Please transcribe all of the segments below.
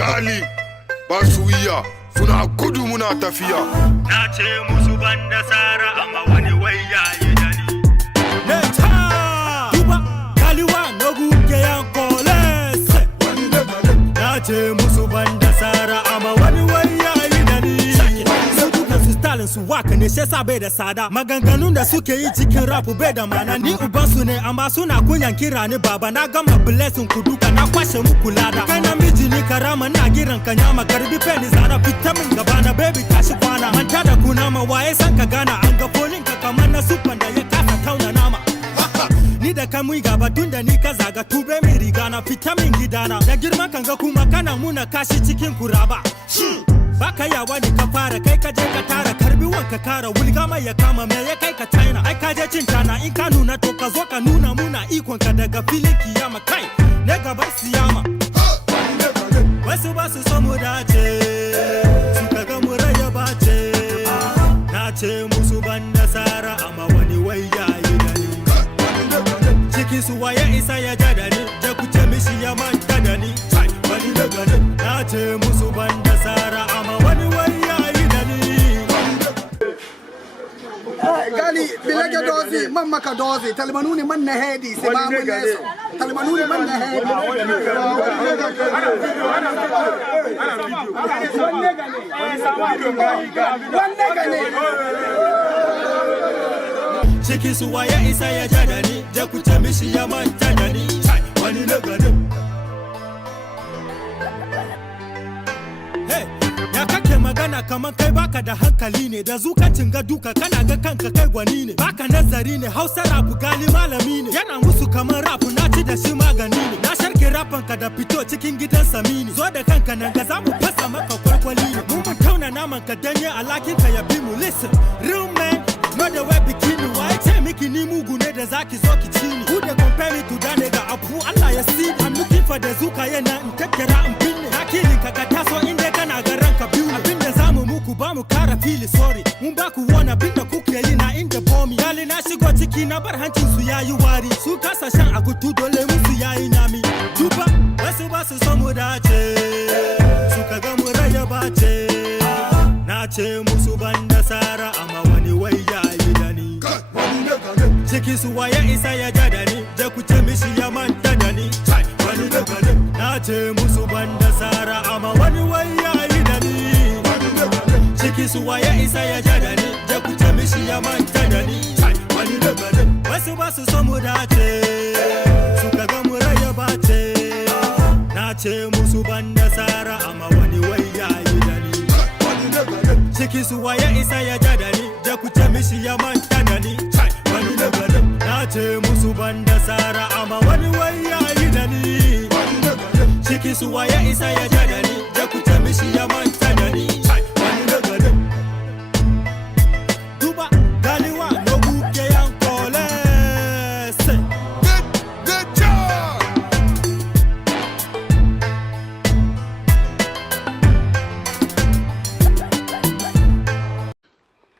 gali ba su iya suna gudu muna tafiya na ce musu banda sara amma wani waya yi dani duba kaliwa no guke yankolese na ce musu banda sara amma wani waya yi dani Stalin su waka ne shi yasa bai da sada maganganun da suke yi cikin rap bai da mana ni uban su ne amma suna kunyan kira ni baba na gama blessing ku duka na kwashe muku lada kai namiji ni karama na giran ka nyama karbi penny zara vitamin gaba na baby tashi kwana manta da kuna ma waye san ka gana an ga folin ka kamar na super da ya kasa tauna nama ni da kai mu gaba tun da ni ka zaga tube mi riga na vitamin gidana da girma kan ga kuma kana muna kashi cikin kuraba baka yawa ne ka fara kai ka je ka tara karbi wanka kara wulga mai ya kama me ya kai ka China ai ka je cin tana in ka nuna to ka zo ka nuna muna ikon ka daga filin kiyama kai ne gaban siyama wasu ba su so mu dace su ka ga mu raya bace na ce musu ban nasara amma wani wai yayi da ni cikin su waye isa ya jada ni je ku ce mishi ya manta da ni wani daga ni na ce musu ban nasara amma wani wai yayi da ni gali bilage dozi mamma ka dozi talmanuni man na hedi se ba mun neso talmanuni man na hedi wanne gane cikin su waye isa ya jada ni je ku ce mishi ya manta da ni wani daga ni ya kake magana kaman kai baka da hankali ne da zukacin ga duka kana ga kanka kai gwani ne baka nazari ne hausa rapu gali malami ne yana musu kaman rapu na ci da shi magani ne na sharke rapan ka da fito cikin gidan samini zo da kanka nan ga zamu fasa maka kwalkwali ne mun tauna naman ka danye alakin ka ya bi mu listen real man no da wai bikini wai ce miki ni mugu ne da zaki zo ki ci ni who dey compare me to da ne ga abu Allah ya see I'm looking for the zuka yana in tattara in binne na kilin ka ka taso inda kana ga ranka biyu abinda zamu muku ba mu kara fili sorry mun ba ku wani abinda kuke yi na inda bomi yali na shigo ciki na bar hancin su yayi wari su kasa shan akutu dole musu yayi nami duba wasu ba su so mu dace su kaga mu raya bace na ce musu ban nasara amma wani wai yayi da ni ciki su waye isa ya jada ni je ku ce mishi ya manta da ni wani daga ni na ce musu ban nasara amma wani wai yayi da ni ciki su waye isa ya jada ni je ku ce mishi ya manta da ni wani daga ni wasu ba su so mu dace su kaga mu raya bace na ce musu ban nasara amma wani wai yayi da ni ciki su waye isa ya jada ni je ku ce mishi ya manta da ni wani daga ni na ce musu ban nasara amma wani wai yayi da ni ciki su waye isa ya jada ni je ku ce mishi ya manta da ni wani daga ni duba galiwa no buke yankolese good job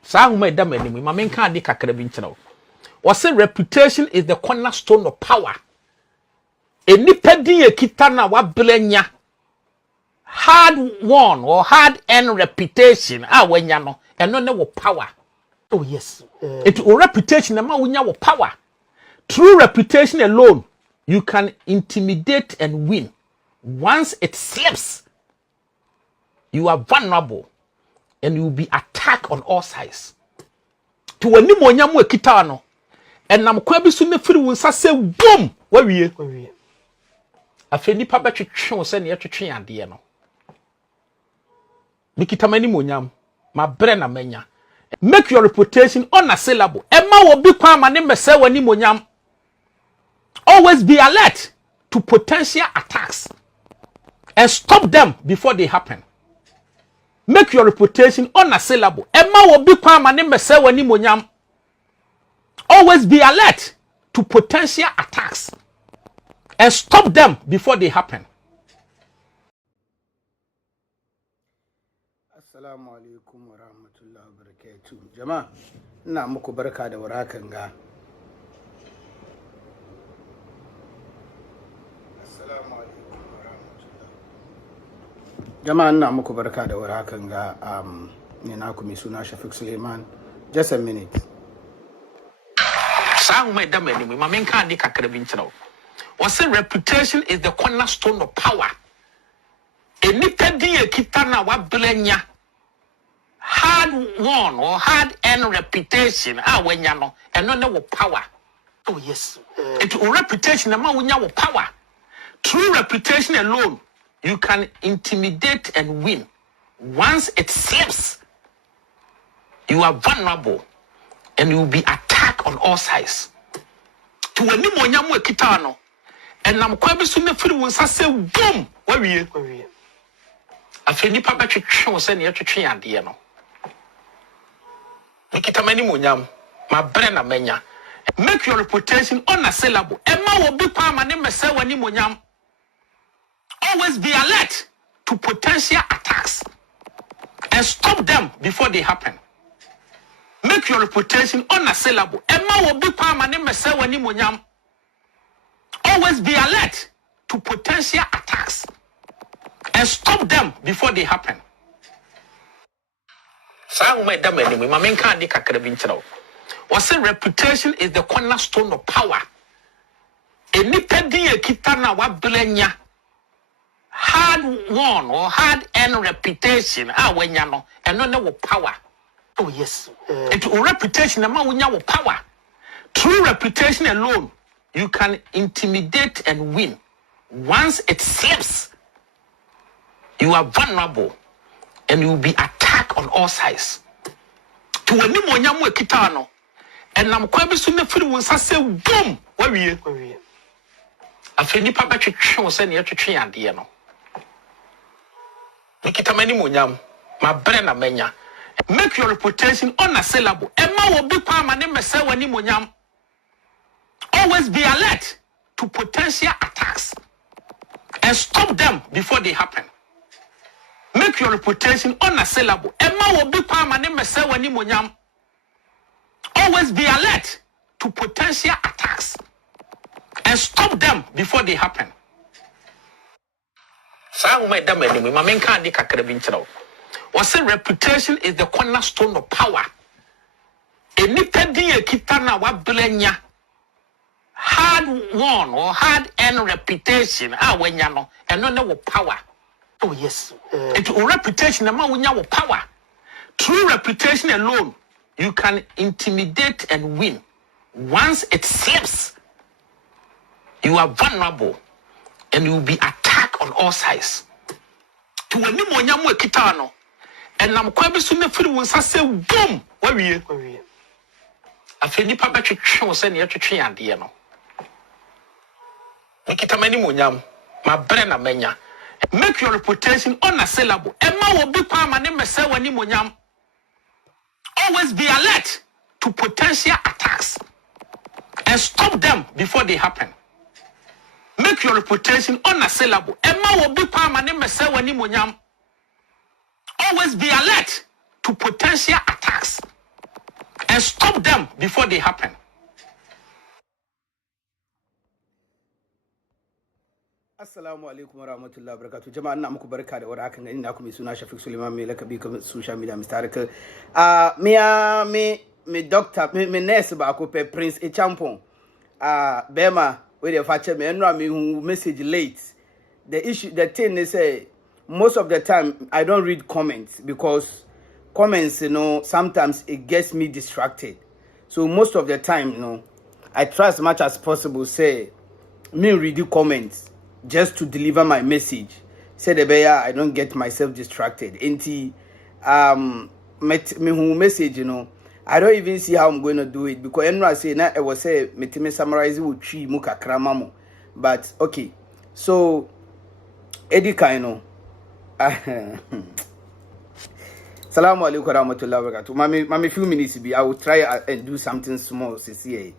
saa homa eda manimu ma menka ade kakra bi nkyerɛw wɔse reputation is the cornerstone of power enipa din ekita na wabranya hard won or hard earned reputation a wanya no eno ne wo power oh yes it reputation na ma wonya wo power through reputation alone you can intimidate and win once it slips you are vulnerable and you will be attacked on all sides. To wani mo nyamu ekita no. Enam kwa bi so ne firi wo nsa se boom wawie. Afi nipa betwetwe wo se ne yetwetwe ade no. Mikita mani mo nyam. Ma bre na manya. Make your reputation unassailable. Emma wo bi kwa ma ne mese wani mo nyam. Always be alert to potential attacks and stop them before they happen. Make your reputation unassailable. Emma will be kwama ne mese wani monyam. Always be alert to potential attacks and stop them before they happen. Assalamu alaikum wa rahmatullahi wa barakatuh. Jama'a, ina muku barka da warakan ga. Assalamu alaikum wa rahmatullahi. Jama'an na muku barka da warakan ga ne na ku mai suna Shafiq Suleiman. Just a minute. Sang my damn my main candy kakrabinchino. Was reputation is the cornerstone of power. A nipa dia kitana wa blenya hard won or hard earned reputation when you know and no power. Oh yes. It reputation ama when you power. Through reputation alone, you can intimidate and win. Once it slips, you are vulnerable and you will be attacked on all sides. To any monyamu kitano, and I'm quite soon free when I say boom. Where we? I feel ni papa chicho send you to tree and dear no. Nikita many monyam, my brain a menya. Make your reputation unassailable. Emma will be permanent myself when you monyam. Always be alert to potential attacks and stop them before they happen. Make your reputation unassailable. Emma will be permanent myself when you monyam. Always be alert to potential attacks and stop them before they happen. Sang my damn enemy, my main candy kakrabinchino. Was reputation is the cornerstone of power. A nipa dia kitana wa blenya hard won or hard earned reputation when you know and no power. Oh yes. It reputation ama when you power. Through reputation alone, you can intimidate and win. Once it slips, you are vulnerable and you will be attacked on all sides. To any monyamu kitano, and I'm quite soon free when I say boom. Where we? I feel ni papa chicho send you to tree and dear no. Nikita many monyam, my brain a menya. Make your reputation unassailable. Emma will be permanent myself when you monyam. Always be alert to potential attacks and stop them before they happen. Make your reputation unassailable. Emma will be permanent myself when you monyam. Always be alert to potential attacks and stop them before they happen. Sang my damn enemy, my main candy kakrabinchino. Was reputation is the cornerstone of power. A nipa dia kitana wa blenya hard won or hard earned reputation when you know and no power. Oh yes. It reputation ama when you power. Through reputation alone, you can intimidate and win. Once it slips, you are vulnerable and you will be attacked on all sides. To any monyamu kitano, and I'm quite soon free when I say boom. Where we? I feel ni papa chicho send you to tree and dear no. Nikita many monyam, my brain a menya. Make your reputation unassailable. Emma will be permanent myself when you monyam. Always be alert to potential attacks and stop them before they happen. Make your reputation unassailable. Emma will be permanent myself when you monyam. Always be alert to potential attacks and stop them before they happen. Assalamu alaikum wa rahmatullahi wa barakatuh. Jama'a ina muku barka da warakan ga ina ku mai suna Shafiq Suleiman mai lakabi kan social media Mr. Me doctor me nurse ba ko pe Prince Echampon. Bema we dey fache me enra me who message late. The thing is most of the time I don't read comments because comments, sometimes it gets me distracted. So most of the time, I try as much as possible say me read the comments just to deliver my message. Say the bear I don't get myself distracted. Me who message, I don't even see how I'm going to do it because I say now I was say me summarize with tree muka kramamo. But okay. So Edika, Salamu alaikum warahmatullahi wabarakatuh. Mami few minutes be I will try and do something small CCA.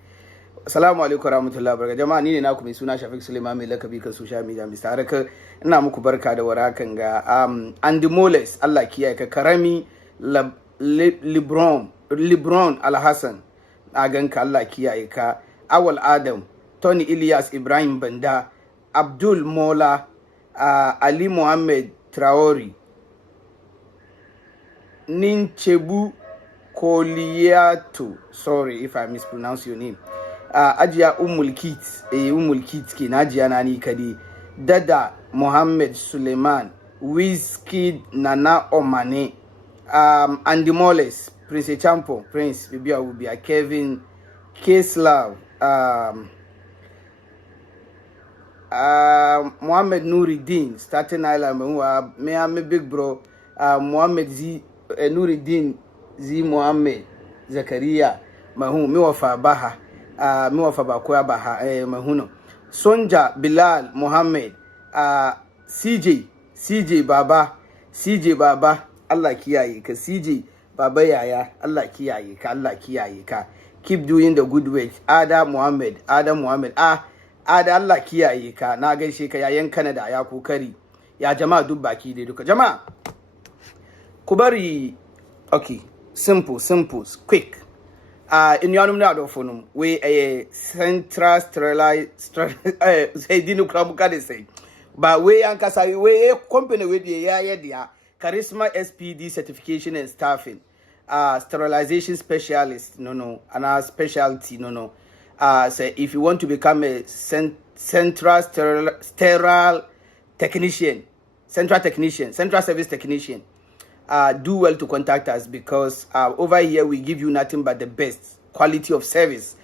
Salamu alaikum warahmatullahi wabarakatuh. Jama'a ni ne naku mai suna Shafiq Suleiman mai lakabi kan social media Mr. Haraka. Ina muku barka da warakan ga Andy Moles Allah kiyaye ka Karami Lebron Al-Hassan a ganka Allah kiyaye ka Awal Adam Tony Ilyas Ibrahim Banda Abdul Mola Ali Muhammad Traore, Ninchebu Koliato, sorry if I mispronounce your name. Ajia Umulkit ki Najia Nani Kadi, Dada Mohammed Suleiman, Wizkid Nana Omane, Andy Moles, Prince Champo, Prince Bibia Ubia, Kevin Keslav, Mohammed Nuruddin, Staten Island, me am a big bro, Mohammed Z Nuruddin Z Mohammed Zakaria, Mahu, me wafa Baha, me wafa Bakwa Baha, Mahuno, Sonja Bilal Mohammed, CJ Baba, Allah kiyaye ka, CJ Baba Yaya, Allah kiyaye ka, keep doing the good work. Ada Muhammad, Ada Allah kiyaye ka, na gaishe ka yayin Canada ya kokari, ya jama'a duk baki dai duka. Jama'a, ku bari, okay, simple, quick. In your name adolfonum, we a central sterilized, say dinu krabuka de say. But we ankasa we a company with the dia charisma SPD certification and staffing, sterilization specialist, and our specialty, say if you want to become a central technician, central service technician, do well to contact us, because over here we give you nothing but the best quality of service.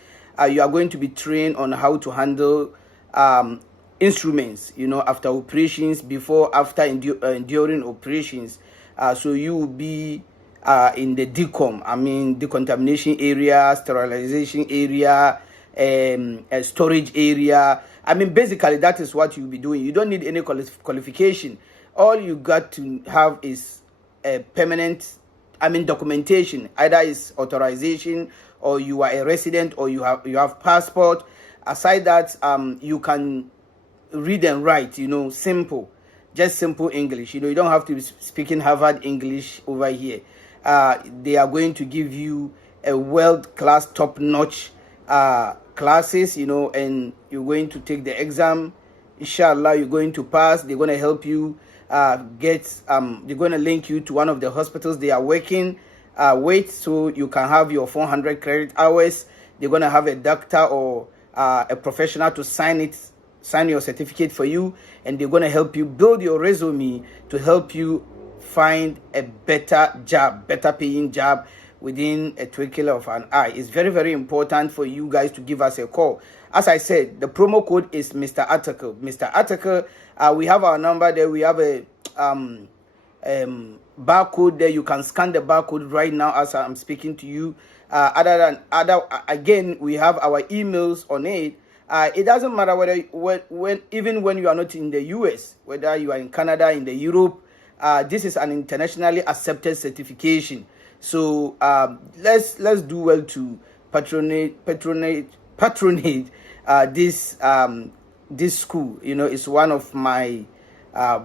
You are going to be trained on how to handle instruments, after operations, before, after, during operations. So you will be in the decontamination area, sterilization area, storage area. Basically that is what you'll be doing. You don't need any qualification. All you got to have is a permanent, documentation. Either is authorization, or you are a resident, or you have passport. Aside that, you can read and write, simple English. You don't have to be speaking Harvard English over here. They are going to give you a world-class, top-notch classes, and you're going to take the exam. Inshallah, you're going to pass. They're going to help you they're going to link you to one of the hospitals they are working with, so you can have your 400 credit hours. They're going to have a doctor or a professional to sign your certificate for you, and they're going to help you build your resume to help you find a better paying job within a twinkle of an eye. It's very, very important for you guys to give us a call. As I said, the promo code is Mr. Article. Mr. Article, we have our number there. We have a barcode there. You can scan the barcode right now as I'm speaking to you. Again, we have our emails on it. It doesn't matter even when you are not in the US, whether you are in Canada, in the Europe, this is an internationally accepted certification. So let's do well to patronage this school. It's one of my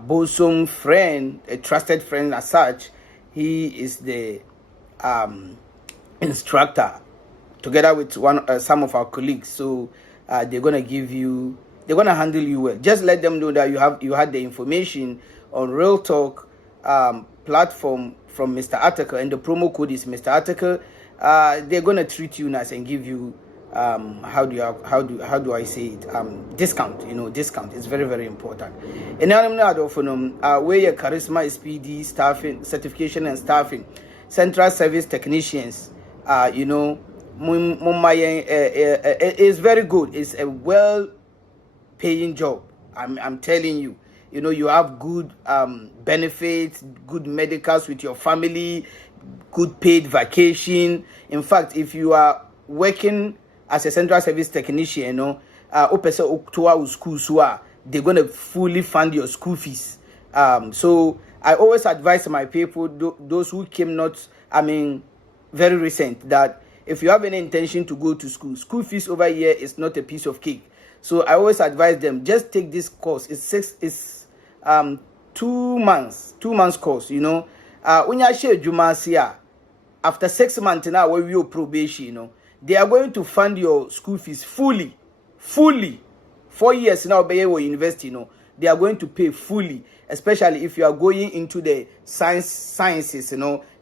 bosom friend, a trusted friend as such. He is the instructor together with some of our colleagues. So they're gonna handle you well. Just let them know that you had the information on Real Talk platform from Mr. Article, and the promo code is Mr. Article. They're gonna treat you nice and give you how do I say it, discount. Discount is very, very important. And now where your charisma SPD staffing certification and staffing central service technicians, it's very good. It's a well paying job. I'm telling you. You have good benefits, good medicals with your family, good paid vacation. In fact, if you are working as a central service technician, they're going to fully fund your school fees. So I always advise my people, those who came very recent, that if you have any intention to go to school fees over here is not a piece of cake. So I always advise them, just take this course. It's 2 months course. When you share Jumasia, after 6 months now, when you probation, they are going to fund your school fees fully. 4 years now, be your university, they are going to pay fully, especially if you are going into the sciences,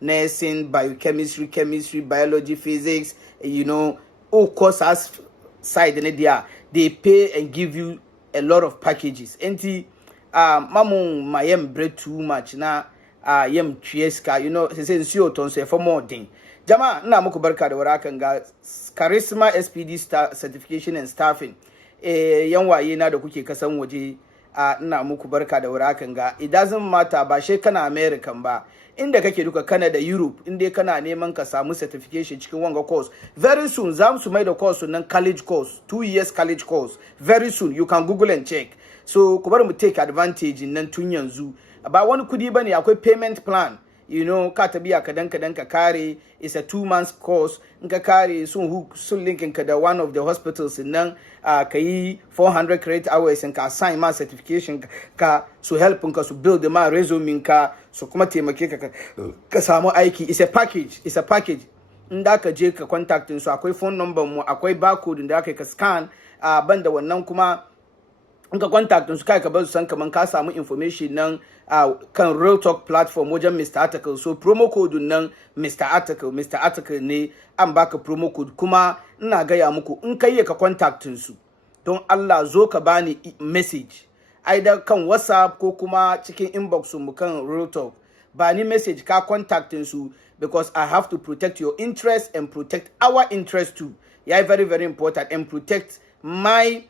nursing, biochemistry, chemistry, biology, physics, all courses side in there. They pay and give you a lot of packages. Enti mamu mayem bread too much na yem chieska, say nsuo tonso for more thing. Jama na muku barka da waraka ga Charisma SPD certification and staffing. Yan waye na da kuke kasan waje ina muku barka da waraka ga. It doesn't matter ba she kana American ba. Inda kake duka Canada, Europe, inda kana neman ka samu certification cikin wanga course. Very soon zamu su mai da course nan college course, 2 years college course. Very soon you can Google and check. So ku bar mu take advantage nan tun yanzu. Ba wani kudi bane akwai payment plan. Ka tabiya kadan ka kare. It's a 2 months course. Nka kare sun linkin ka da one of the hospitals nan ka yi 400 credit hours and ka assign ma certification ka su help ka su build ma resume ka su kuma taimake ka samu aiki. It's a package. Inda ka je ka contact su akwai phone number mu, akwai barcode da ka scan banda wannan kuma in ka contact su kai ka bar su san kaman ka samu information nan kan Real Talk platform wajen Mr. Article. So promo code nan Mr. Article ne an baka promo code. Kuma ina gaya muku in kai ka contact su don Allah zo ka bani message either kan WhatsApp ko kuma cikin inbox mu kan Real Talk. Bani message ka contact su because I have to protect your interest and protect our interest too. Yeah, very very important, and protect my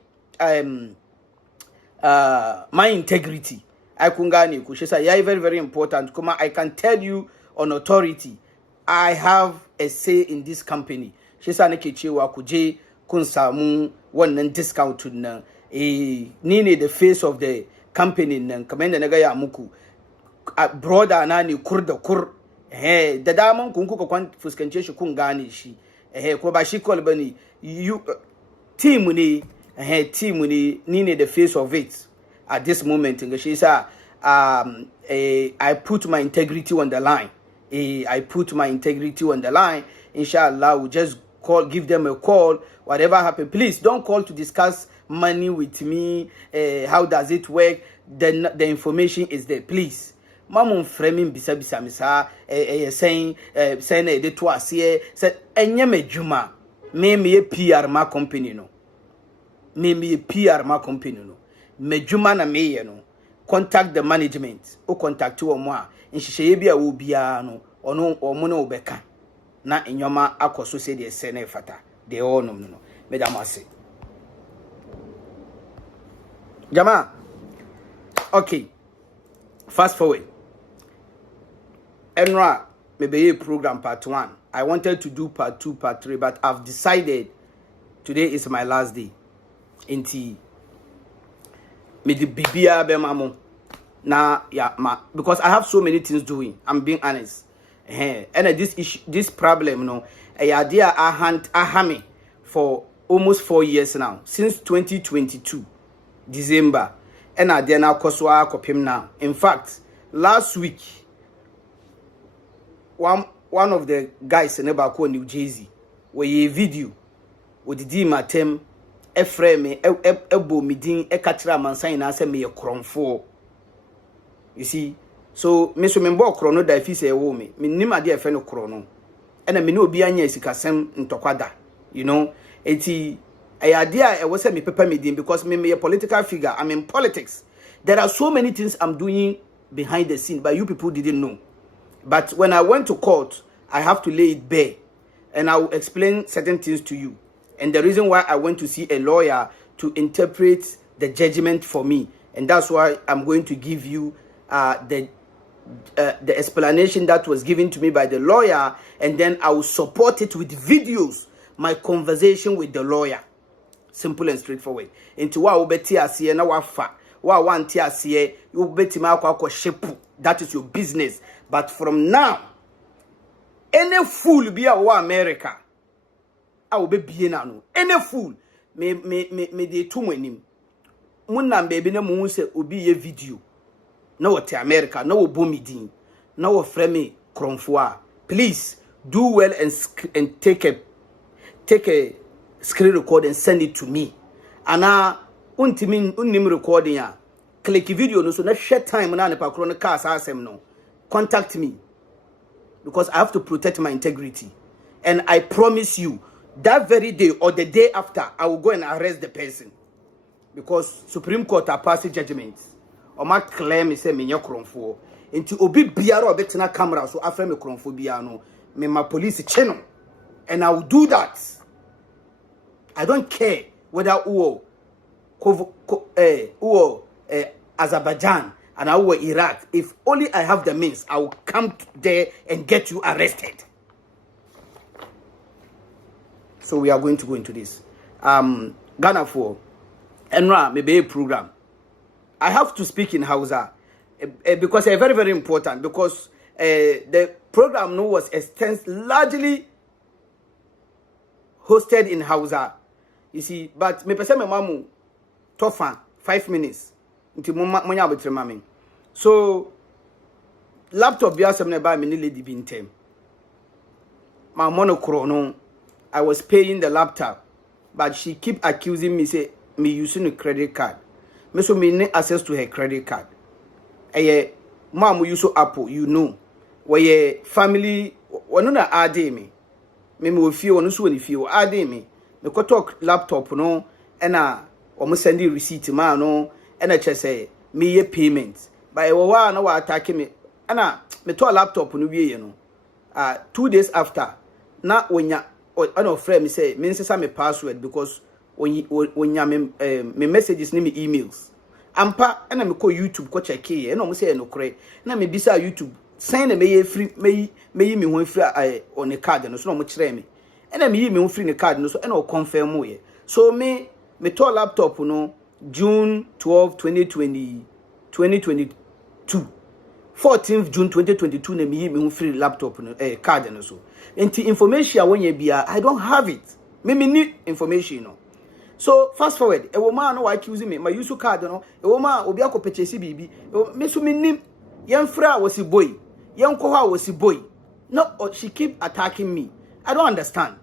my integrity. I kungani ku shisa yeah, very very important. Kuma I can tell you on authority I have a say in this company. Shisa nake cewa ku je kun samu wannan discount nan. Ni ne the face of the company nan kamar yadda na gaya muku. Brother na ne kur da kur. Da daman kun kuka fuskance shi kun gane shi. Ko ba shi call bane. Team ne ni ne the face of it at this moment. She said, I put my integrity on the line. I put my integrity on the line. Inshallah, we'll just give them a call. Whatever happens, please don't call to discuss money with me. How does it work? The information is there. Please. Mamun framing bisa misa saying de to asie said enye mejuma me PR ma company no. Me PR ma company no. Mejuma na me no. Contact the management o contact wo mo a nhihye bia wo bia no ono omo na obeka na enyoma akoso se de se na fata de onom no madam ase jama. Okay, fast forward. Enra maybe program part 1. I wanted to do part 2, part 3, but I've decided today is my last day. Inti me the bibia be mamo na ya ma, because I have so many things doing. I'm being honest. And this problem, a idea I have for almost 4 years now, since 2022 December. And I then now koswa kopim now. In fact, last week one of the guys in New Jersey where a video with the matem frame ebo midin ekatra mansan na say me kronfo. You see, so me so me mbo krono da fi say wo me nim ade efe no krono ena me no obi anya sikasem ntokwada, enti idea was say me paper midin because me a political figure. I'm in politics. There are so many things I'm doing behind the scene but you people didn't know. But when I went to court, I have to lay it bare and I will explain certain things to you. And the reason why I went to see a lawyer to interpret the judgment for me. And that's why I'm going to give you the explanation that was given to me by the lawyer. And then I will support it with videos, my conversation with the lawyer. Simple and straightforward. Into what ubeti asiye na wafa. Wa wanti asiye, ubeti ma kwa shepu. That is your business. But from now, any fool be a America. I will be bienano. Any fool me de two wenim. Munam baby no mun se obi ye video. No what America, no bomidin, no frame kronfoa. Please do well and take a screen record and send it to me. Ana unnim recording ya. click video no so na share time na nepa kro no car asem no, contact me because I have to protect my integrity. And I promise you that very day or the day after I will go and arrest the person because Supreme Court are passing judgments. Or my claim is say me nyakronfo enti obi biara obetena camera so afre me kronfo bia no me my police channel, and I will do that. I don't care whether Azerbaijan and Iraq. If only I have the means, I will come there and get you arrested. So we are going to go into this. Ghana for Enra maybe a program. I have to speak in Hausa because it's very, very important because the program no was largely hosted in Hausa. You see, but me pese me mamu tofa 5 minutes until monya betre mami. So laptop bia sem na ba me ni lady bi ntem. My monocro no, I was paying the laptop, but she keep accusing me say me using a credit card. Me so me need access to her credit card. Mom use Apple, you know. Where family wano na ade me. Me feel wano so ni feel ade me. Me ko talk laptop no na omo send receipt ma no na che say me ye payment. But e wa na wa attack me. Na me to laptop no wie ye no. 2 days after na wonya ana friend me say me nsesa me password because wonya me messages ni me emails. Ampa na me ko YouTube ko check ye na omo say no kore na me bisa YouTube sign na me free me ho free on a card no so na omo kire me na me ho free ne card no so na o confirm ye. So me to laptop no June 12 2022 14th June 2022 na me ho free laptop no card no so enti information when ye bia I don't have it me need information no. So fast forward, a woman no accusing me. My use card no. A woman obi akọ purchase bibi. Me so me nim. Yan fra was a boy. Yan koha was a boy. No, she keep attacking me. I don't understand.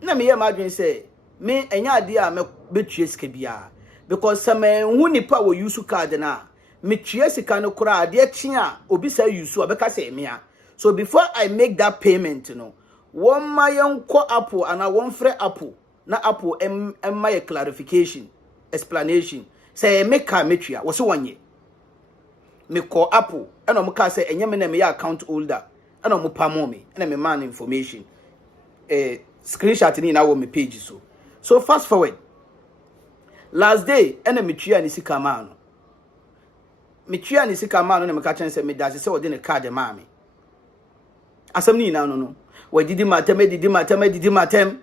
Na me imagine say me enya ade a me betue sika bia. Because some hu nipa wo use card na. Me tue sika no kura ade chia obi say use abeka say me a. So before I make that payment no, one my yan ko Apple and one free Apple. Na Apple my clarification explanation say make car metria was one year me call Apple and I'm say enye me na me account holder and I'm pamo me and me man information screenshot ni na wo me page so fast forward last day and me tria ni sika man me tria ni sika man na me ka chen say me dash say odi ne card ma me asam ni na no we didi matem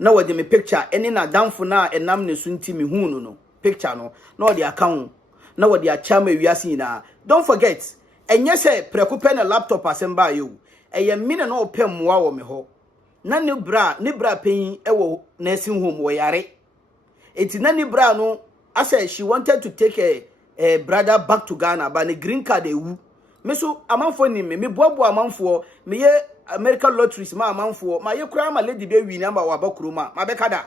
na wadi me picture eni na damfo na enam ne sunti me hu no picture no na wadi account na wadi achama wiase na. Don't forget enye se prekupe na laptop asemba yo eye mine na opem moa wo me ho na ne bra pen e wo nursing home wo yare enti na ne bra no asa she wanted to take a brother back to Ghana but the green card ewu me so amanfo ni me boabo amanfo me ye American lotteries ma amanfo ma ye kura ma lady be win number wa bakuruma ma be kada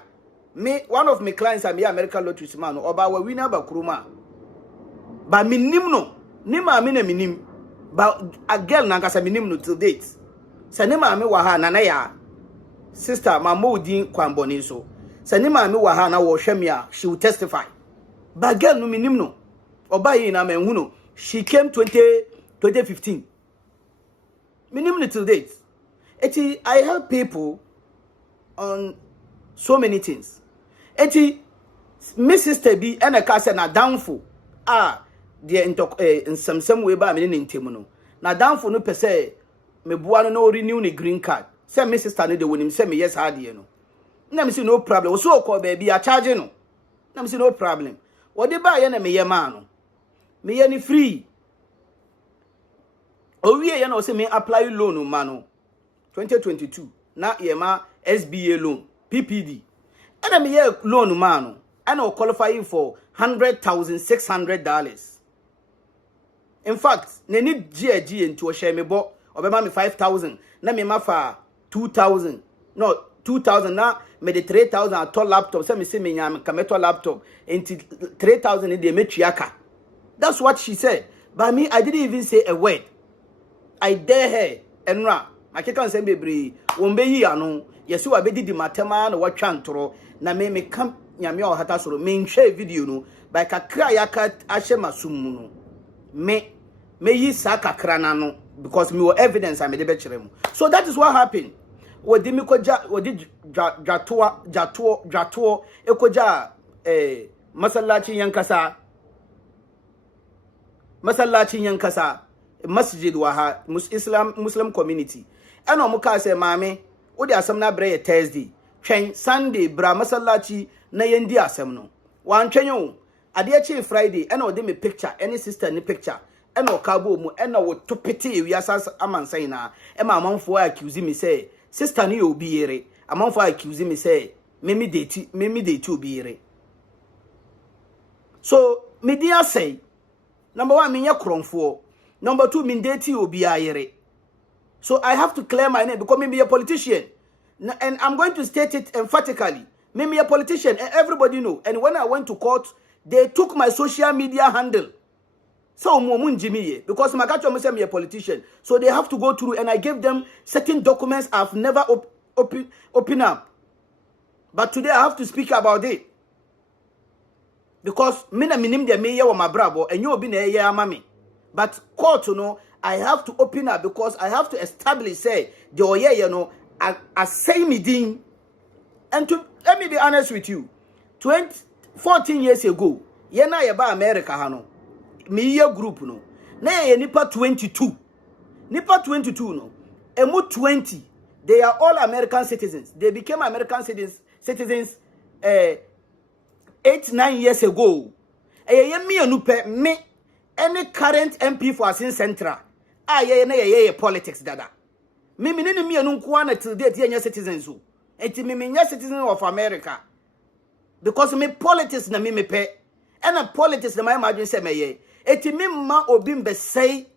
me one of my clients am American lotteries ma no oba wa win number kuruma ba minim no ni ma me na minim ba a girl na nkasa minim no till date sa ni ma me wa ha na ya sister ma modin kwamboni so sa ni ma me wa ha na wo hwem ya she will testify ba girl no minim no oba yi na ma hu no she came 2015 minim no till date. I help people on so many things. My sister be and a case na downfall. In some way by me in Timono. Na downfall no per se me buano no renew ni green card. Say my sister need the win say me yes hard no. Na me say no problem. So call baby a charge no. Na me say no problem. What they buy na me ye man no. Me ye ni free. Owie ye na say me apply loan man 2022 na yema SBA loan PPD and me ye loan man and I qualify for $100,600. In fact ne need GG into a share me bo obema me 5,000 na me ma fa 2,000 no 2,000 na me the 3,000 at laptop say me nyam ka meto laptop enti 3,000 e de metuaka That's what she said. But me, I didn't even say a word. I dare her. Enra, I can't say baby. Wombe yi ano. Yesu abedi di matema na watchantoro. Na me come nyame o hata soro. Me nhwe video no. By kakra yaka ahye masum no. Me yi sa kakra na no. Because me were evidence I made be kire mu. So that is what happened. Wodi mi koja wodi jatuo ekoja masallacin yankasa masjid waha muslim community eno muka say mame wodi asem na bre Thursday twen Sunday bra masallaci na yendi asem no wan twen o ade achi Friday eno wodi me picture any sister ni picture eno kabo mu eno wo topete wi asas amansan na e ma amanfo accuse me say sister ni obi yere amanfo accuse me say memi date obi yere. So media say number 1 me kromfo, number 2 me date obi yere. So I have to clear my name because me be a politician. And I'm going to state it emphatically. Me be a politician and everybody know. And when I went to court, they took my social media handle. So because my gacho say me a politician. So they have to go through and I gave them certain documents I've never open up. But today I have to speak about it. Because me na minim de me ye wa mabrabo and you obi na ye amame. But court I have to open up because I have to establish say the oye I say me ding. And let me be honest with you. 14 years ago, ye na ye ba America hano. Me ye group no. Na ye nipa 22. Nipa 22 no. Emu 20. They are all American citizens. They became American citizens 8-9 years ago. Me any current MP for Asin Central. Ye politics dada. Me till date ye citizens who. Eti me citizen of America. Because me politics na me pe. And a politics na my imagine say me ye. Eti me ma obimbe say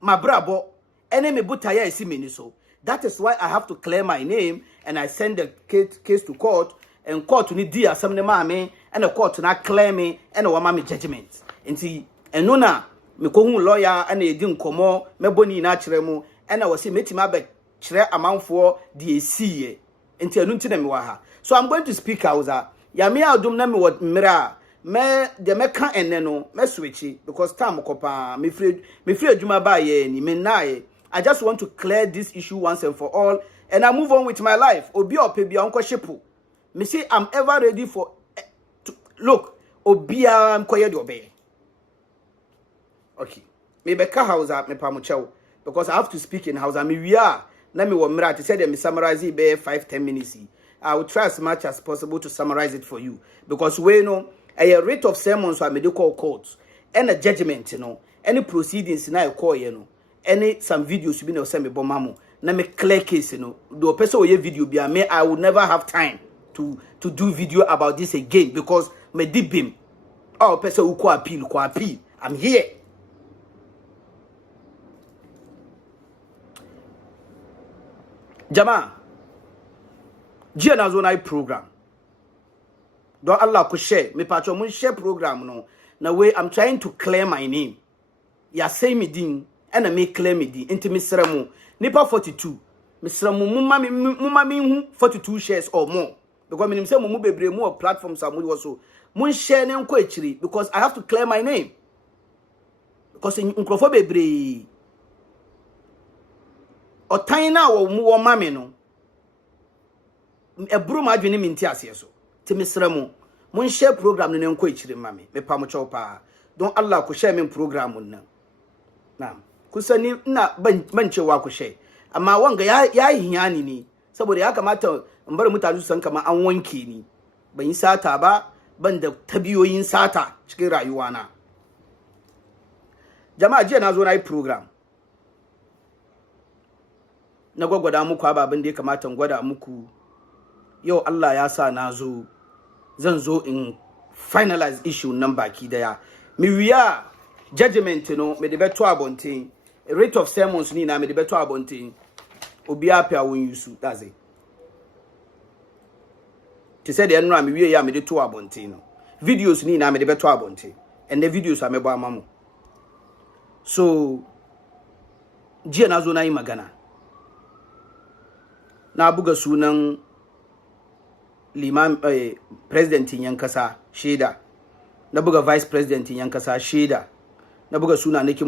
my brabo. Ene me butaya esi me so. That is why I have to clear my name and I send the case to court and court to need dear some mame and the court to not clear me and a mama judgment. And see, and nona me kohun lawyer and a din komo me boni naturemu and I was say meti mabe chere amount for the AC enti anunti na me wa. So I'm going to speak out ya me adum na me what mira me de me kan enne no me switchi because time kopa me free adwuma ba ye ni me nae. I just want to clear this issue once and for all and I move on with my life. Obi opebi onko shepu. Me say I'm ever ready for look obia mkoye de obey. Okay. Me beka Hausa me pamuchew because I have to speak in Hausa. Me we are na me wo mra to say them summarize it be 5-10 minutes. I will try as much as possible to summarize it for you because we know a writ of sermons for medical courts and a judgment any proceedings na call any some videos be no say me bomamo na me clear case the person we video be me I will never have time to do video about this again because me deep him oh person who ko appeal I'm here. Jama Jena Zona program. Don't Allah could share. Me patcho mun share program no. Na way I'm trying to clear my name. Ya say me din and I make clear me din. Into Mr. Nipa 42. Mr. Mumma me 42 shares or more. Because me say mumu bebre more platforms are so. Mun share ne nko echiri because I have to clear my name. Because nkrofo bebre otan na wo mu wo mame no. Eburu ma adwene minti ase so. Ti misra mu mun share program no ne nko echiri mame. Me pa mo chow pa. Don Allah ko share me program no. Na. Kusani na ban cewa ku share. Amma wanga ya hiyani ni saboda ya kamata in bar mutane su san kamar an wanke ni. Ban yi sata ba, ban da tabiyoyin sata cikin rayuwa na. Jama'a jiya na zo na yi program. Na gwagwada muku ababen da ya kamata in gwada muku. Yau Allah ya sa na zo zan zo in finalize issue nan baki daya. Mi wiya judgment me de beto abontin. Rate of sermons ni na me de beto abontin. Obi apia won yusu that's it. Ti said the enra me wie ya me de to abontin no. Videos ni na me de beto abontin. and the videos amebo amamu. So jiya na zo na yi magana na buga sunan presidentin yan kasa sheda, na buga vice presidentin yan kasa sheda, na buga suna nake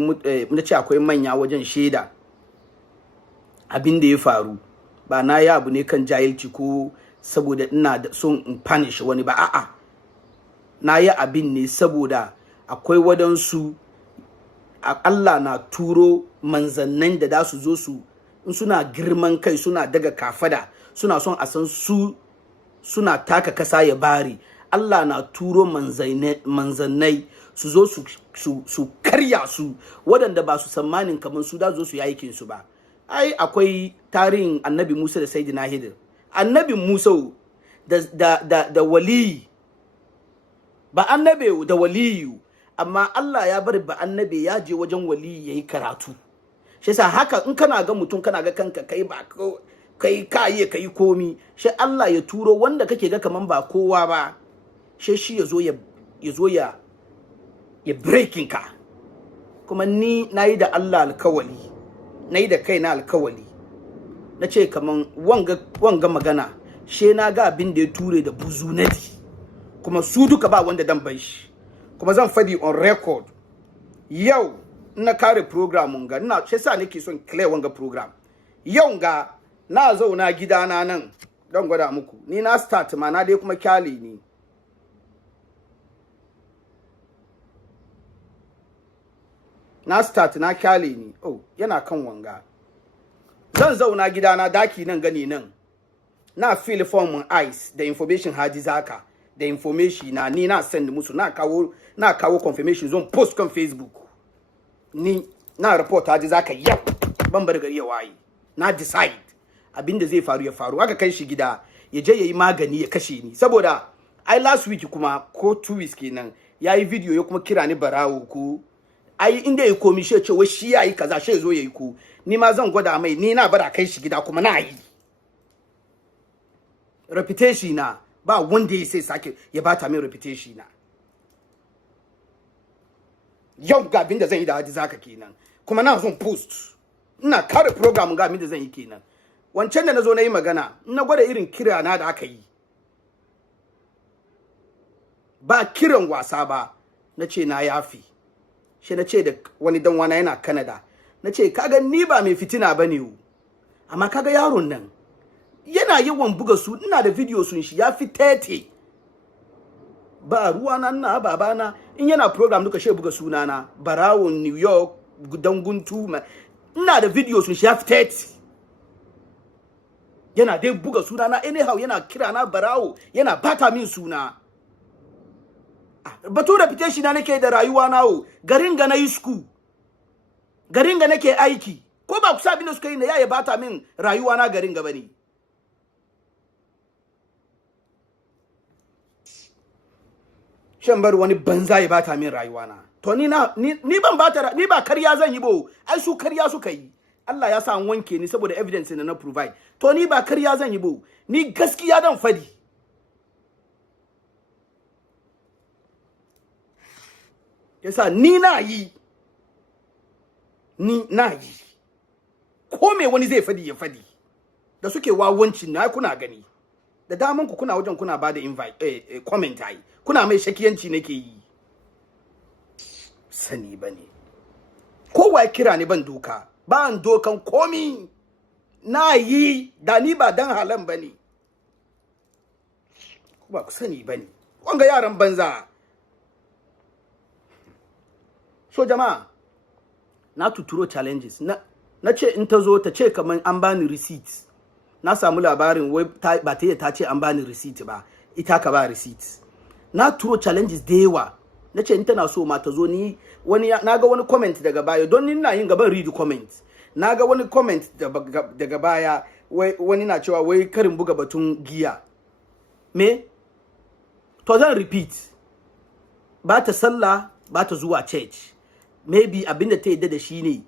na ce akwai manya wajen sheda. Abin da ya faru ba na yi abu ne kan jahilci ko saboda ina da son in punish wani ba, a'a na yi abin ne saboda akwai wadansu Allah na turo manzannan da su zo su in suna girman kai, suna daga kafada, suna son a san su suna taka kasa ya bari. Allah na turo manzannai su zo su karya su waɗanda ba su tsammanin kamar su da zo su yi aikin su ba. Ai akwai tarihin annabi Musa da Sayyidina Hidir. Annabi Musa da waliyi, ba annabi da waliyu, amma Allah ya bar ba annabi ya je wajen waliyi yayi karatu. Shi yasa haka in kana ga mutum kana ga kanka kai ba kai kai komi, shi Allah ya turo wanda kake ga kaman ba kowa ba, shi yazo ya breaking ka. Kuma ni nayi da Allah alkawali, nayi da kaina alkawali, nace kaman wanga magana she na ga abin da ya ture da buzu nadi, kuma su duka ba wanda dan bai shi, kuma zan fadi on record yau na kare program ga ina shi sa nake son clear wanga program. Yau ga na zauna gidana nan dan gwada muku, ni na start ma na dai kuma kyale ni. Na start na kyale ni. Oh, yana kan wanga. Zan zauna gidana daki nan gani nan. Na fill form ice the information haji zaka. The information na ni na send musu, na kawo confirmation zone post kan Facebook. Ni na report haji zaka yau. Ban bar gari ya waye. Na decide abinda zai faru ya faru. Aka kai shi gida ya je yayi magani ya kashe ni. Saboda ai last week kuma ko 2 weeks kenan yayi video ya kuma kira ni barawo ko ai inda ya komi shi ce wai shi yayi kaza shi zo yayi ku, ni ma zan gwada mai, ni na bara kai shi gida kuma na yi. Reputation na ba wanda ya sai sake ya bata min reputation na. Yau ga abin da zan yi da hadi zaka kenan, kuma na zan post ina kare program ga abin da zan yi kenan. Wancan da nazo na yi magana, na gwada irin kira na da aka yi, ba kiran wasa ba, nace na yafi. Shi nace da wani dan wana yana Canada, nace kaga ni ba mai fitina bane o, amma kaga yaron nan yana yawan buga su, ina da video sun shi ya fi 30. Ba ruwa nan na babana in yana program duka she buga sunana barawon New York gudan guntu, ina da video sun shi ya fi 30. Yana dai buga sunana anyhow, yana kira na barawo, yana bata min suna. Batu reputation na nake da rayuwa nawo, garin ga na yi school, garin ga nake aiki, ko ba ku sa abin da suka yi na ya bata min rayuwa na garin ga bane. Shan bar wani banza ya bata min rayuwa na. To ni ban bata, ni ba karya zan yi bo, ai su karya suka yi. Allah ya sa an wanke ni saboda evidence na provide. To ni ba karya zan yi bo, ni gaskiya dan fadi. Yasa ni na yi, ko me wani zai fadi ya fadi. Da suke wawancin na kuna gani, da daman ku kuna wajen kuna bada invite comment ai, kuna mai shakiyanci nake yi. Sani bane, kowa ya kira ni ban doka, ba an dokan komi, na yi da ni ba dan halan bane. Ba ku sani bane, wanga yaran banza. So jama'a, na tuturo challenges, na ce in ta zo ta ce kaman an bani receipt. Na samu labarin wai ba ta ce an bani receipt ba, ita ka ba receipt. Na turo challenges da yawa, na ce in tana so ma ta zo ni wani, na ga wani comment daga baya, don ni na yin gaban read comment. Na ga wani comment daga baya, wani na cewa wai karin buga batun giya. Me? To zan repeat, ba ta sallah, ba ta zuwa church. Maybe abinda ta yadda da shi ne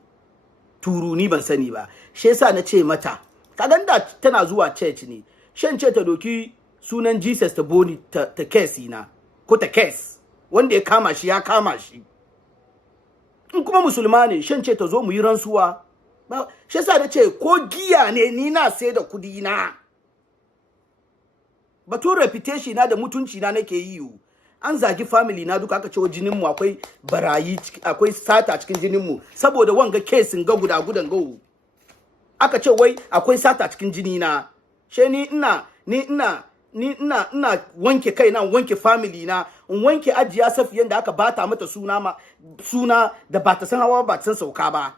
turu, ni ban sani ba. Shi yasa na ce mata, kagan da tana zuwa church ne, shan ce ta doki sunan Jesus ta boni ta case na, ko ta case. wanda ya kama shi ya kama shi. In kuma musulma ne shan ce ta zo mu yi ransuwa ba shi yasa da ce ko giya ne ni na sai da kudi na batun reputation na da mutunci na nake yi an zagi family na duka aka ce wa jinin mu akwai barayi akwai sata cikin jinin mu saboda wanga case ga gudan go aka ce wai akwai sata cikin jini na she ni ina wanke kai na wanke family na in wanke ajiya safiyan da aka bata mata suna da ba ta san hawa ba ta san sauka ba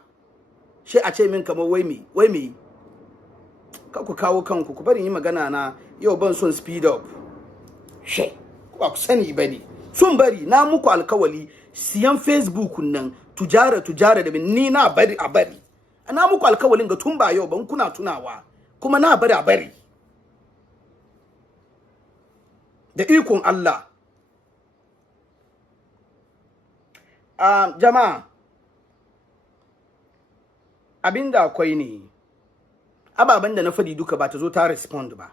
she a ce min kamar wai me ka ku kawo kanku ku bari yi magana na yau ban son speed up she ba ku sani bane sun bari na muku alkawali siyan Facebook nan tujara da ni na bari a bari na muku alkawalin ga tun ba yau ban kuna tunawa kuma na bari a bari da ikon Allah. Jama'a abinda akwai ne ababen da na fadi duka ba ta zo ta respond ba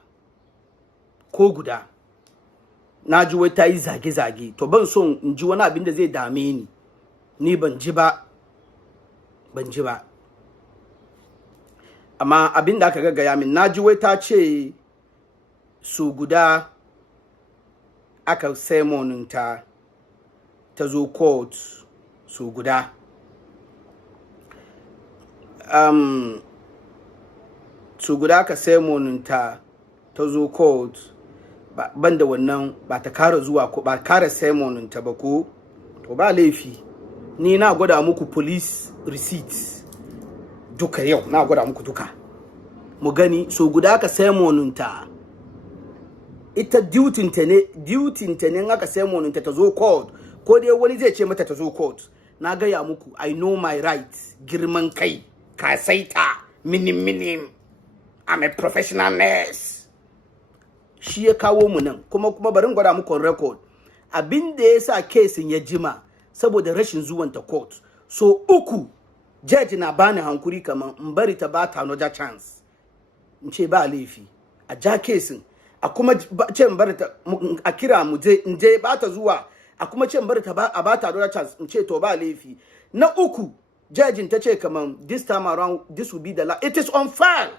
ko guda na ji wai ta yi zage-zage to ban so in ji wani abin da zai dame ni ban ji ba amma abin da aka gaggaya min na ji wai ta ce su guda aka sermoninta ta zo court su guda su guda aka sermoninta ta zo court banda wannan ba ta kara zuwa ko ba kara sermoninta ba ko to ba laifi ni na gwada muku police receipts duka yau na gwada muku duka mu gani so guda aka sermoninta ita duty ta ne aka sermoninta ta zo court ko dai wani zai ce mata ta zo court na gaya muku I know my rights girman kai kasaita minim I'm a professional nurse shi ya kawo mu nan kuma barin gwada muku record abin da yasa case ya jima saboda rashin zuwan ta court so uku judge na bani hankuri kaman in bari ta ba ta another chance in ce ba laifi a ja case a kuma ce in bari ta a kira mu je in je ba ta zuwa a kuma ce in bari ta a ba ta another chance in ce to ba laifi na uku judge ta ce kaman this time around this will be the last. It is on file.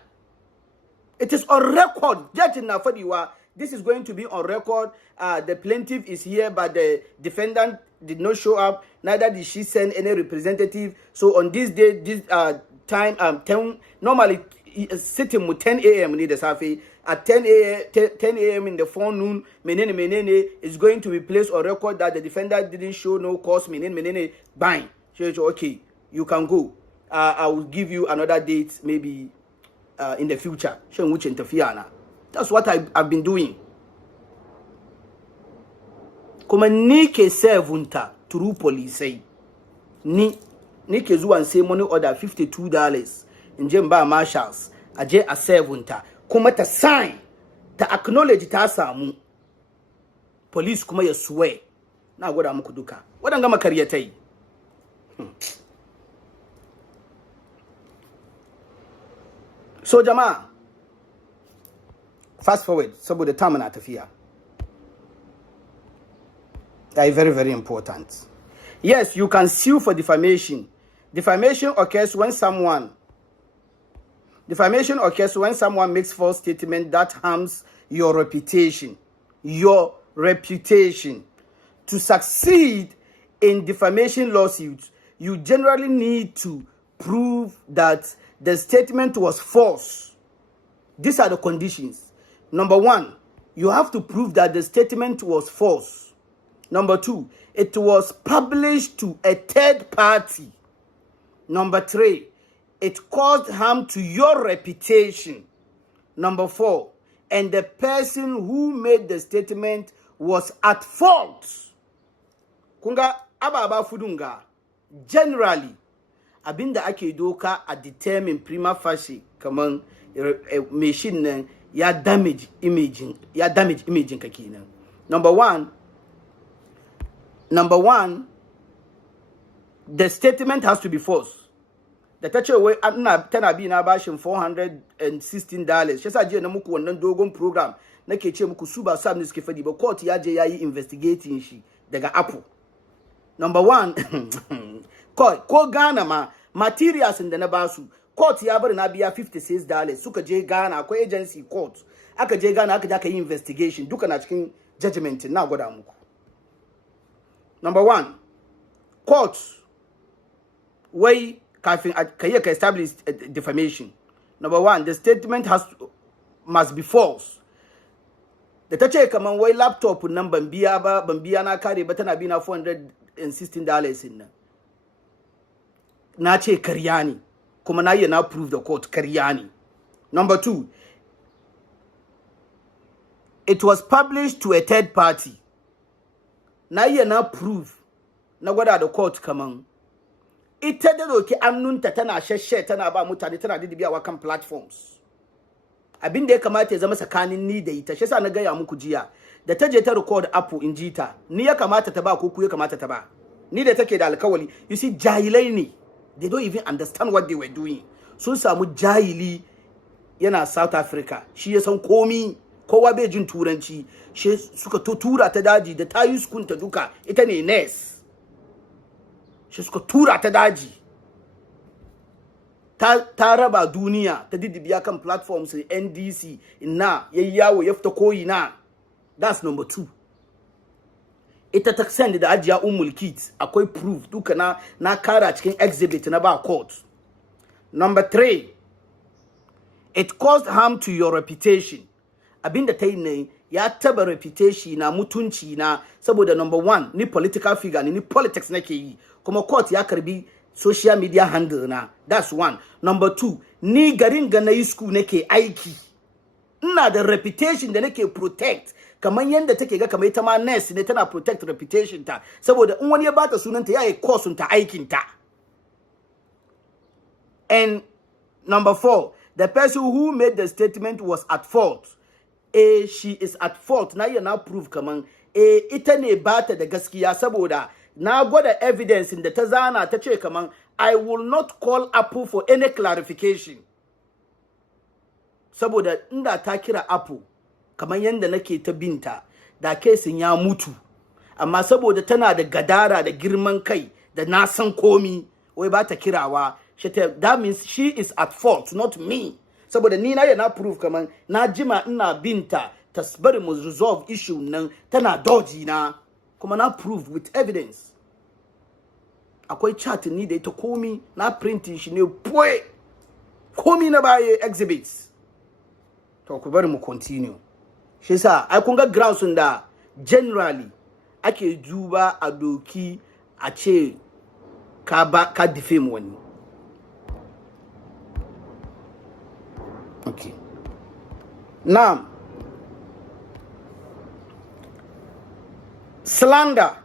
It is on record. Judge na fadiwa. This is going to be on record. The plaintiff is here, but the defendant did not show up. Neither did she send any representative. So on this day, this time, 10 normally sitting with 10 a.m. in the Safi at 10 a.m. in the forenoon. Menene is going to be placed on record that the defendant didn't show no cause. Menene bang. Okay, you can go. I will give you another date, maybe in the future. Which interfere. That's what I've been doing. Kuma ni ke servunta through police. Ni ke zuwa say money order $52. Nje mba marshals. Aje a servunta. Kuma ta sign. Ta acknowledge ta samu. Police kuma ya swear. Na gwada muku duka. Wadanga makaryatai. So jama'a, fast forward saboda time na tafiya. That is very, very important. Yes, you can sue for defamation. Defamation occurs when someone makes false statement that harms your reputation. Your reputation. To succeed in defamation lawsuits, you generally need to prove that the statement was false. These are the conditions. Number 1, you have to prove that the statement was false. Number 2, it was published to a third party. Number 3, it caused harm to your reputation. Number 4, and the person who made the statement was at fault. Kunga ababa fudunga. Generally, abinda ake doka a determine prima facie kaman machine nan ya damage imaging ka kenan. Number one, the statement has to be false. Da ta ce wai tana bi na bashin $416. Shi yasa jiya na muku wannan dogon program nake ce muku su ba sam ne suke fadi ba, court ya je yayi investigating shi daga Apple. Number 1, ko Ghana ma materials da na basu court ya bari na biya $56 suka je Ghana akwai agency court aka je Ghana aka yi investigation duka na cikin judgement na gwada muku. Number 1, court wai kafin ka establish defamation. Number 1, the statement must be false. Da ta ce kaman wai laptop nan ban biya na kare ba tana bi na $416 in nan. Na ce karya ne kuma na yi na prove the court karya ne. Number 2, it was published to a third party. Na yi na prove na gwada da court kaman ita da doki annunta tana shashe tana ba mutane tana didibiyawa kan platforms. Abin da ya kamata ya zama tsakanin ni da ita shi yasa na gaya muku jiya da ta je ta record Apple in jita ni ya kamata ta ba ko ku ya kamata ta ba ni da take da alkawali. You see jahilai ne, they don't even understand what they were doing. Sun samu jahili yana South Africa shi ya san komi kowa bai jin turanci shi suka tura ta daji da ta yi sukunta duka ita ne nurse shi suka tura ta daji ta raba duniya ta didibiya kan platforms NDC ina yayyawo ya fita koyi na. That's number 2. Ita ta send da ajiya kit akwai proof duka na kara cikin exhibit na ba court. Number 3, it caused harm to your reputation. Abinda ta yi ne ya taba reputation na mutunci na saboda number 1 ni political figure ni politics nake yi kuma court ya karbi social media handle na. That's 1. Number 2, ni garin ga na yi school nake aiki. Ina da reputation da nake protect kamar yanda take ga kamar ita ma nurse ne tana protect reputation ta saboda in wani ya bata sunanta yayi course ta aikin ta. And number 4, the person who made the statement was at fault. She is at fault. Na iya na prove kaman ita ne bata da gaskiya saboda na gwada evidence da ta zana ta ce kaman I will not call Apple for any clarification. Saboda inda ta kira Apple kaman yanda nake ta binta da kesin ya mutu. Amma saboda tana da gadara da girman kai da na san komi wai ba ta kirawa that means she is at fault, not me. Saboda ni na prove kaman na jima ina binta ta bari mu resolve issue nan tana dodgy na kuma na prove with evidence. Akwai chat ni da ita komi na printing shi ne boy komi na baye exhibits. To ku bari mu continue. Shi yasa ai kun ga grounds da generally ake duba a doki a ce ka defame wani. Okay. Now, slander,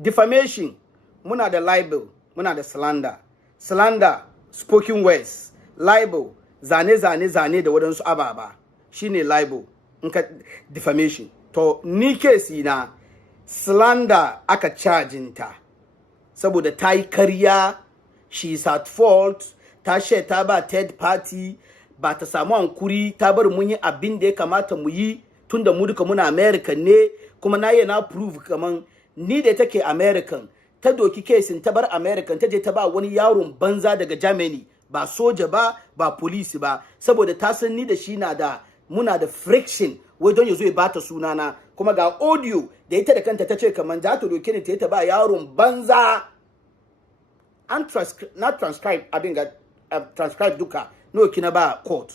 defamation, muna da libel, muna da slander. Slander, spoken words, libel, zane da wadansu ababa. Shine libel, defamation. To ni kesi na slander aka charginta. Saboda ta yi karya, she is at fault, ta share ta ba third party, ba ta samu hankuri ta bar mun yi abin da ya kamata mu yi tunda mu duka muna American ne kuma na yi na prove kaman ni da take American ta doki kesin ta bar American ta je ta ba wani yaron banza daga Germany ba soja ba police ba saboda ta san ni da shi muna da friction wai don yazo ya bata sunana kuma ga audio da ita da kanta ta ce kaman za ta doki ni ta ba yaron banza an transcribe abin ga transcribe duka no kina ba court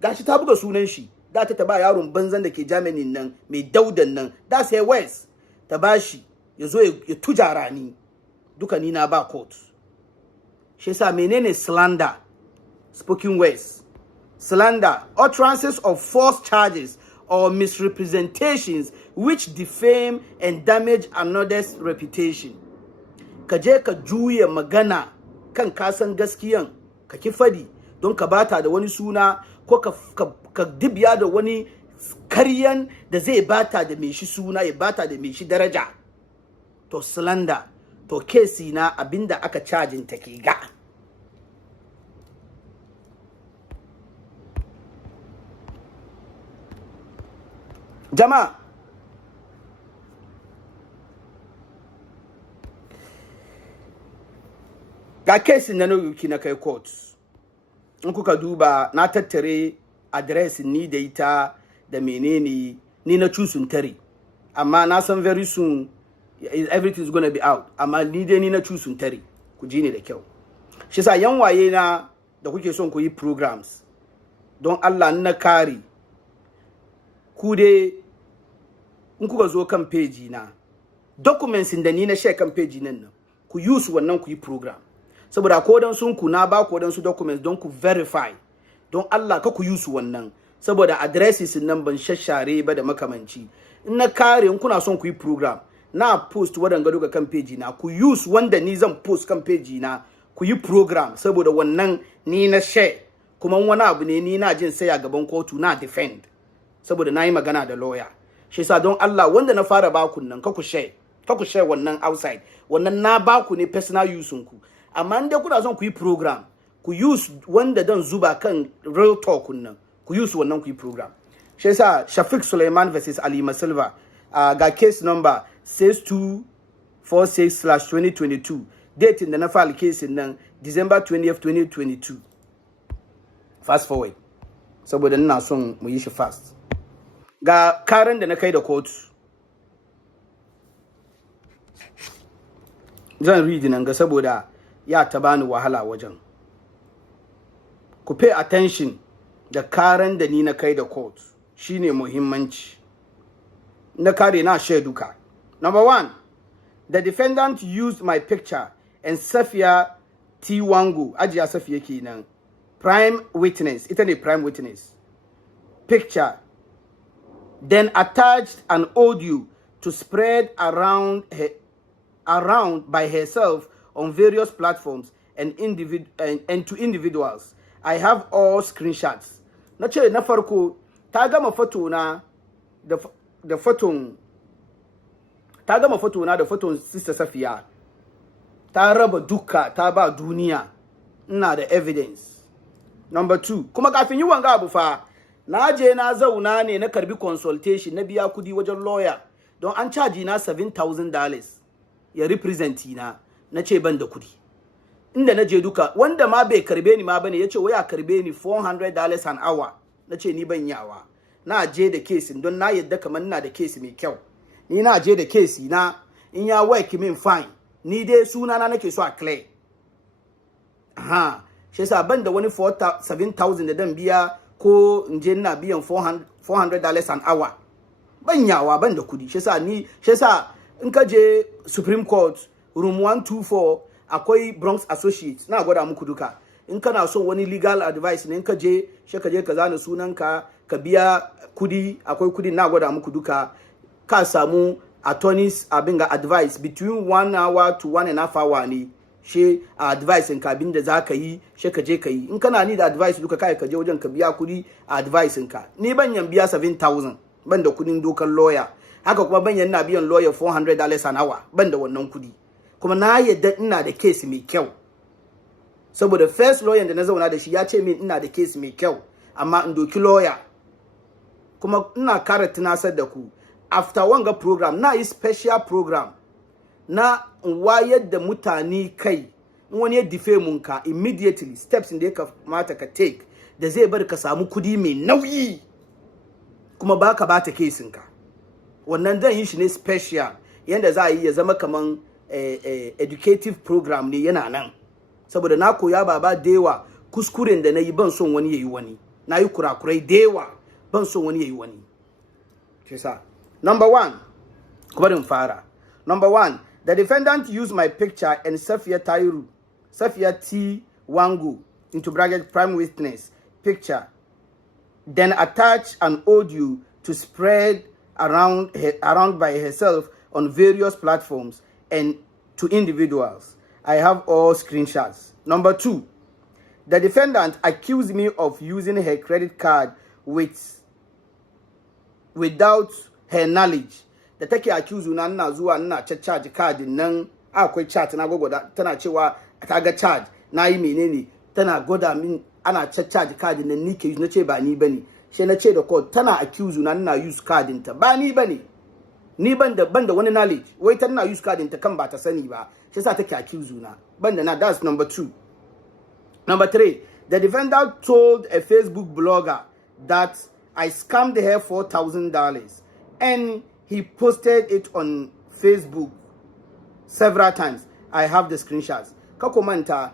gashi ta buga sunan shi da ta ba yaron banzan da ke Germany nan mai daudan nan da sai West ta bashi yazo ya tujara ni duka ni na ba court shi yasa menene slander spoken words slander utterances of false charges or misrepresentations which defame and damage another's reputation ka je ka juye magana kan kasan gaskiyan ka ki fadi don ka bata da wani suna ko ka dibiya da wani karyan da zai bata da mai shi suna ya bata da mai shi daraja to slander to kesi na abinda aka cajin ta ke ga jama'a ga case na yuki na kai court in kuka duba na tattare address ni da ita da menene ni na cusun tare amma na san very soon everything is going to be out amma ni dai ni na cusun tare ku ji ni da kyau shi sa yan waye na da kuke son ku yi programs don Allah na kare ku dai in kuka zo kan page na documents da ni na share kan page nan ku use wannan ku yi program saboda ko dan sun ku na ba ko dan su documents don ku verify don Allah ka ku use wannan saboda addresses nan ban shashare ba da makamanci in na kare in kuna son ku yi program na post wadanga duka kan page na ku use wanda ni zan post kan page na ku yi program saboda wannan ni na share kuma wani abu ne ni na jin sai a gaban kotu na defend saboda na yi magana da lawyer shi sa don Allah wanda na fara baku nan ka ku share wannan outside wannan na baku ne personal use ku amma inda kuna son ku yi program ku use wanda dan zuba kan real talk nan ku use wannan ku yi program shi sa Shafiq Suleiman versus Alima Silva ga case number 6246/2022 date da na file case nan December 20th 2022 fast forward saboda ina son mu yi shi fast ga karan da na kai da kotu zan read nan ga saboda ya ta bani wahala wajen ku pay attention da karan da ni na kai da kotu shine muhimmanci na kare na share duka. Number 1, the defendant used my picture and Safia T. Wangu, Ajiya Safia kenan, prime witness, ita ne prime witness, picture, then attached an audio to spread around by herself on various platforms and to individuals. I have all screenshots. Na ce na farko ta gama photo na da photon ta gama photo na da photon sister Safiya ta raba duka ta ba duniya ina da evidence. Number 2, kuma kafin yi wanga abu fa na je na zauna ne na karbi consultation na biya kudi wajen lawyer don an charge na $7,000 ya represent na ce ban da kudi inda na je duka wanda ma bai karbe ni ma bane yace waya karbe ni $400 an hour na ce ni ban yawa na je da case don na yadda kamar ina da case mai kyau ni na je da case na in ya work min fine ni dai suna na nake so a clear shi yasa ban da wani $7,000 da dan biya ko in je ina biyan $400 an hour ban yawa ban da kudi shi yasa in ka je Supreme Court room 124 akwai Bronx Associates na gwada muku duka in kana so wani legal advice ne in ka je ka zana sunanka ka biya kudi akwai kudi na gwada muku duka ka samu attorneys abinga advice between 1 hour to 1.5 hour ne she advice in ka abinda zaka yi she ka je ka yi in kana ni da advice duka kai ka je wajen ka biya kudi advice in ka ni ban yan biya 7,000 ban da kudin dokar lawyer haka kuma ban yan na biyan lawyer $400 an hour ban da wannan kudi kuma na yadda ina da case mai kyau saboda first lawyer da na zauna da shi ya ce min ina da case mai kyau amma in doki lawyer kuma ina kara tunasar da ku after wanga program na yi special program na wayar da mutane kai in wani ya defame ka immediately steps da ya kamata ka take da zai bar ka samu kudi mai nauyi kuma baka bata case ka wannan dan yi shi ne special yanda za a yi ya zama kaman educative program ne yana nan saboda na koya baba dewa kuskuren da na yi ban son wani yayi wani na yi kurakurai dewa ban son wani yayi wani kisa number 1 kubarin fara number 1 the defendant used my picture and Safia T. Wangu into bracket prime witness picture then attach an audio to spread around by herself on various platforms and to individuals. I have all screenshots. Number 2, the defendant accused me of using her credit card without her knowledge. Da take accuse na ina zuwa ina charge card nan akwai chat na gogoda tana cewa ta ga charge na yi menene tana goda min ana charge card nan ni ke use nace ba ni bane sai nace da code tana accuse na ina use card ta ba ni bane ni ban da wani knowledge wai tana use card ta kan ba ta sani ba She said take accuse na. But now that's number 2. Number 3, the defendant told a Facebook blogger that I scammed her $4,000 and he posted it on Facebook several times. I have the screenshots. Ka komanta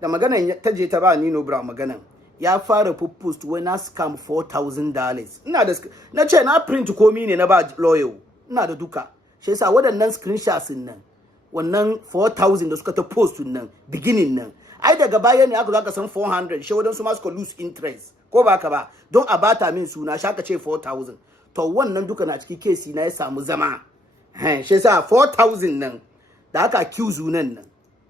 da magana ta je ta ba Nino Brown magana. Ya fara post when I scam $4,000. Ina da na ce na print komi ne na ba lawyer. Ina da duka. Shi yasa waɗannan screenshots nan wannan 4,000 da suka ta post nan beginning nan. Ai daga baya ne aka zaka san 400 shi wadansu ma suka lose interest ko ba ka ba don a bata min suna shaka ce 4,000 to wannan duka na cikin case na ya samu zama shi yasa 4,000 nan da aka accuse nan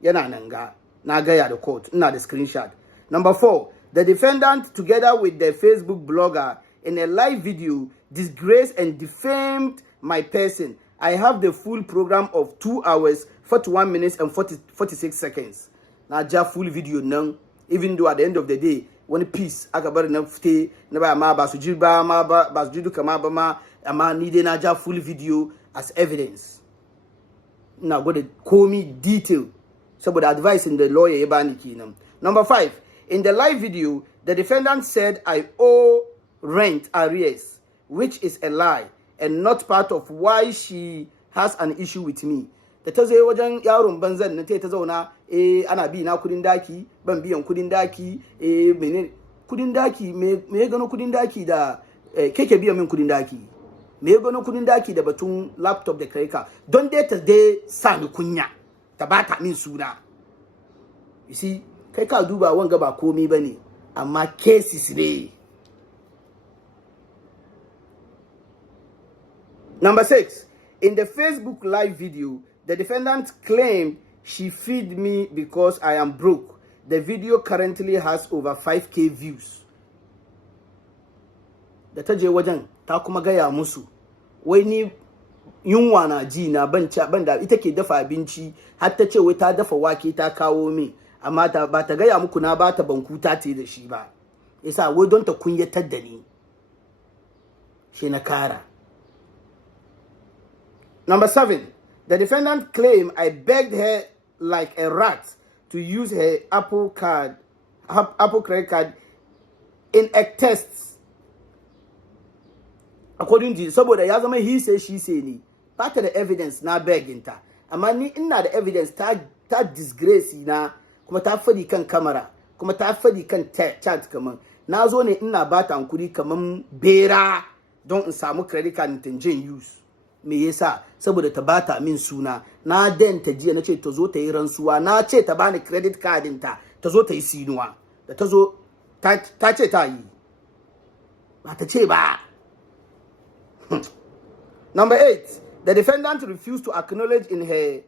yana nan ga na ga ya da court ina da screenshot. Number 4, the defendant together with the Facebook blogger in a live video disgraced and defamed my person. I have the full program of 2 hours 41 minutes and 46 seconds. Na ja full video nan, even though at the end of the day wani piece aka bar na fite na ba ma ba su ji ba ma ba su ji duka ma ba ma amma ni dai na ja full video as evidence. Na gwada komi detail saboda advice in the lawyer ya bani kenan. Number 5, in the live video the defendant said I owe rent arrears, which is a lie and not part of why she has an issue with me. Da ta zai wajen yaron banzan na ta zauna ana bi na kudin daki ban biyan kudin daki menene kudin daki me gano kudin daki da keke biyan min kudin daki me gano kudin daki da batun laptop da kai ka don dai ta dai sa ni kunya ta bata min suna. You see kai ka duba wanga ba komai bane amma cases ne. Number 6, in the Facebook live video the defendant claimed she feed me because I am broke. The video currently has over 5K views. Da ta je wajen ta kuma gaya musu wai ni yunwa na ji na ban da ita ke dafa abinci har ta ce wai ta dafa wake ta kawo min amma ba ta gaya muku na ba ta banku ta ce da shi ba. Yasa wai don ta kunyatar da ni. Shi na kara. Number 7, the defendant claimed I begged her like a rat to use her Apple credit card in a test. According to saboda ya zama he say she say ni ba ta da evidence na begging ta amma ni ina da evidence ta disgrace na kuma ta fadi kan camera kuma ta fadi kan chat kaman na zo ne ina ba ta hankuri kaman bera don in samu credit card in jin use. Me yasa saboda ta bata min suna na denta jiya nace ta zo ta yi ransuwa na ce ta bani credit card ta zo ta yi sinuwa da ta zo ta ce ta yi ba ta ce ba. Number 8, the defendant refused to acknowledge in her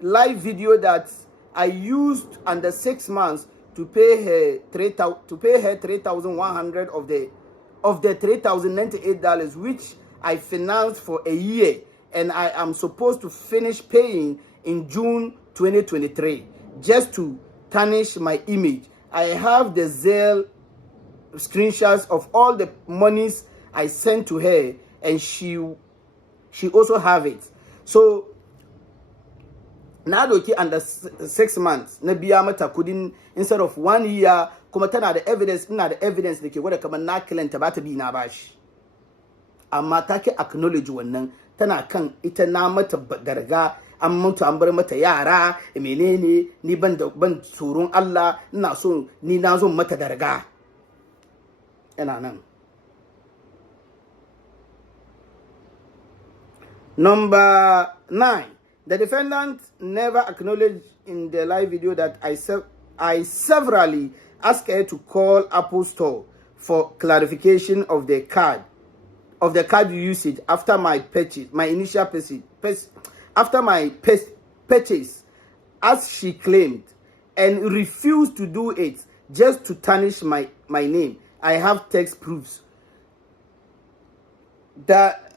live video that I used under 6 months to pay her $3,100 of the $3,098 which I financed for a year and I am supposed to finish paying in June 2023 just to tarnish my image. I have the Zelle screenshots of all the monies I sent to her and she also have it. So na doki under 6 months na biya mata kudin instead of 1 year kuma tana da evidence ina da evidence da ke gwada kamar na kilanta ba ta bi na bashi amma ta ke acknowledge wannan tana kan ita na mata darga an mutu an bar mata yara menene ni ban tsoron Allah ina so ni na zo mata darga ina nan. Number 9, the defendant never acknowledged in the live video that I severally asked her to call Apple Store for clarification of the card usage after my purchase, my initial purchase, after my purchase, as she claimed, and refused to do it just to tarnish my name. I have text proofs that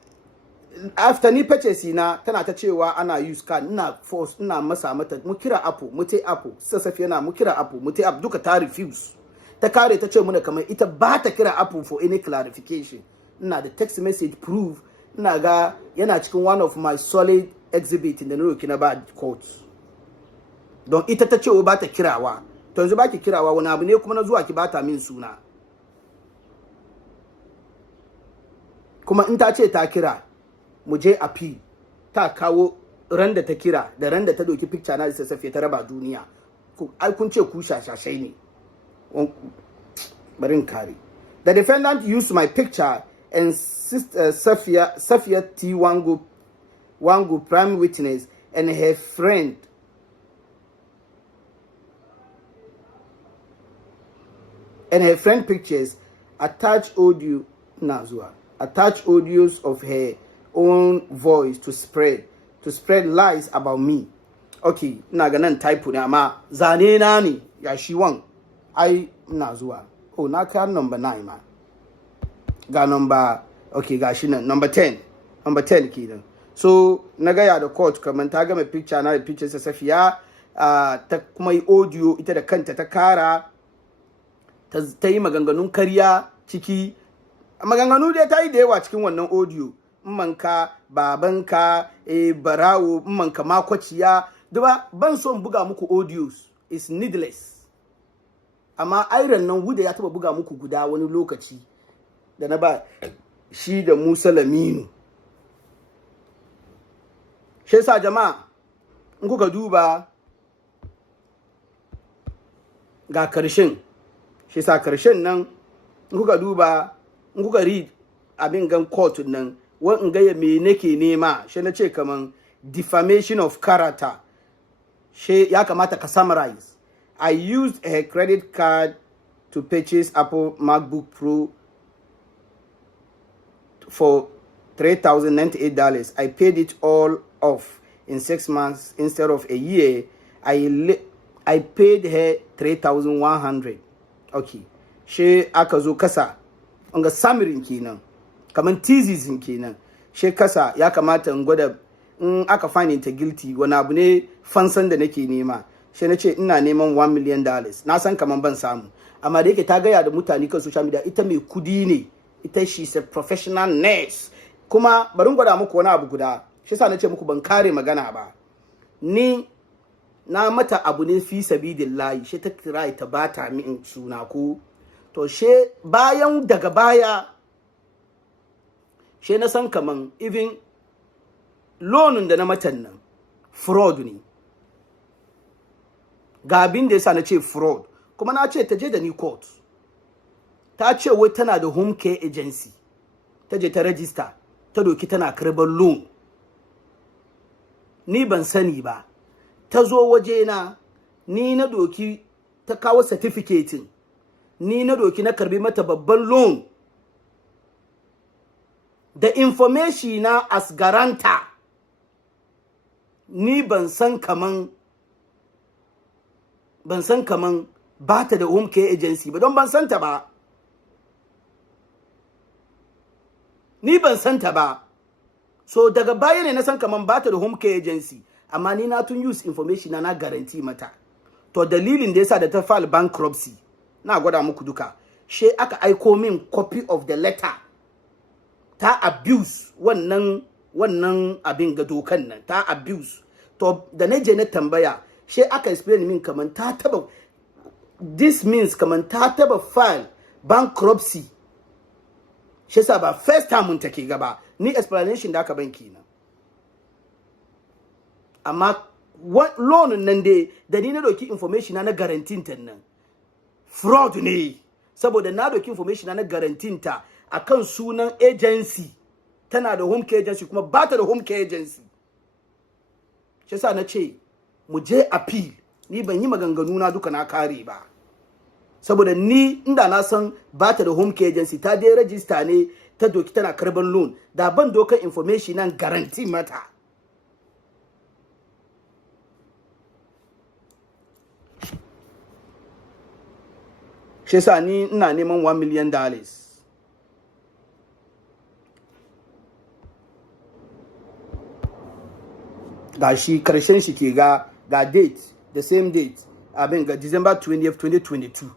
after ni purchase na tana ta cewa ana use card ina force ina masa mata mu kira Apple mu tai Apple sassafe na mu kira Apple mu tai Apple duka ta refuse ta kare ta ce muna kamar ita ba ta kira Apple for any clarification. Ina da text message proof ina ga yana cikin one of my solid exhibit in the New York ba court don ita ta ce ba ta kirawa to yanzu ba ki kirawa wani abu ne kuma na zuwa ki bata min suna kuma in ta ce ta kira mu je appeal ta kawo ran da ta kira da ran da ta doki picture na Safiya ta raba duniya ai kun ce ku shashashai ne barin kare. The defendant used my picture and Safiya T. Wangu prime witness and her friend pictures attached audios of her own voice to spread lies about me. Okay, ina ga nan type ne amma zane na ne ya shi wan ai ina zuwa. Oh, na ka number 9 ma. Ga number okay ga shi nan number 10 kenan. So na ga ya da court kaman ta ga mai picture na da picture sa Safiya ta kuma yi audio ita da kanta ta kara ta yi maganganun kariya ciki maganganu dai ta yi da yawa cikin wannan audio manka babanka barawo manka makwaciya duba ban so buga muku audios is needless amma iron nan wuda ya taba buga muku guda wani lokaci da na ba shi da Musa Laminu shi yasa jama'a in kuka duba ga karshen shi yasa karshen nan in kuka duba in kuka read abin gan court nan wan ga ya me nake nema shi na ce kaman defamation of character she ya kamata ka summarize. I used her credit card to purchase Apple MacBook Pro for $3,098. I paid it all off in 6 months instead of a year. I paid her 3,100. Okay. She aka zo kasa nga samirin kenan kaman thesis kenan she kasa ya kamata in gwada in aka find ta guilty wani abu ne fansan da nake nema she nace ina neman $1 million na san kaman ban samu amma da yake ta gaya da mutane kan social media ita mai kudi ne ita she's a professional nurse kuma bari gwada muku wani abu guda shi yasa nace muku ban kare magana ba ni na mata abu ne fi sabidillahi she ta kira ta bata min suna ko to she bayan daga baya she na san kaman even loanin da na matan nan fraud ne ga abin da yasa na ce fraud kuma na ce ta je da ni court ta ce wai tana da home care agency ta je ta register ta doki tana karban loan ni ban sani ba ta zo waje na ni na doki ta kawo certificate ni na doki na karbi mata babban loan da information na as guarantor ni ban san kaman ba ta da home care agency ba don ban san ta ba ni ban san ta ba so daga baya ne na san kaman ba ta da home care agency amma ni na tun use information na guarantee mata to dalilin da yasa da ta file bankruptcy na gwada muku duka she aka aiko min copy of the letter ta abuse wannan abin ga dokan nan ta abuse to da naje na tambaya she aka explain min kaman ta taba this means kaman ta taba file bankruptcy she sa ba first time mun take gaba ni explanation da aka ban kenan amma loan nan dai da ni na doki information na guarantee ta nan fraud ne saboda na doki information na guarantee ta akan sunan agency tana da home care agency kuma ba ta da home care agency shi yasa na ce mu je appeal ni ban yi maganganu na duka na kare ba saboda ni inda na san ba ta da home care agency ta dai register ne ta doki tana karban loan da ban dokan information nan guarantee mata shi yasa ni ina neman $1 million ga shi karshen shi ke ga date the same date abin ga December 20th 2022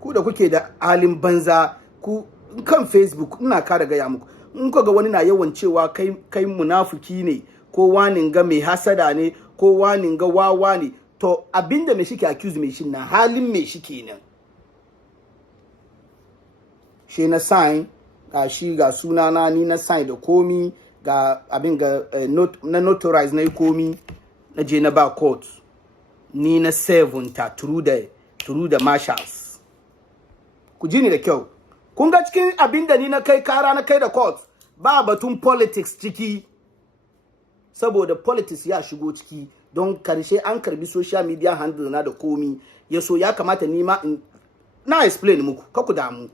ku da kuke da halin banza ku kan Facebook ina kara gaya muku in ka ga wani na yawan cewa kai munafiki ne ko wani ga mai hasada ne ko wani ga wawa ne to abinda mai shi ke accuse mai shi na halin mai shi kenan shi na sign ga shi ga sunana ni na sign da komi ga abin ga na notarize na komi na je na ba court ni na ta through the marshals ku ji ni da kyau kun ga cikin abin da ni na kai kara na kai da court ba batun politics ciki saboda politics ya shigo ciki don karshe an karbi social media handle na da komi yaso ya kamata ni ma na explain muku ka ku damu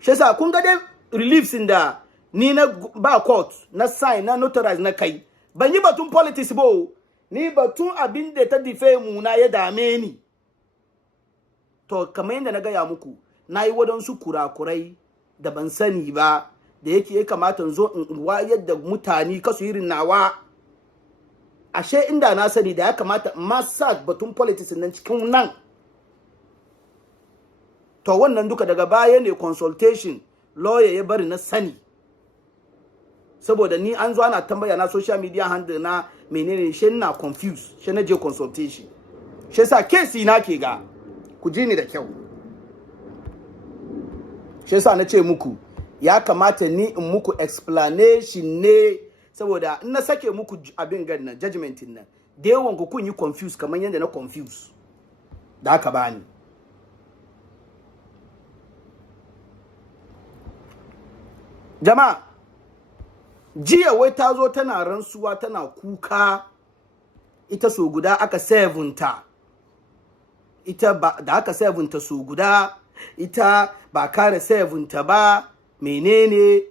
shi yasa kun ga dai reliefs da ni na ba court na sign na notarize na kai ban yi batun politics ba ni batun abin da ta dife mu na ya dame ni to kamar yadda na gaya muku na yi wadansu kurakurai da ban sani ba da yake ya kamata zo in wayar da mutane kasu irin nawa ashe inda na sani da ya kamata ma sa batun politics nan cikin nan to wannan duka daga baya ne consultation lawyer ya bari na sani saboda ni an zo ana tambaya na social media handle na menene shi na confused shi na je consultation shi yasa case na ke ga ku ji ni da kyau shi yasa na ce muku ya kamata ni in muku explanation ne saboda in na sake muku abin gan nan judgment nan da yawan ku kun yi confused kamar yadda na confuse da haka bani jama'a jiya wai ta zo tana ransuwa tana kuka ita so guda aka sevunta ita ba da aka sevunta so guda ita ba kare sevunta ba menene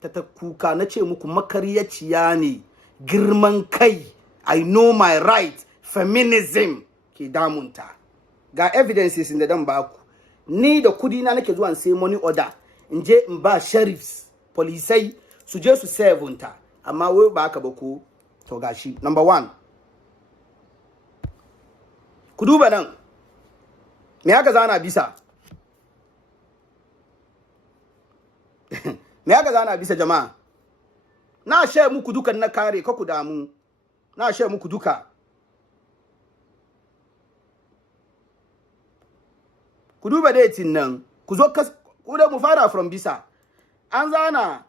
ta kuka na ce muku makaryaciya ne girman kai I know my right feminism ke damunta ga evidences da dan baku ni da kudi na nake zuwa sai money order in je in ba sheriffs polisai su je su sevunta amma wai ba haka ba ko to gashi number 1 ku duba nan me aka zana bisa me aka zana bisa jama'a na share muku dukan na kare ka ku damu na share muku duka ku duba datin nan ku zo ku da mu fara from bisa an zana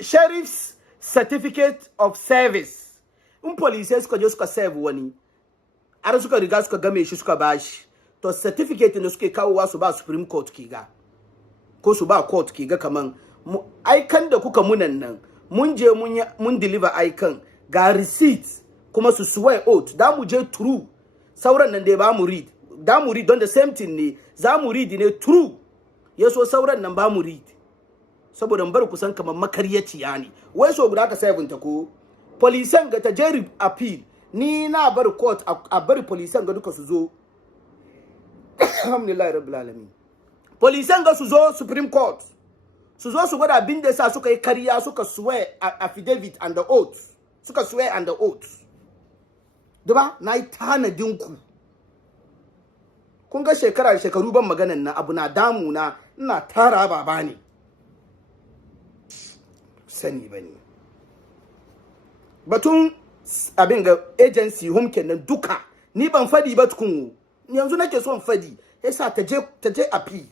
sheriff's certificate of service in police suka je suka serve wani har suka riga suka game shi suka bashi to certificate ne suke kawowa su ba supreme court kiga ko su ba court kiga kaman aikan da kuka munan nan mun je mun deliver aikan ga receipt kuma su swear oath da mu je true sauran nan dai ba mu read da mu read don the same thing ne za mu read ne true yaso sauran nan ba mu read saboda bar kusan kaman makaryaciya ne wai so guda ka sevunta ko polisan ga ta je appeal ni na bar court a bar polisan ga duka su zo alhamdulillah rabbil alamin polisan ga su zo supreme court su zo su gwada abin da sa suka yi kariya suka swear affidavit and the oath suka swear and the oath duba na yi tanadin ku kun ga shekaru ban maganan na abu na damu na ina tara baba ne sani bane batun abin ga agency home kenan duka ni ban fadi ba tukun yanzu nake son fadi yasa ta je appeal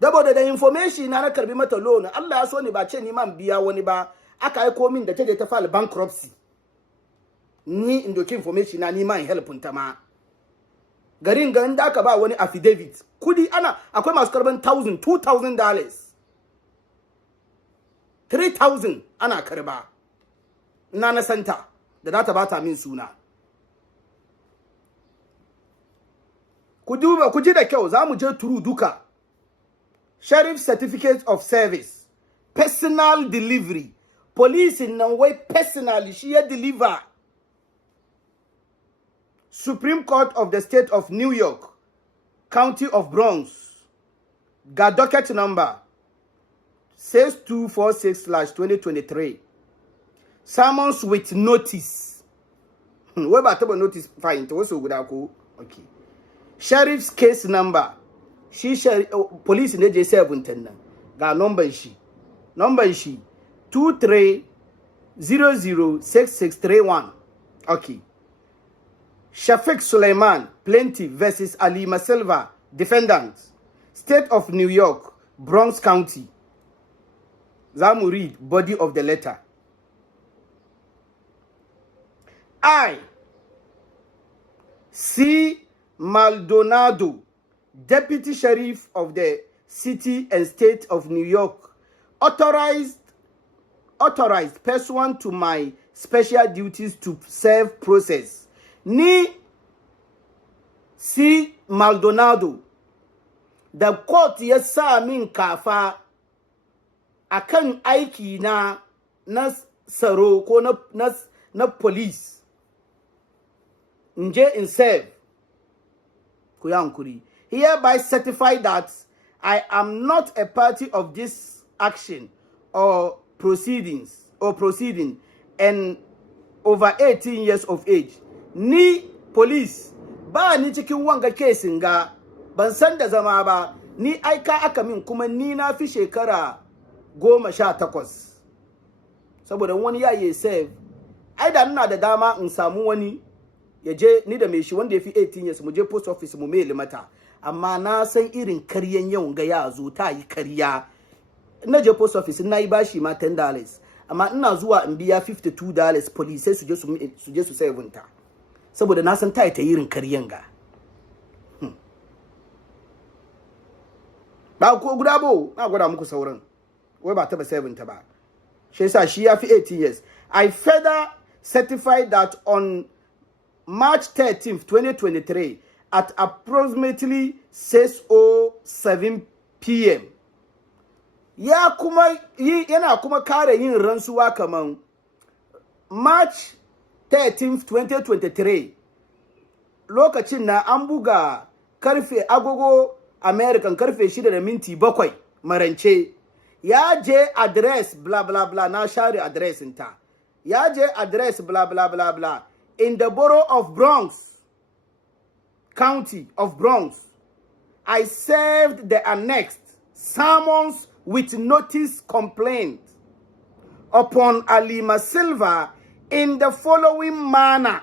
saboda da information na karbi mata loan Allah ya so ni ba ce ni man biya wani ba aka aiko min da ta file bankruptcy ni in doki information na ni man help ta ma garin ga inda aka ba wani affidavit kudi akwai masu karban $2,000 $3,000 ana karba na santa da za ta bata min suna ku duba ku ji da kyau za mu je turu duka sheriff certificate of service personal delivery police nan wai personally shi ya deliver Supreme Court of the State of New York County of Bronx ga docket number 6246/2023 summons with notice wai ba taba notice fine to wasu guda ko okay sheriff's case number shi police ne je 17 nan ga number shi 23006631 okay. Shafiq Suleiman plaintiff versus Alima Silva defendant, State of New York, Bronx County. Zamu read body of the letter. I, C. Maldonado, Deputy Sheriff of the City and State of New York, authorized pursuant to my special duties to serve process. Ni C. Maldonado, the court ya sa min kafa akan aiki na tsaro ko na police. Nje in serve. Kuyankuri. Hereby certify that I am not a party of this action or proceeding and over 18 years of age. Ni police ba ni cikin wanga kesin ga ban san da zama ba, ni aika aka min kuma ni na fi shekara 18 saboda wani ya yi save ai da ina da dama in samu wani ya je ni da mai shi wanda ya fi 18 years mu je post office mu mail mata, amma na san irin karyan yau ga ya zo ta yi karya. Na je post office na yi bashi ma $10 amma ina zuwa in biya $52 police sai su je su save ta saboda na san ta yi irin karyan ga ba ko guda bo na gwada muku sauran wai ba taba 7 ta ba, shi yasa shi ya fi 18 years. I further certify that on March 13th, 2023 at approximately 6:07 p.m. yana kuma kare yin rantsuwa kaman March 13th, 2023 lokacin na an buga karfe agogo American karfe 6:07 marance. Ya je address blah blah blah, na share address ta. Ya je address blah blah blah blah in the borough of Bronx, County of Bronx. I served the annexed summons with notice complaint upon Alima Silva in the following manner.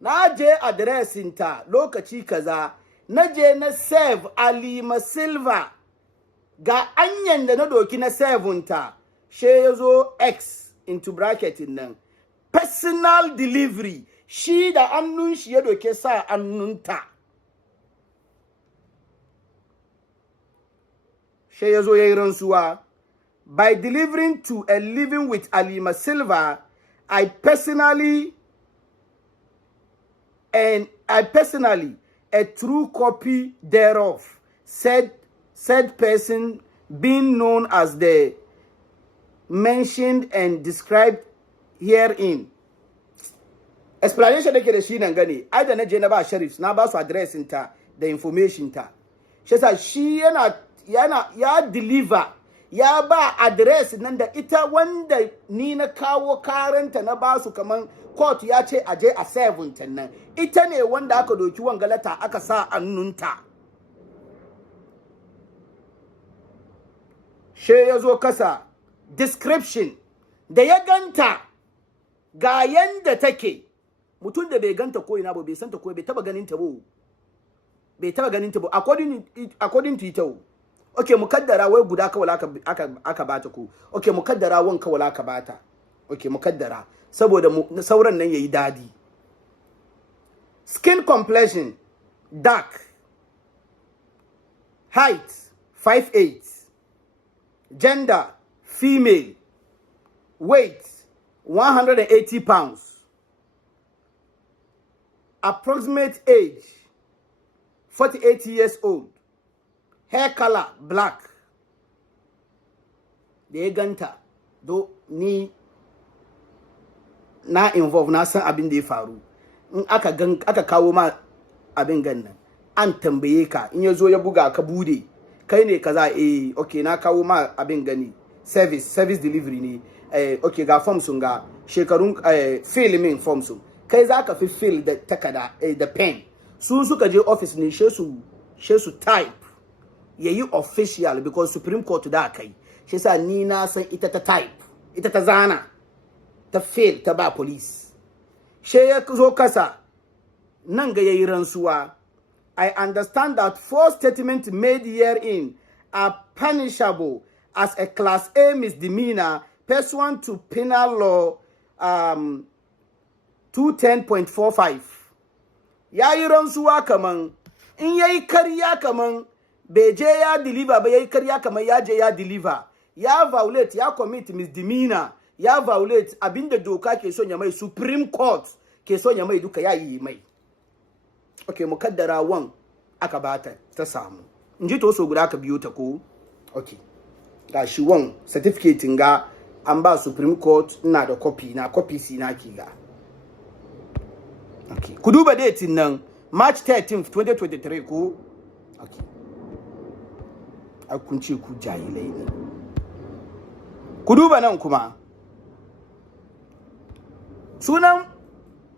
Na je address ta lokaci kaza, na je na serve Alima Silva ga anyan da na doki na servunta, she yazo X into bracket nan personal delivery, shi da annun shi ya doke sa annunta, she yazo yayi rantsuwa by delivering to a living with Alima Silva. I personally a true copy thereof, said person being known as the mentioned and described herein. Explanation da ke da shi nan gane, ai da na je na ba sheriffs na ba su address ta da information ta. Shi yasa shi ya deliver, ya ba address nan da ita wanda ni na kawo karanta na ba su kaman court ya ce aje a 7 nan. Ita ne wanda aka doki wangalata aka sa annunta. She yazo kasa description da ya ganta ga yanda take, mutum da bai ganta ko ina ba, bai santa ko bai taba ganin ta ba, according to ita. Okay, mukaddara wai guda kawai aka bata ko, okay mukaddara wan kawai aka bata, okay mukaddara saboda sauran nan yayi dadi. Skin complexion dark, height 5'8", gender female, weight 180 pounds, approximate age 48 years old, hair color black. Da ya ganta do ni na involve, na san abin da ya faru. In aka kawo ma abin gannan an tambaye ka, in yazo ya buga ka bude kai ne kaza, okay na kawo ma abin gani, service delivery ne, okay ga form sun ga shekarun filming form sun kai zaka fi fill da takada da pen, su suka je office ne she su she su type yayi official because Supreme Court da kai shi sa ni na san ita ta type ita ta zana ta fail ta ba police she ya zo kasa nan ga yayi ransuwa. I understand that 4 statements made herein are punishable as a class A misdemeanor pursuant to penal law 210.45. Yayi ransuwa kaman in yayi karya kaman beje ya deliver ba yayi karya kaman ya je ya deliver ya violate ya commit misdemeanor ya violate abinda doka ke so ya mai Supreme Court ke so ya mai duka yayi mai. Okay, mukaddara wan aka bata ta samu. Inji to so guda aka biyo ta ko? Okay. Ga shi wan certificate nga an ba Supreme Court ina da copy na copy si na ki ga. Okay. Ku duba date nan March 13th 2023 ko? Okay. Kun ce ku jahilai ne. Ku duba nan kuma. Sunan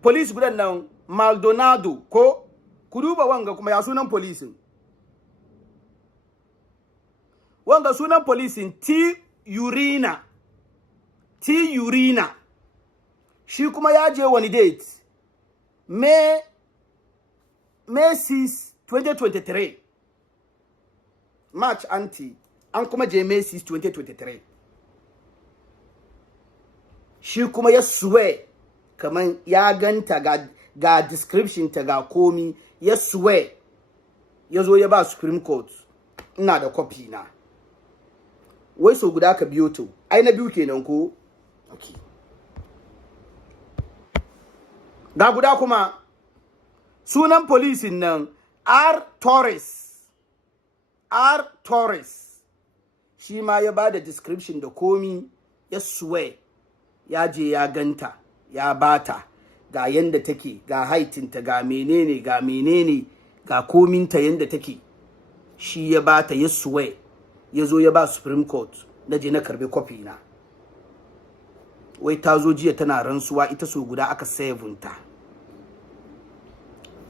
police gudan nan Maldonado ko ku duba wanga kuma ya sunan police. Wanga sunan police T Urina. Shi kuma ya je wani date? May 6 2023. March anti an kuma je May 6 2023. Shi kuma ya swear kaman ya ganta ga description ta ga komi ya swear ya zo ya ba Supreme Court ina da copy na. Wai so guda ka biyo to ai na biyu kenan ko? Okay. Ga guda kuma sunan police nan R Torres shi ma ya ba da description da komi ya swear ya je ya ganta ya bata ga yanda take ga haitinta ga menene ga kominta yanda take shi ya bata ya swear ya zo ya ba Supreme Court na je na karbe copy na. Wai ta zo jiya tana ransuwa ita so guda aka savunta.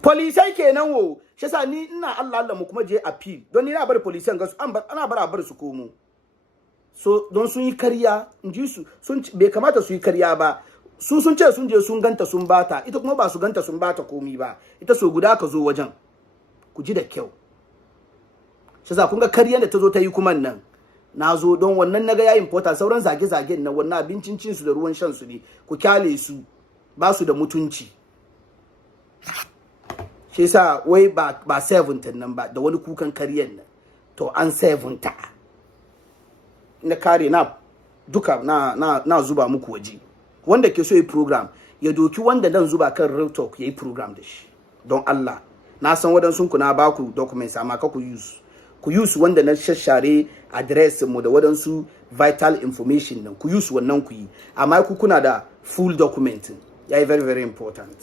Polisai kenan wo shi yasa ni ina Allah mu kuma je appeal don ni na bar polisan ga su ana bar su komo. So don sun yi kariya inji su sun bai kamata su yi kariya ba. Su sun ce sun je sun ganta sun bata ita kuma ba su ganta sun bata komi ba. Ita so guda ka zo wajen. Ku ji da kyau. Shi yasa kun ga kariyan da ta zo ta yi kuma nan. Na zo don wannan naga yayin important sauran zage-zagen nan wannan abincin cin su da ruwan shan su ne ku kyale su ba su da mutunci. Shi yasa wai ba 7 nan ba da wani kukan kariyan nan to an 7 ta na kare na duka na zuba muku waje wanda ke so yi program ya doki wanda dan zuba kan real talk yayi program da shi don Allah na san wadansu ku na ba ku documents amma ka ku use wanda na shashare address mu da wadansu vital information nan ku use wannan ku yi amma ku kuna da full document yayi very very important.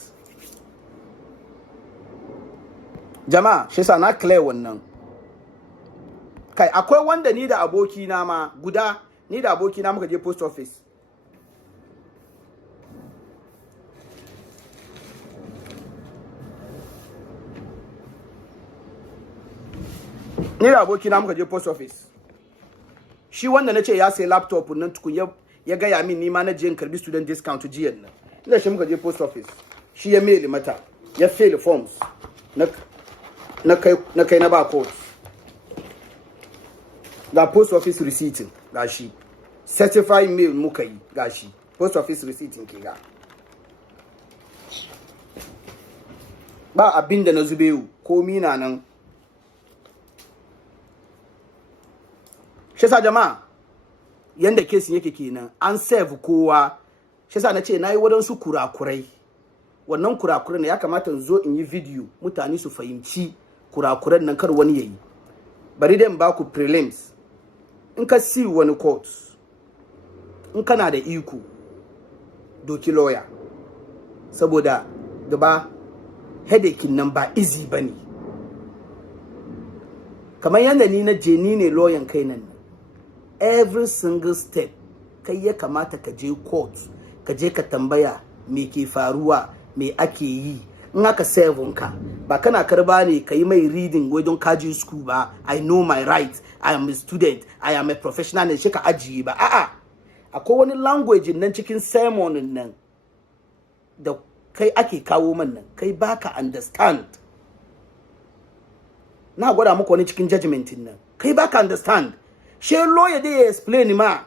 Jama'a shi yasa na clear wannan kai akwai wanda ni da aboki na ma guda ni da aboki na muka je post office shi wanda nace ya sai laptop nan tukun ya ga ya min ni ma na je karbi student discount jiyan nan ina shi muka je post office shi ya mail mata ya fill forms na kai na ba court ga post office receipt ga shi certified mail muka yi ga shi post office receipt ke ga ba abinda na zube komi na nan. Shi sa jama'a yanda kesin yake kenan an save kowa. Shi sa nace nayi wadansu kurakurai wannan kurakuran ya kamata in zo in yi video mutane su fahimci kurakuran nan kar wani yayi. Bari dai in ba ku prelims in ka see wani court in kana da iko doki lawyer saboda da ba headache nan ba easy bane kamar yanda ni na je ni ne lawyer kai nan every single step kai ya kamata ka je court ka je ka tambaya me ke faruwa me ake yi in aka serve ka ba kana karba ne kai mai reading wajen kaji school ba. I know my rights, I am a student, I am a professional ne shi ka ajiye ba. A'a akwai wani language nan cikin sermon nan da kai ake kawo man nan kai baka understand. Na gwada muku wani cikin judgment nan kai baka understand. She lawyer dey explain ma.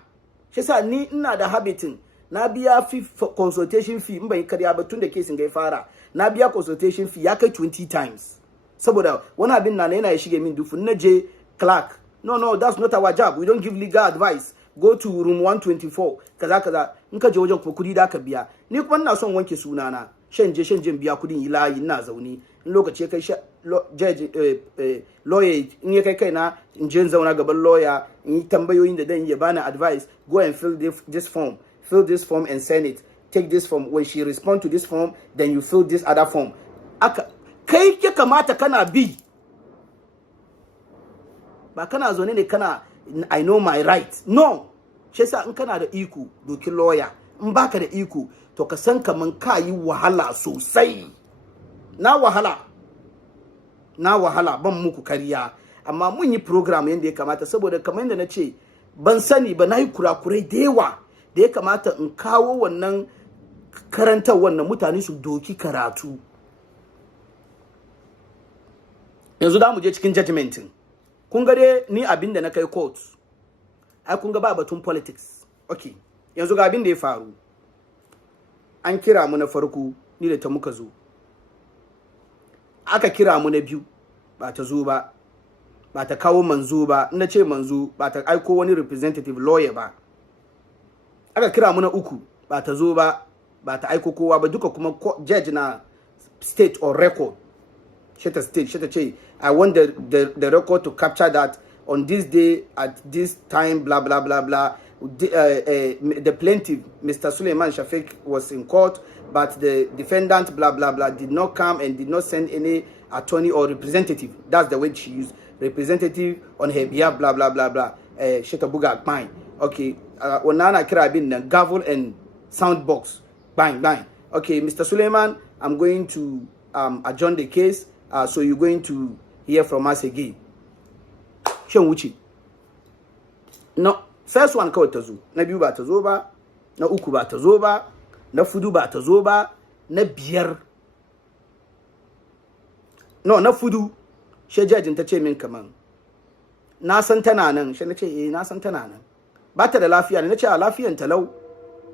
She sa ni ina da habitin na biya fee consultation fee in ban kariya ba tun da kesin ga fara. Na biya consultation fee ya kai 20 times. Saboda wani abin na yana shige min dufu na je clerk. No, that's not our job. We don't give legal advice. Go to room 124 kaza in ka je wajen kuma kudi da ka biya. Ni kuma ina son wanke sunana. Shan je biya kudin ilayi ina zauni. In lokaci kai judge lawyer in ya kai na in je zauna gaban lawyer in yi tambayoyin da dan ya bani advice. Go and fill this form. Fill this form and send it. Take this form. When she respond to this form, then you fill this other form. Kai ke kamata kana bi. Ba kana zo ne kana I know my rights. No. Shi yasa in kana da iko doki lawyer. In baka da iko to ka san kaman ka yi wahala sosai. Na wahala ban muku kariya. Amma mun yi program yanda ya kamata saboda kamar yanda na ce ban sani ba na yi kurakurai da yawa da ya kamata in kawo wannan karantar wannan mutane su doki karatu. Yanzu da mu je cikin judgmentin. Kun ga dai ni abin da na kai court. Ai kun ga ba batun politics. Okay. Yanzu ga abin da ya faru. An kira mu na farko ni da ta muka zo. Aka kira mu na biyu ba ta zo ba. Ba ta kawo manzo ba. Ina ce manzo ba ta aiko wani representative lawyer ba. Aka kira mu na uku ba ta zo ba. Ba ta aiko kowa ba duka kuma judge na state or record. Sheta state, sheta say, I want the record to capture that on this day at this time, blah blah blah blah. The plaintiff, Mr. Suleiman Shafiq, was in court, but the defendant, blah blah blah, did not come and did not send any attorney or representative. That's the word she used. Representative on her behalf, blah blah blah blah. Sheta buga bang. Okay. Onana kirabin gavel and sound box. Bang bang. Okay, Mr. Suleiman, I'm going to adjourn the case. So you're going to hear from us again. Shan wuce. No, first one kawai ta zo, na biyu ba ta zo ba, na uku ba ta zo ba, na fudu ba ta zo ba, na biyar. No, na fudu, she jajin ta ce min kaman, na san tana nan, she na ce na san tana nan. Ba ta da lafiya ne, na ce a lafiyan talau,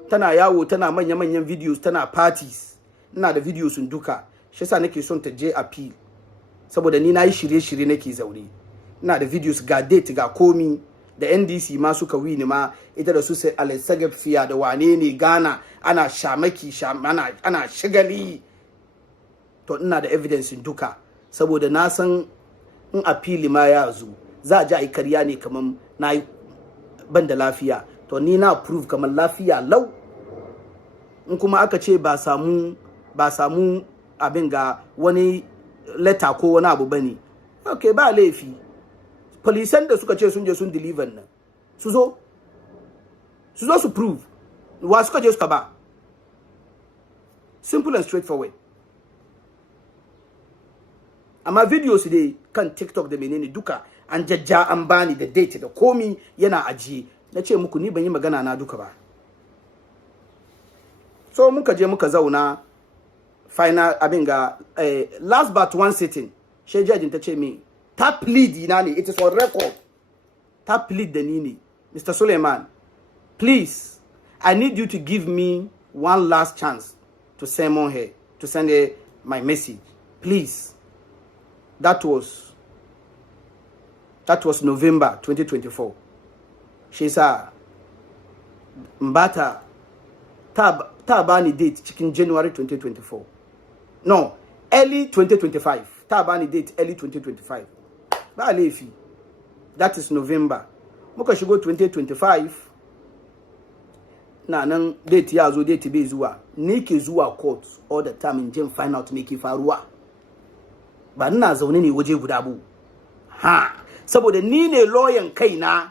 tana yawo, tana manya-manyan videos, tana parties, ina da videos sun duka, shi yasa nake son ta je appeal. Saboda ni nayi shirye-shirye nake zaure. Ina da videos ga date ga komi da NDC ma suka wini ma ita da su sai Alexander Fiya da wane ne Ghana ana shamaki ana shigali. To ina da evidence duka saboda na san in appeal ma ya zo za a ji ai kariya ne kaman nayi ban da lafiya. To ni na prove kaman lafiya lau. In kuma aka ce ba samu abin ga wani letter ko wani abu bane, okay, ba laifi. Polisan da suka ce sun je sun deliver nan su zo su prove wa suka je suka ba. Simple and straightforward. Amma videos dai kan TikTok da menene duka an jajja an bani da date da komi yana ajiye. Na ce muku ni ban yi magana na duka ba. So muka je muka zauna final abin ga last but one sitting she judge ta ce min ta plead ina ne, it is on record, ta plead da ni ne, Mr. Suleiman, please I need you to give me one last chance to sermon her, to send her my message, please. That was November 2024. She said mbata ta bani date cikin January 2024. No, early 2025. Ta bani date early 2025. Ba laifi. That is November. Muka shigo 2025. Na nan date ya zo, date bai zuwa. Ni ke zuwa court all the time in jin find out me ke faruwa. Ba ina zaune ne waje guda bu. Ha, saboda ni ne lawyer kaina.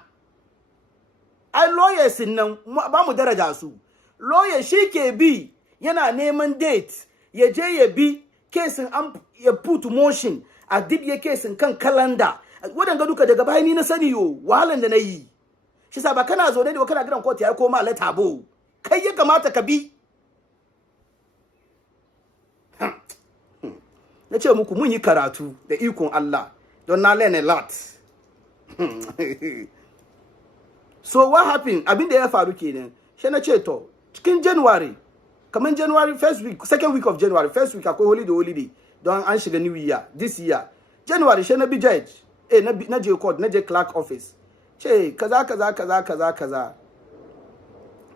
Ai lawyers nan ba mu daraja su. Lawyer shi ke bi yana neman date, ya je ya bi case an ya put motion a dibiye case kan calendar wadanga duka daga bayani na sani yo wahalan da nayi shi sa ba kana zo ne da kana gidan court ya koma letter bo kai ya kamata ka bi na ce muku mun yi karatu da ikon Allah don na learn a lot so what happened abin da ya faru kenan shi na ce to cikin January kaman January first week second week of January first week akwai holiday don an shiga new year this year January shi na bi judge na je court na je clerk office ce kaza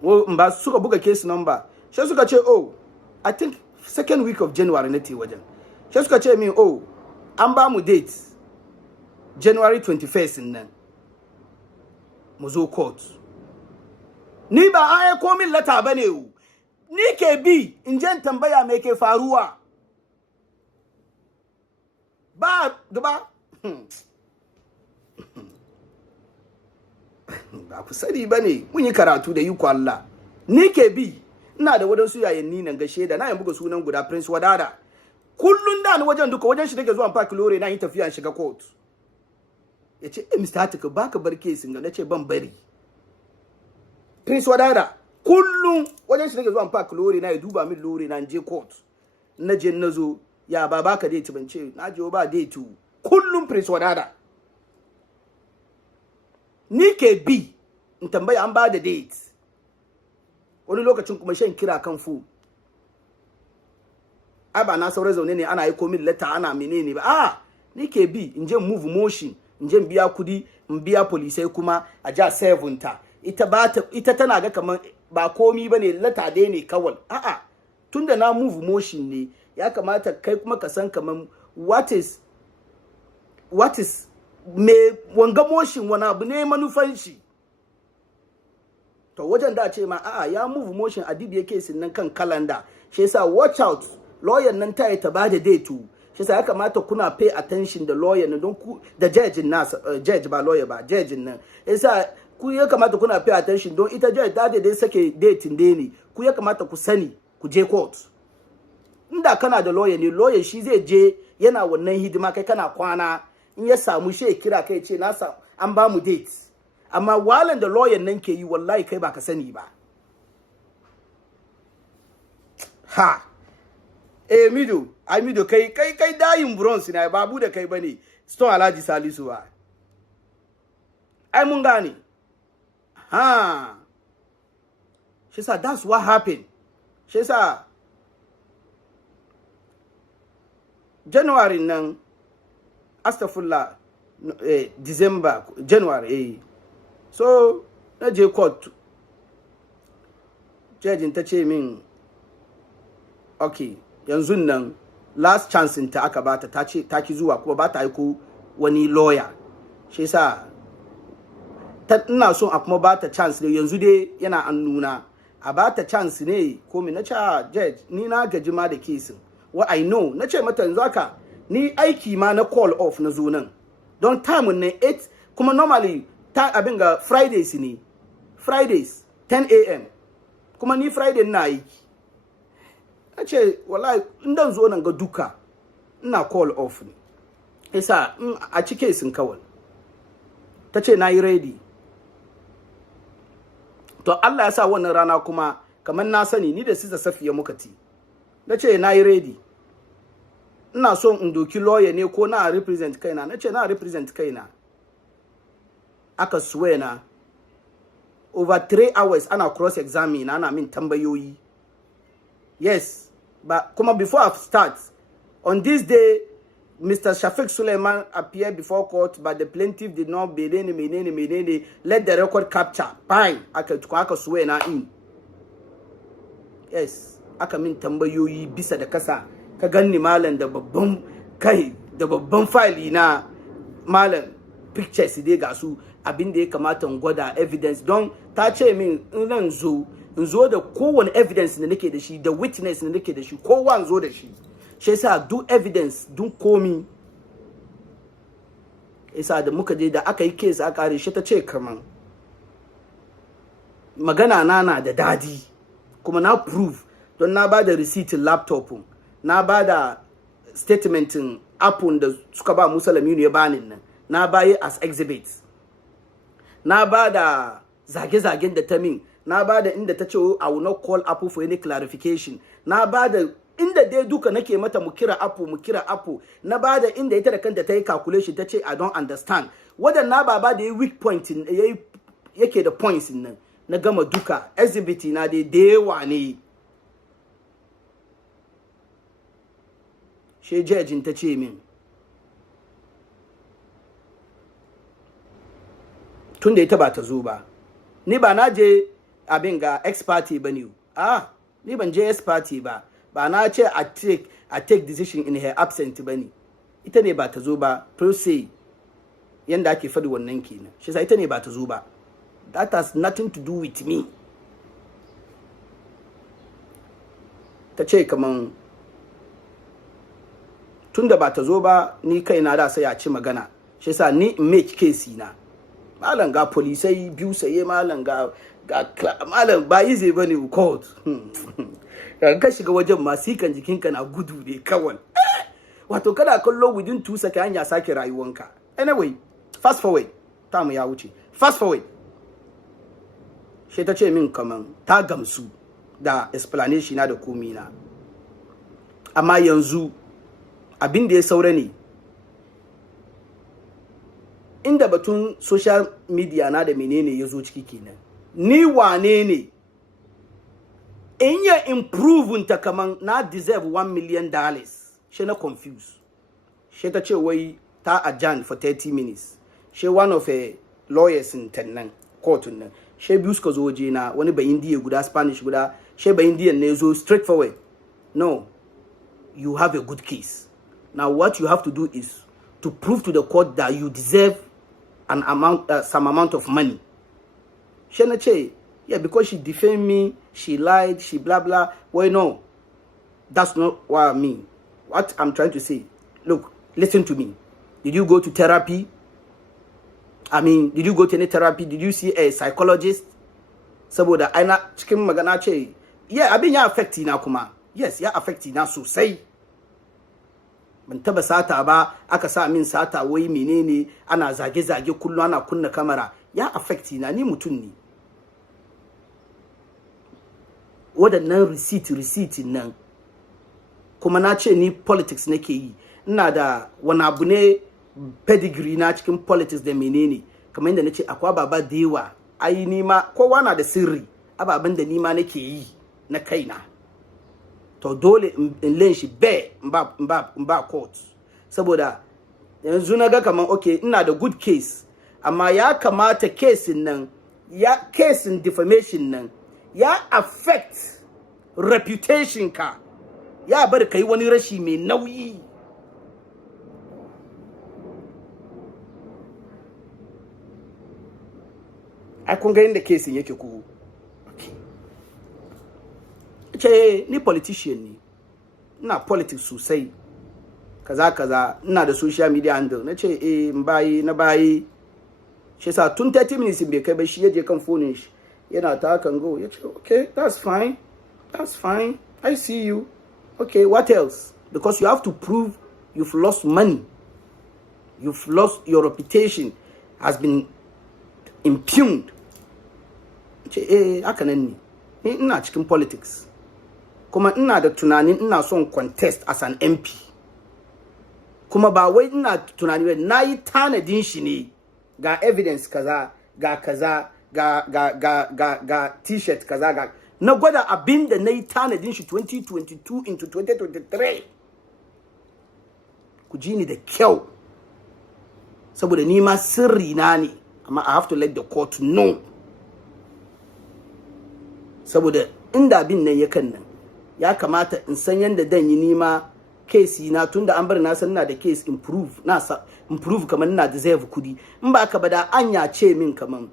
wo mba suka buga case number shi suka ce oh I think second week of January na te wajen shi suka ce min oh an ba mu date January 21st nan mu zo court ni ba an aiko min lata bane o ni ke bi in je tambaya me ke faruwa ba gaba ba ku sani bane mun yi karatu da yuko Allah ni ke bi ina da wadansu yayanni nan ga sheda na yin buga sunan guda Prince Wadada kullun da ni wajen duka wajen shi nake zuwa park lore na yin tafiya shiga court yace Mr. Hatika baka bar case ga nace ban bari Prince Wadada kullun wajen shi nake zuwa park lore na ya duba min lore na je court na je nazo ya baba ka date ban ce na je ba date kullun Prince Wadada ni ke bi in tambaya an ba da date wani lokacin kuma shan kira kan fu ba na saurayi zaune ne ana aiko min letter ana menene ba ni ke bi in je move motion in je biya kudi in biya police kuma a ja 7 ta ita tana ga kaman ba komi bane letter dai ne kawal tunda na move motion ne ya kamata kai kuma ka san kaman what is me wanga motion wani abu ne manufan shi to wajen da ce ma ya move motion a dibiye case nan kan calendar shi yasa watch out lawyer nan ta ba da date shi yasa ya kamata kuna pay attention da lawyer nan don ku da judge nasa judge ba lawyer ba judge nan yasa ku ya kamata kuna pay attention don ita judge ta da sake date din ne ku ya kamata ku sani ku je court inda kana da lawyer ne lawyer shi zai je yana wannan hidima kai kana kwana in ya samu shi kira kai ce na an ba mu date amma walan da lawyer nan ke yi wallahi kai ba ka sani ba mido kai dayin bronze na babu da kai bane stone Alhaji Salisu ba ai mun gane she said that's what happened she said January nan astagfirullah December January so na je court judge ta ce min okay yanzu nan last chance ta aka bata ta ce ta ki zuwa kuma ba ta aiko wani lawyer shi yasa ina so a kuma ba ta chance ne yanzu dai yana an nuna a ba ta chance ne ko me na ce judge ni na gaji ma da case what I know na ce mata yanzu haka ni aiki ma na call off na zo nan don time ne 8 kuma normally ta abin ga Fridays ne Fridays 10 a.m. kuma ni Friday na aiki na ce wallahi indan zo nan ga duka ina call off ne isa a cike sun kawai ta ce na yi ready to Allah ya sa wannan rana kuma kamar na sani ni da Sister Safiya muka ti na ce na yi ready ina son in doki lawyer ne ko na represent kaina na ce na represent kaina aka swear na over 3 hours ana cross examine ana min tambayoyi yes but kuma before I start on this day Mr. Shafiq Suleiman appeared before court but the plaintiff did not menene let the record capture fine aka swear na in yes aka min tambayoyi bisa da kasa ka ganni malam da babban kai da babban file na malam pictures dai ga su abin da ya kamata in gwada evidence don ta ce min in zo da kowane evidence da nake da shi da witness da nake da shi kowa zo da shi shi yasa do evidence dun komi yasa da muka je da aka yi case aka kare shi ta ce kaman magana na da dadi kuma na prove don na bada receipt laptop na bada statement upon da suka ba Musa Laminu ya banin nan na baye as exhibits na ba da zage-zagen da ta min na ba da inda ta ce I will not call Apple for any clarification na ba da inda dai duka nake mata mu kira Apple na ba da inda ita da kanta ta yi calculation ta ce I don't understand wadanna ba da weak point yake da points nan na gama duka exhibit na dai da yawa ne she judging ta ce min tun da ita ba ta zo ba ni ba na je abin ga ex-party ba ne ni ban je ex-party ba na ce I take decision in her absence ba ne ita ne ba ta zo ba per se yanda ake faɗi wannan kenan shi sa ita ne ba ta zo ba that has nothing to do with me ta ce kaman tun da ba ta zo ba ni kaina da sai a ci magana shi sa ni make case na malam ga polisai biyu saye malam ga malam ba yi zai bane court ka shiga wajen masu kan jikinka na gudu ne kawai wato kada kallo within 2 seconds hanya sake rayuwanka anyway fast forward time ya wuce fast forward shi ta ce min kaman ta gamsu da explanation na da komi na amma yanzu abin da ya saura ne inda batun social media na da menene ya zo ciki kenan ni wane ne in ya improve ta kaman na deserve $1 million she na confuse she ta ce wai ta adjourn for 30 minutes she one of a lawyers in tennan court nan she biyu suka zo waje na wani ba Indiya guda Spanish guda she ba Indian ne zo straightforward no you have a good case now what you have to do is to prove to the court that you deserve an amount some amount of money she na ce yeah because she defamed me she lied she blah blah well no that's not what I mean what I'm trying to say look listen to me did you go to therapy did you go to any therapy did you see a psychologist saboda aina cikin magana ce yeah abin ya affect na kuma yes ya affect na sosai ban taba sata ba aka sa min sata wai menene ana zage kullu ana kunna kamera ya affect na ni mutun ne wadannan receipt nan kuma na ce ni politics nake yi ina da wani abu ne pedigree na cikin politics da menene kamar yadda nace akwai baba da yawa ai ni ma kowa na da sirri ababen da ni ma nake yi na kaina to dole in len shi be ba court saboda yanzu naga kaman okay ina da good case amma ya kamata case nan case defamation nan ya affect reputation ka ya bar kai wani rashi mai nauyi ai kun ga inda case yake ku ce ni politician ne ina politics sosai kaza ina da social media handle na ce mbayi na bayi shi sa tun 30 minutes bai kai ba shi yaje kan phone shi yana ta kan go ya ce okay that's fine I see you okay what else because you have to prove you've lost money you've lost your reputation has been impugned ce haka nan ne ina cikin politics kuma ina da tunanin ina son contest as an MP kuma ba wai ina tunani ba nayi tanadin shi ne ga evidence kaza ga t-shirt kaza ga na gwada abinda nayi tanadin shi 2022 into 2023 ku ji ni da kyau saboda ni ma sirri na ne amma I have to let the court know saboda inda abin nan yakan nan ya kamata in san yanda dan yi nima case na tunda an bar na san na da case improve kaman na deserve kudi in ba ka bada anya ce min kaman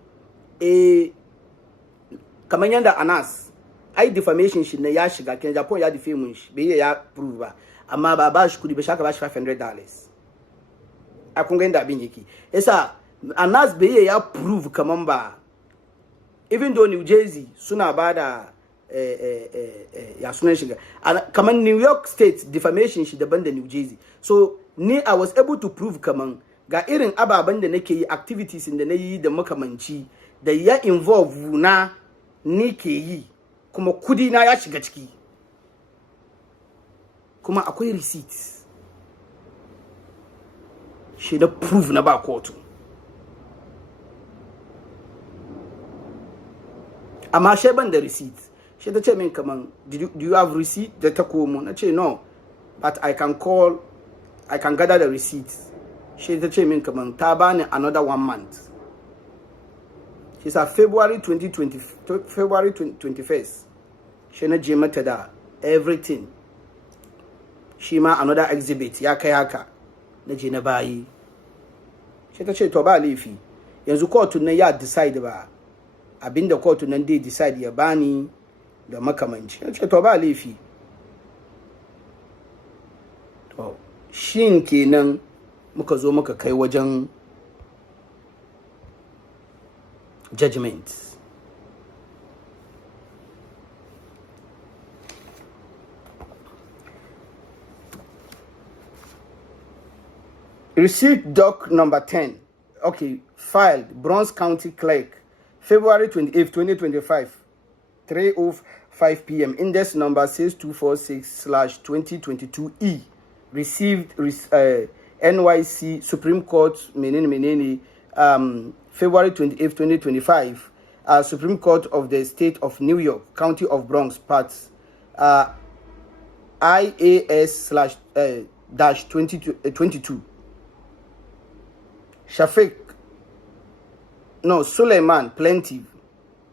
kaman yanda Anas ai defamation shi ne ya shiga kin Japan ya defame shi bai ya prove ba amma ba shi kudi ba shaka ba shi $500 a kun ga yanda abin yake yasa Anas bai ya prove kaman ba even though New Jersey suna bada ya sunan shiga kaman New York State defamation shi daban da New Jersey. So ni I was able to prove kaman ga irin ababen da nake yi, activities da na yi da makamanci da ya involve na ni ke yi kuma kudi na ya shiga ciki kuma akwai receipts shi da prove na ba kotu. Amma she ban da receipt. She ta ce min kaman do you have receipt? Da ta komo na ce no, but I can gather the receipt. She ta ce min kaman ta bani another 1 month. She said February 21st. She na je mata da everything. Shi ma another exhibit ya kai haka na je na bayi. She ta ce to ba laifi. Yanzu court nan ya decide ba. Abinda kotu nan dai decide ya bani da makamanci. Ce to ba laifi. To shin kenan muka zo muka kai wajen judgment. Receipt doc number 10. Okay, filed Bronx County Clerk, February 28, 2025, 3:05 p.m. Index number 6246/2022E. Received NYC Supreme Court, February 28, 2025. Supreme Court of the State of New York, County of Bronx, Parts IAS/-22. Suleiman, plaintiff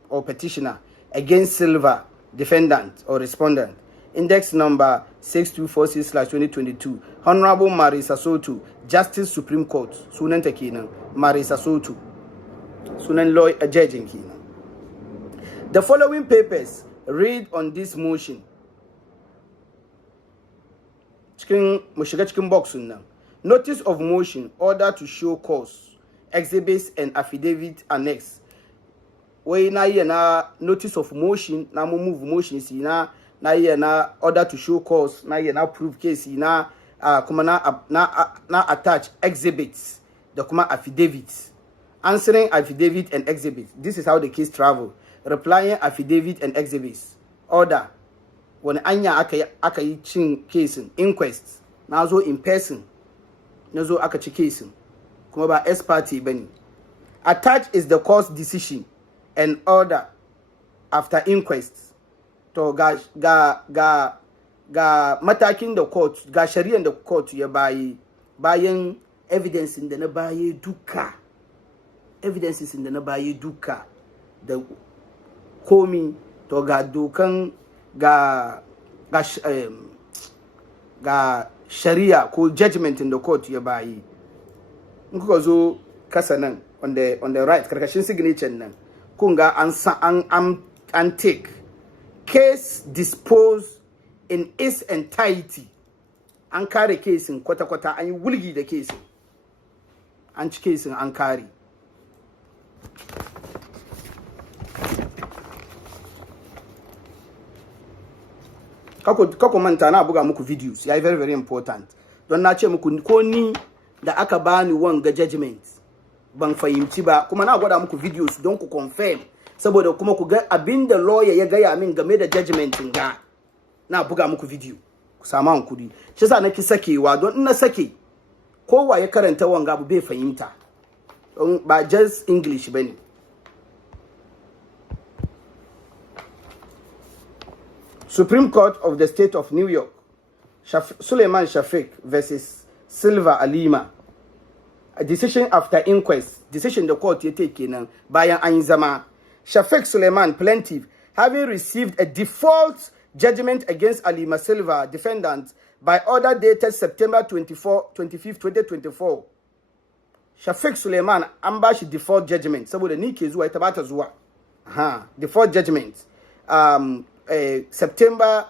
or petitioner against Silver, defendant or respondent. Index number 6246/2022. Honorable Marisa Soto, Justice Supreme Court. Sunan ta kenan Marisa Soto. Sunan lawyer judging kenan. The following papers read on this motion. Mu shiga cikin box nan. Notice of motion, order to show cause, exhibits and affidavit annex. Wai na yi na notice of motion, na move motion si na yi na order to show cause, na yi na prove case na kuma na attach exhibits da kuma affidavits. Answering affidavit and exhibits. This is how the case travel. Replying affidavit and exhibits. Order. Wani anya aka yi cin case inquest. Na zo in person. Na zo aka ci case. Kuma ba S party bane. Attached is the court decision and order after inquest. To ga matakin da court, ga shari'an da court ya bayi bayan evidence da na bayi duka. Evidences da na bayi duka da komi to ga dokan ga sharia ko judgment in the court ya bayi. In kuka zo kasa nan on the right karkashin signature nan kun ga an take case disposed in its entirety. An kare kesin kwata-kwata, an yi wulgi da kesin, an ci kesin an kare. Kako manta na buga muku videos, ya very very important. Don na ce muku ko ni da aka bani wanga judgment ban fahimci ba, kuma na gwada muku videos don ku confirm, saboda kuma ku ga abinda lawyer ya gaya min game da judgment ga. Na buga muku video ku samu hankuri. Shi yasa nake sakewa, don in na sake kowa ya karanta wanga abu bai fahimta. Don ba just English bane. Supreme Court of the State of New York, Suleiman Shafiq versus Silva Alima. A decision after inquest. Decision the court ya take kenan bayan an yi zama. Shafiq Suleiman, plaintiff, having received a default judgment against Alima Silva, defendant, by order dated September 25, 2024. Shafiq Suleiman an ba shi default judgment saboda ni ke zuwa ita ba ta zuwa. Default judgment. September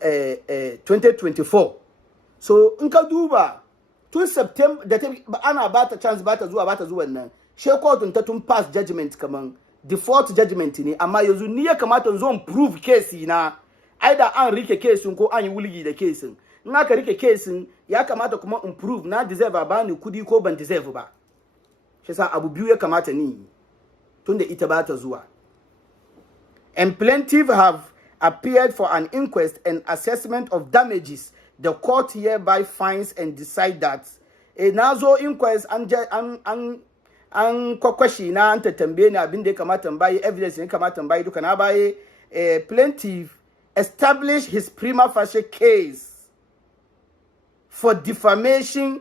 2024. So in ka duba tun September da ana ba ta chance ba ta zuwa nan. She court ta tun pass judgment kaman default judgment ne amma yanzu ni ya kamata in zo prove case na either an rike case ko an yi wulgi da case in aka rike case ya kamata kuma in prove na deserve ba ni kudi ko ban deserve ba shi yasa abu biyu ya kamata ni tunda ita ba ta zuwa. And plaintiff have appeared for an inquest and assessment of damages. The court hereby finds and decide that a nazo inquest an kwakwashi na an tatambe ni abin da ya kamata bayi evidence ne kamata bayi duka na bayi plaintiff establish his prima facie case for defamation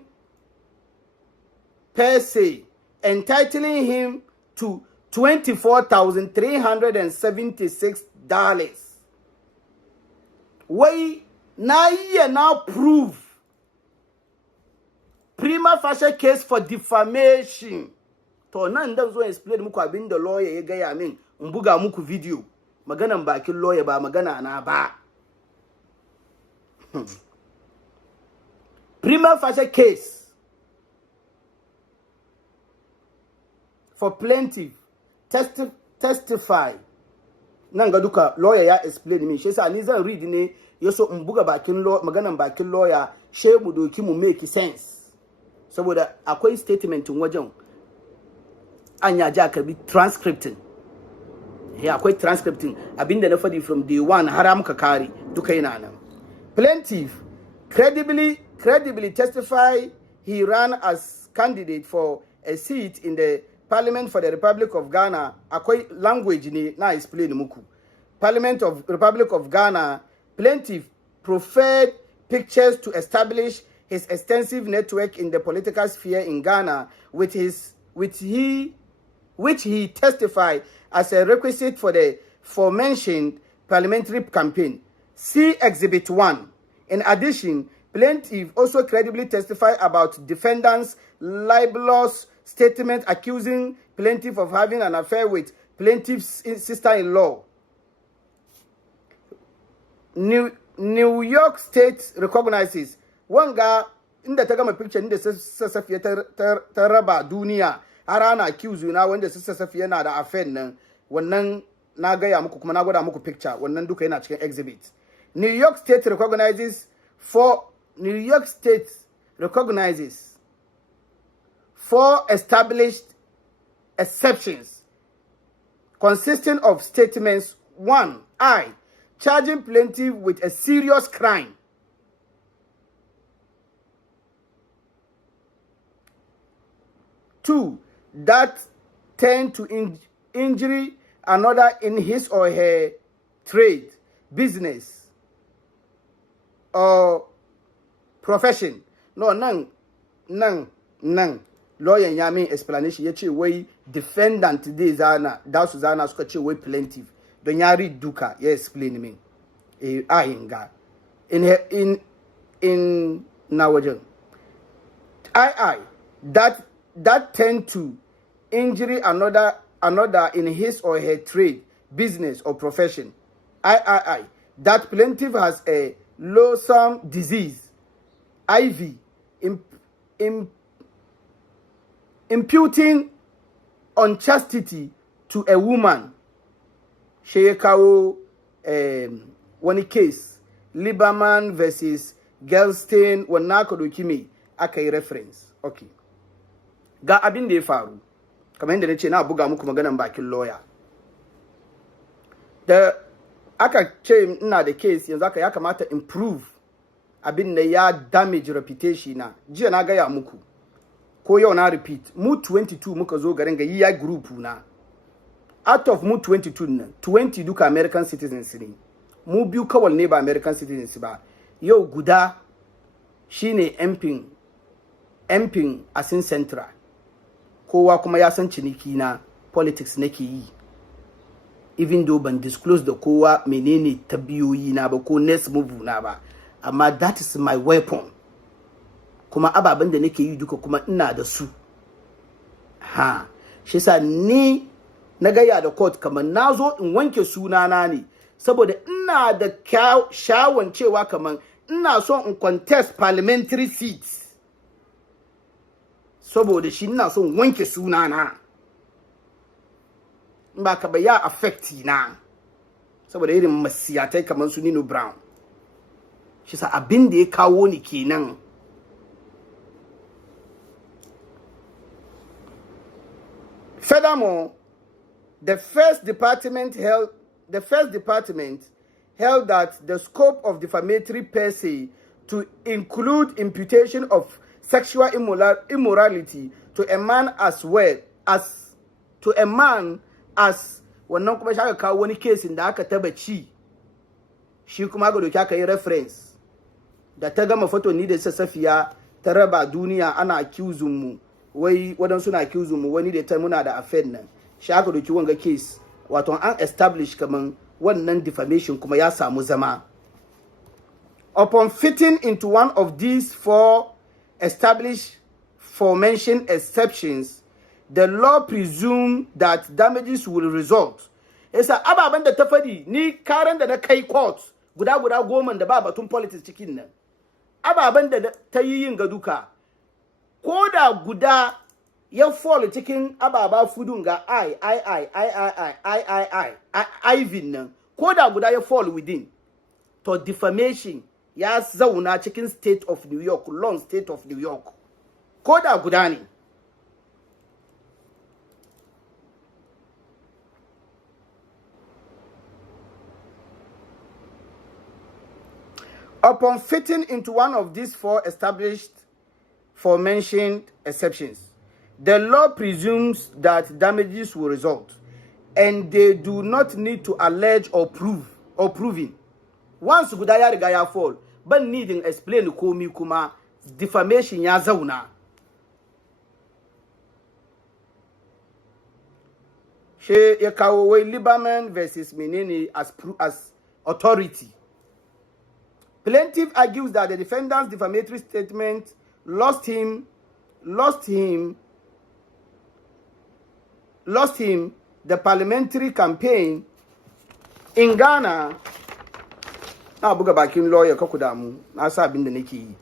per se, entitling him to $24,376. Why na ye now prove prima facie case for defamation. To nan dan zo explain muku abin da lawyer ya gaya min in buga muku video. Maganan bakin lawyer ba magana na ba. Prima facie case for plaintiff testify. Nan ga duka lawyer ya explain min shi yasa ni zan read ne yaso in buga bakin maganan bakin lawyer she mu doki mu make sense. Saboda akwai statement wajen an ya ja karbi transcripting. Akwai transcripting abinda na fadi from day one har muka kare duka yana nan. Plaintiff credibly testify he ran as candidate for a seat in the Parliament for the Republic of Ghana. Akwai language ni na explain muku. Parliament of Republic of Ghana. Plaintiff preferred pictures to establish his extensive network in the political sphere in Ghana, which he testified as a requisite for the aforementioned parliamentary campaign. See Exhibit 1. In addition, plaintiff also credibly testified about defendant's libelous statement accusing plaintiff of having an affair with plaintiff's sister-in-law. New York State recognizes wanga inda ta gama picture inda sassafiya ta raba duniya har ana accuse na wanda sassafiya na da affair nan wannan na gaya muku kuma na gwada muku picture wannan duka yana cikin exhibit. New York State recognizes four established exceptions consisting of statements 1. Charging plaintiff with a serious crime. 2. That tend to injury another in his or her trade, business, or profession. No, none. Lawyer Yami explanation yace wai defendant dai zana da su zana suka ce wai plaintiff don ya read duka ya explain min ahinga in na wajen that tend to injury another in his or her trade, business, or profession. That plaintiff has a loathsome disease, IV, imputing unchastity to a woman. Sheyekawo one case, Lieberman versus Gelstein, wanako dokimi akai reference. Okay. Ga abin da ya faru. Kamar yadda nace na buga muku maganan bakin lawyer. Da aka ce ina da case yanzu aka ya kamata improve abin da ya damage reputation na. Jiya na gaya muku. Ko yau na repeat, mu 22 muka zo garin ga yiya group na. Out of mu 22 nan, 20 duka American citizens ne. Mu biyu kawal ne ba American citizens ba. Yau guda shine emping asin central. Kowa kuma ya san ciniki na politics nake yi. Even though ban disclose da kowa menene tabiyoyi na ba ko next move na ba. Amma that is my weapon. Kuma ababen da nake yi duka kuma ina da su. Shi sa ni na gaya da court kamar nazo in wanke sunana ne saboda ina da shawon cewa kamar ina son in contest parliamentary seats. Saboda shi ina son wanke sunana. mba ka ba ya affect na saboda irin masiyatai kamar su Nino Brown shi sa abin da ya kawo ni kenan. Furthermore, the first department held that the scope of defamatory per se to include imputation of sexual immorality to a man as well as to a man as wannan kuma shaka kawo wani case da aka taba ci shi kuma ga doki aka yi reference da ta gama foto ni da Safiya ta raba duniya ana accuse mu wai wadansu na accuse mu wani da ta muna da affair nan shi aka doki wanga case wato an establish kaman wannan defamation kuma ya samu zama. Upon fitting into one of these four established forementioned exceptions, the law presumes that damages will result. Yasa ababen da ta fadi ni karan da na kai court guda goma da ba batun politics cikin nan. Ababen da ta yi yin ga duka ko da guda ya fall cikin ababa fudun ga Ivin nan ko da guda ya fall within to defamation ya zauna cikin state of New York, long state of New York. Ko da guda ne. Upon fitting into one of these four established forementioned exceptions, the law presumes that damages will result, and they do not need to allege or proving. Once gudaya riga ya fall, ban needing explain komi kuma defamation ya zauna. She ya kawo wai Lieberman versus Menini as authority. Plaintiff argues that the defendant's defamatory statement lost him the parliamentary campaign in Ghana. Na buga bakin lawyer kakudamu na sa abin da nake yi.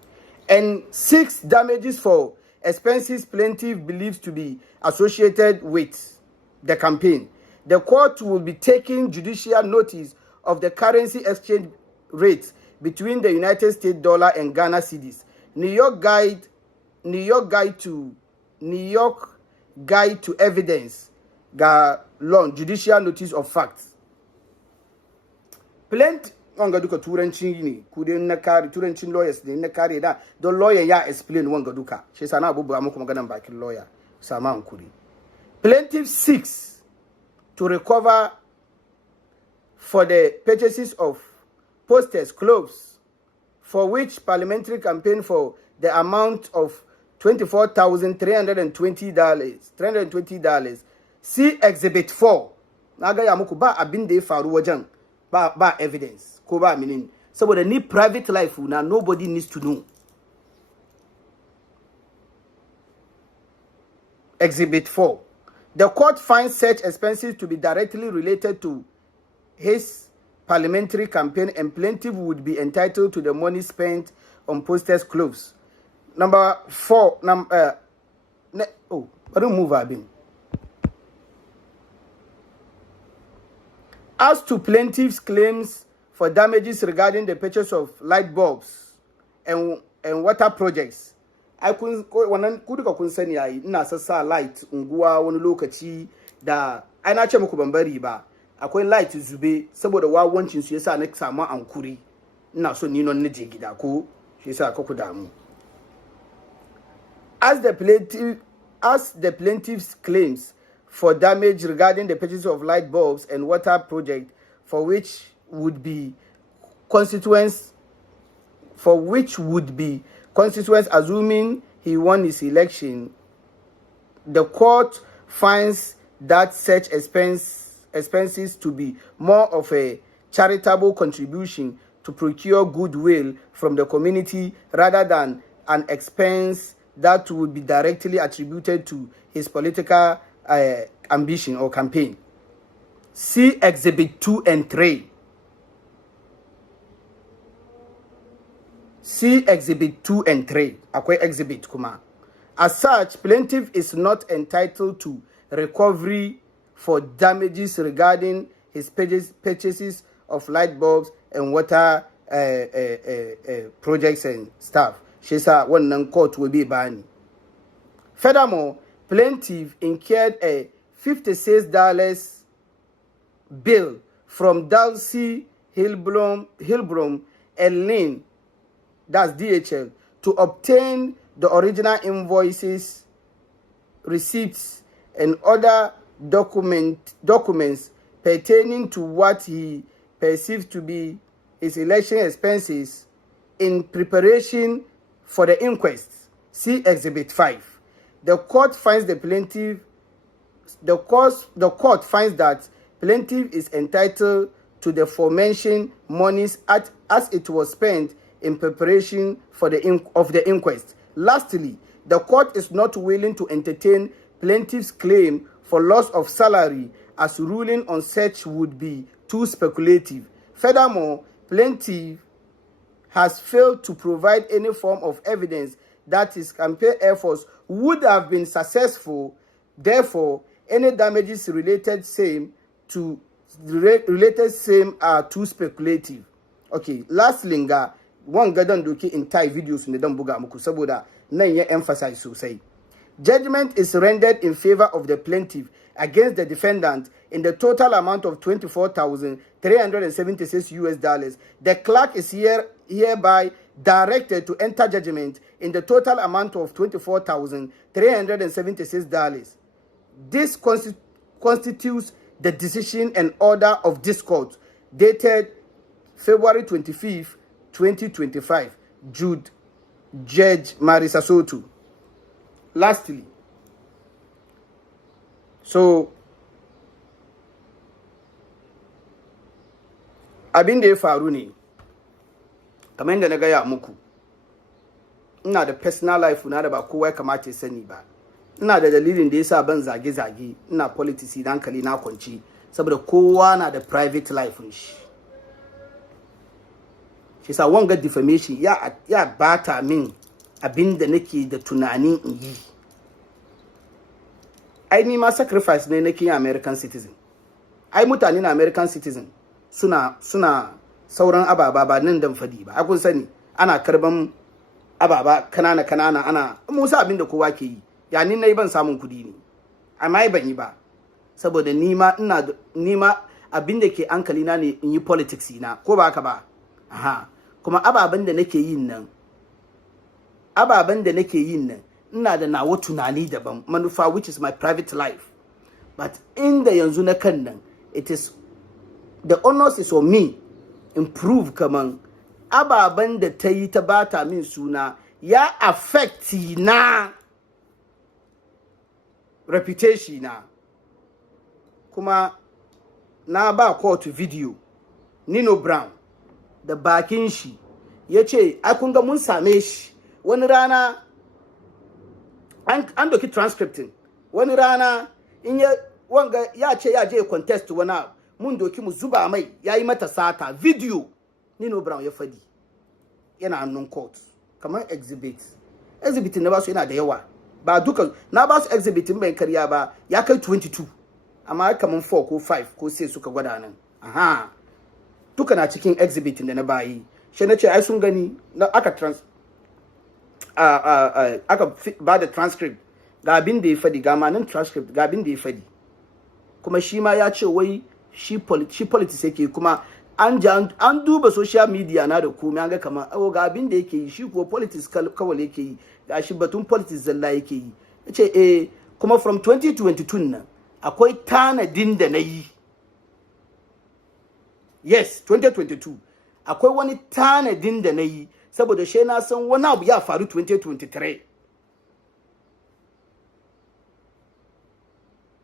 And 6 damages for expenses plaintiff believes to be associated with the campaign. The court will be taking judicial notice of the currency exchange rate between the United States dollar and Ghana cedis. New York Guide to Evidence ga long judicial notice of facts. Plaintiff wanga duka turanci ne kudin na kare turancin lawyers ne na kare da don lawyer ya explain wanga duka shi sana abubuwa muku maganan bakin lawyer sama hankuri. Plaintiff seeks to recover for the purchases of posters, clothes, for which parliamentary campaign for the amount of $24,320. See Exhibit 4. Naga ya muku ba abin da ya faru wajen ba evidence ko ba minin saboda ni private life na nobody needs to know. Exhibit 4. The court finds such expenses to be directly related to his parliamentary campaign, and plaintiff would be entitled to the money spent on posters, clothes. Number 4. I don't move Abin. As to plaintiff's claims for damages regarding the purchase of light bulbs and water projects, I couldn't kun sani yayi ina sassa light unguwa wani lokaci da ai na ce muku ban bari ba akwai light zube saboda wawancin su yasa na samu ankuri ina so ni non naje gida ko shi yasa ka ku damu. As the plaintiff's claims for damage regarding the purchase of light bulbs and water project for which would be constituents assuming he won his election, the court finds that such expenses to be more of a charitable contribution to procure goodwill from the community rather than an expense that would be directly attributed to his political ambition or campaign. See Exhibit 2 and 3. See Exhibit 2 and 3. Akwe exhibit kuma. As such, plaintiff is not entitled to recovery for damages regarding his purchases of light bulbs and water projects and stuff. She said one court will be banned. Furthermore, plaintiff incurred a $56 bill from Dulcie Hilbrom and Lynn, that's DHL, to obtain the original invoices, receipts, and other documents pertaining to what he perceived to be his election expenses in preparation for the inquest. See Exhibit 5. The court finds the court finds that plaintiff is entitled to the aforementioned monies as it was spent in preparation for the inquest. Lastly, the court is not willing to entertain plaintiff's claim for loss of salary, as ruling on such would be too speculative. Furthermore, plaintiff has failed to provide any form of evidence that his campaign efforts would have been successful. Therefore, any damages related same are too speculative. Okay, last linga one gadan doki in Thai videos in the buga muku saboda nan ya emphasize sosai. Judgment is rendered in favor of the plaintiff against the defendant in the total amount of $24,376. The clerk is hereby directed to enter judgment in the total amount of $24,376. This constitutes the decision and order of this court, dated February 25th, 2025. Judge Marisa Soto. Lastly, so abin da ya faru ne kamar yadda na gaya muku, ina da personal life na da ba kowa ya kamata ya sani ba. Ina da dalilin da yasa ban zage-zage, ina politics da hankali na kwanci saboda kowa na da private life shi. Shi sa wanga defamation ya bata min abinda nake da tunanin in yi. Ai ni ma sacrifice ne nake American citizen. Ai mutane na American citizen suna sauran ababa ba nan dan fadi ba. Kun sani ana karban ababa kanana ana musa abinda kowa ke yi. Ya ni nayi ban samun kudi ne. Amma ban yi ba. Saboda ni ma abinda ke hankali na ne in yi politics na, ko ba haka ba. Aha. Kuma ababen da nake yin nan ina da nawa tunani daban, manufa, which is my private life. But in da yanzu na kan nan, it is the onus is on me improve kaman ababen da ta yi ta bata min suna ya affect na reputation na. Kuma na ba court video Nino Brown da bakin shi ya ce ai kun ga mun same shi wani rana an doki transcripting, wani rana in ya wanga ya ce ya je contest wani mun doki mu zuba mai yayi mata sata. Video Nino Brown ya fadi yana hannun court kamar exhibit na ba su yana da yawa, ba duka na ba su exhibit bai karya ba, ya kai 22 amma kamar 4 ko 5 ko 6 suka gwada nan. Aha, duka na cikin exhibit da na bayi. Shi na ce ai sun gani na aka ba da transcript ga abin da ya fadi, ga manin transcript ga abin da ya fadi. Kuma shi ma ya ce wai shi politics yake, kuma an duba social media na da komai an ga kamar ga abin da yake yi, shi kuwa politics kawai yake yi, ga shi batun politics zalla yake yi. Ya ce kuma from 2022 nan akwai tanadin da na yi. Yes, 2022 akwai wani tanadin da na yi saboda shi na san wani abu ya faru 2023.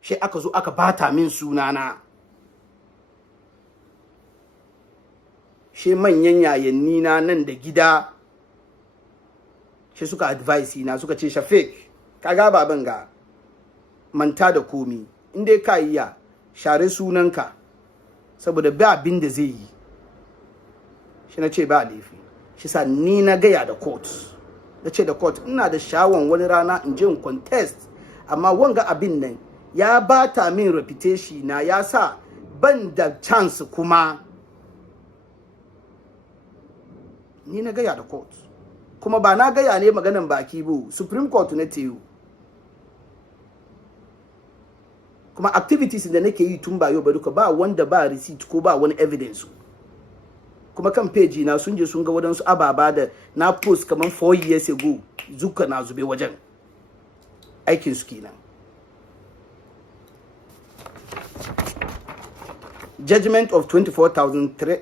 Shi aka zo aka bata min sunana. Shi manyan yayanni na nan da gida shi suka advise na, suka ce Shafiq kaga baban ga manta da komi, in dai ka yi ya share sunanka saboda ba abin da zai yi. Shi na ce ba laifi. Shi sa ni na gaya da court, na ce da court ina da shawon wani rana in je in contest, amma wanga abin nan ya bata min reputation na ya sa ban da chance kuma ni na gaya da court kuma ba na gaya ne maganan baki bu Supreme Court na teyo kuma activities da nake yi tun ba yau ba duka ba wanda ba receipt ko ba wani evidence kuma kan page na sun je sun ga wadansu ababa da na post kaman 4 years ago zuka na zube wajen aikin su kenan. Judgment of 24,003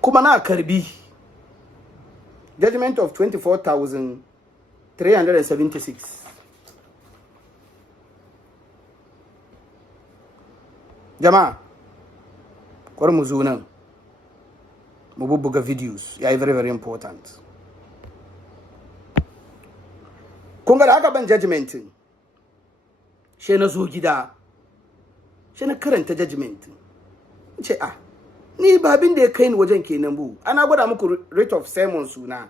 kuma na karbi judgment of 24,376 jama'a kwar mu zo nan mu bubbuga videos yayi very very important. Kun ga da aka ban judgment she na zo gida she na karanta judgment ce ni ba abin da ya kai ni wajen kenan bu ana gwada muku rate of sermon suna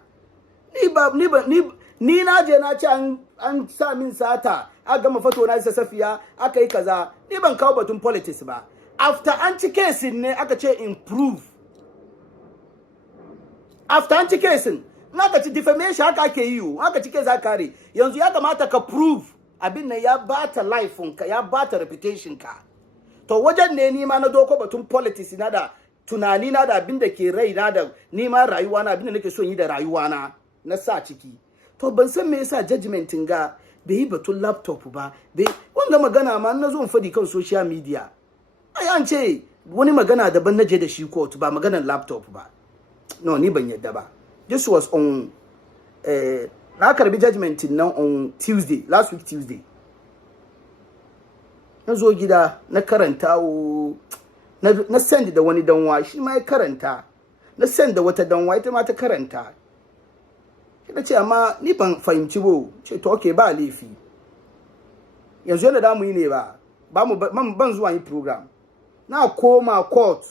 ni na je na ce an sa min sata a gama fato na safiya aka yi kaza ni ban kawo batun politics ba after an ci kesin ne aka ce improve after an ci kesin naka ci defamation haka ake yi aka ci kesa kare yanzu ya kamata ka prove abin nan ya bata life ka ya bata reputation ka to wajen ne ni ma na doko batun politics na da tunani na da abin da ke rai na da ni ma rayuwa na abin da nake so yi da rayuwa na sa ciki to ban san me yasa judgmentin ga bai yi batun laptop ba bai wanga magana ma na zo in fadi kan social media ai an ce wani magana daban naje da shi court ba maganar laptop ba no ni ban yadda ba. This was on na karbi judgment nan on Tuesday, last week Tuesday. Na zo gida na karanta na send da wani danwa shi ma ya karanta. Na send da wata danwa ita ma ta karanta. Kina ce amma ni ban fahimci bo, ce to okay ba laifi. Yanzu yana da mu yi ne ba ban zuwa yi program. Na koma court.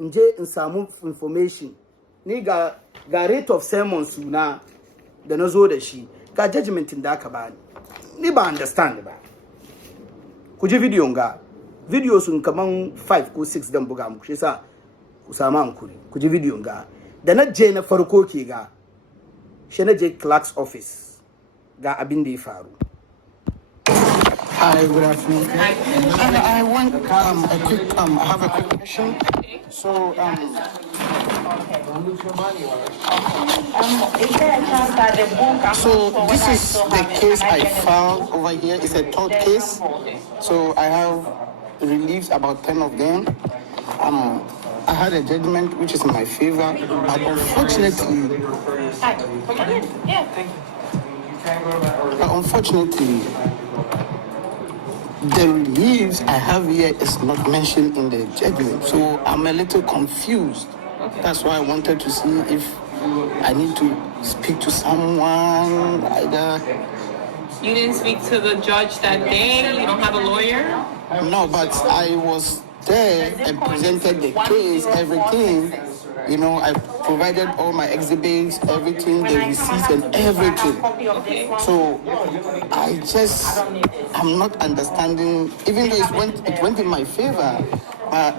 In je in samu information. Ni ga rate of sermon suna da na zo da shi ga judgmentin da aka bani ni ba understand ba ku ji video ga video sun kaman 5 ko 6 dan buga muku shi sa ku samu hankuri ku ji video ga da na je na farko ke ga shi na je clerk's office ga abin da ya faru. Hi, good afternoon. I want a quick I have a quick question. So is there a chance that the book so this is the case I filed over here. It's a third case. So I have reliefs about 10 of them. I had a judgment which is in my favor, but unfortunately, the reliefs I have here is not mentioned in the judgment, so I'm a little confused. Okay. That's why I wanted to see if I need to speak to someone, either. You didn't speak to the judge that day? You don't have a lawyer? No, but I was there and presented the case, everything. You know, I provided all my exhibits, everything, the receipts and everything. So I'm not understanding, even though it went in my favor,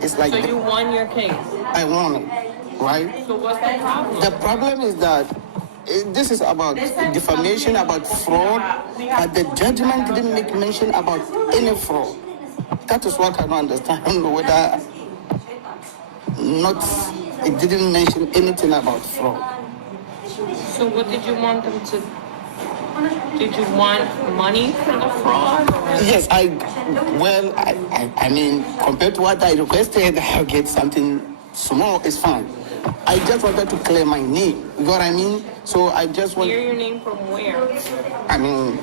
it's like... So you won your case? I won it, right? So what's the problem? The problem is that this is about defamation, about fraud, but the judgment didn't make mention about any fraud. That is what I don't understand, whether it didn't mention anything about fraud. So what did you want them to... Did you want money for the fraud? Yes, I mean, compared to what I requested, I'll get something small, it's fine. I just wanted to clear my name, you know what I mean? So I just want... Clear your name from where? I mean...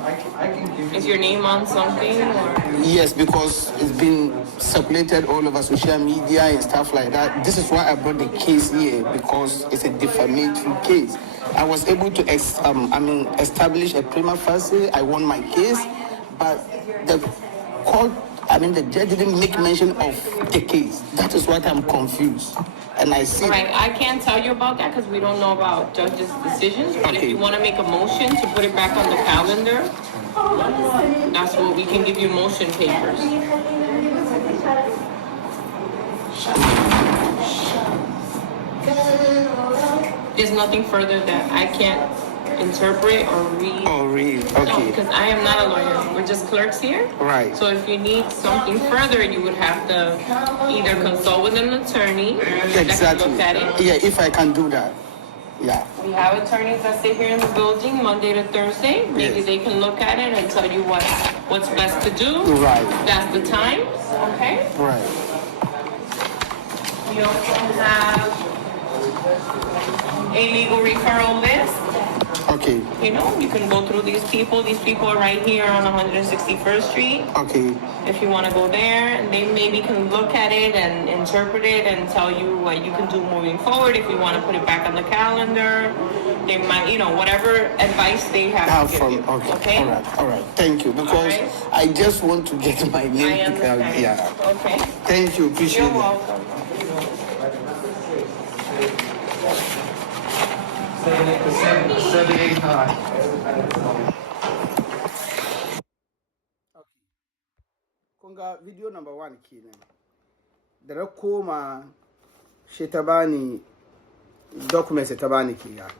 Is your name on something? Or? Yes, because it's been circulated all over social media and stuff like that. This is why I brought the case here, because it's a defamatory case. I was able to establish a prima facie. I won my case, but the court the judge didn't make mention of the case. That is what I'm confused. And I see. Right, I can't tell you about that because we don't know about judges' decisions. But if you want to make a motion to put it back on the calendar, that's what we can give you motion papers. There's nothing further that I can't interpret or read. Oh, read. No, Okay. because I am not a lawyer. We're just clerks here. Right. So if you need something further, you would have to either consult with an attorney that Exactly. can look at it. Yeah, if I can do that. Yeah. We have attorneys that sit here in the building Monday to Thursday. Maybe Yes. they can look at it and tell you what's best to do. Right. That's the time. Okay. Right. We also have a legal referral list. Okay. You know, you can go through these people. These people are right here on 161st Street. Okay. If you want to go there, and they maybe can look at it and interpret it and tell you what you can do moving forward. If you want to put it back on the calendar, they might, whatever advice they have to give you. Okay. All right. Thank you. Because right. I just want to get my name. I understand. Yeah. Okay. Thank you. Appreciate You're it. welcome. 789. Kunga video number 1 kenan. Da na koma shi ta bani documents ta bani kiya,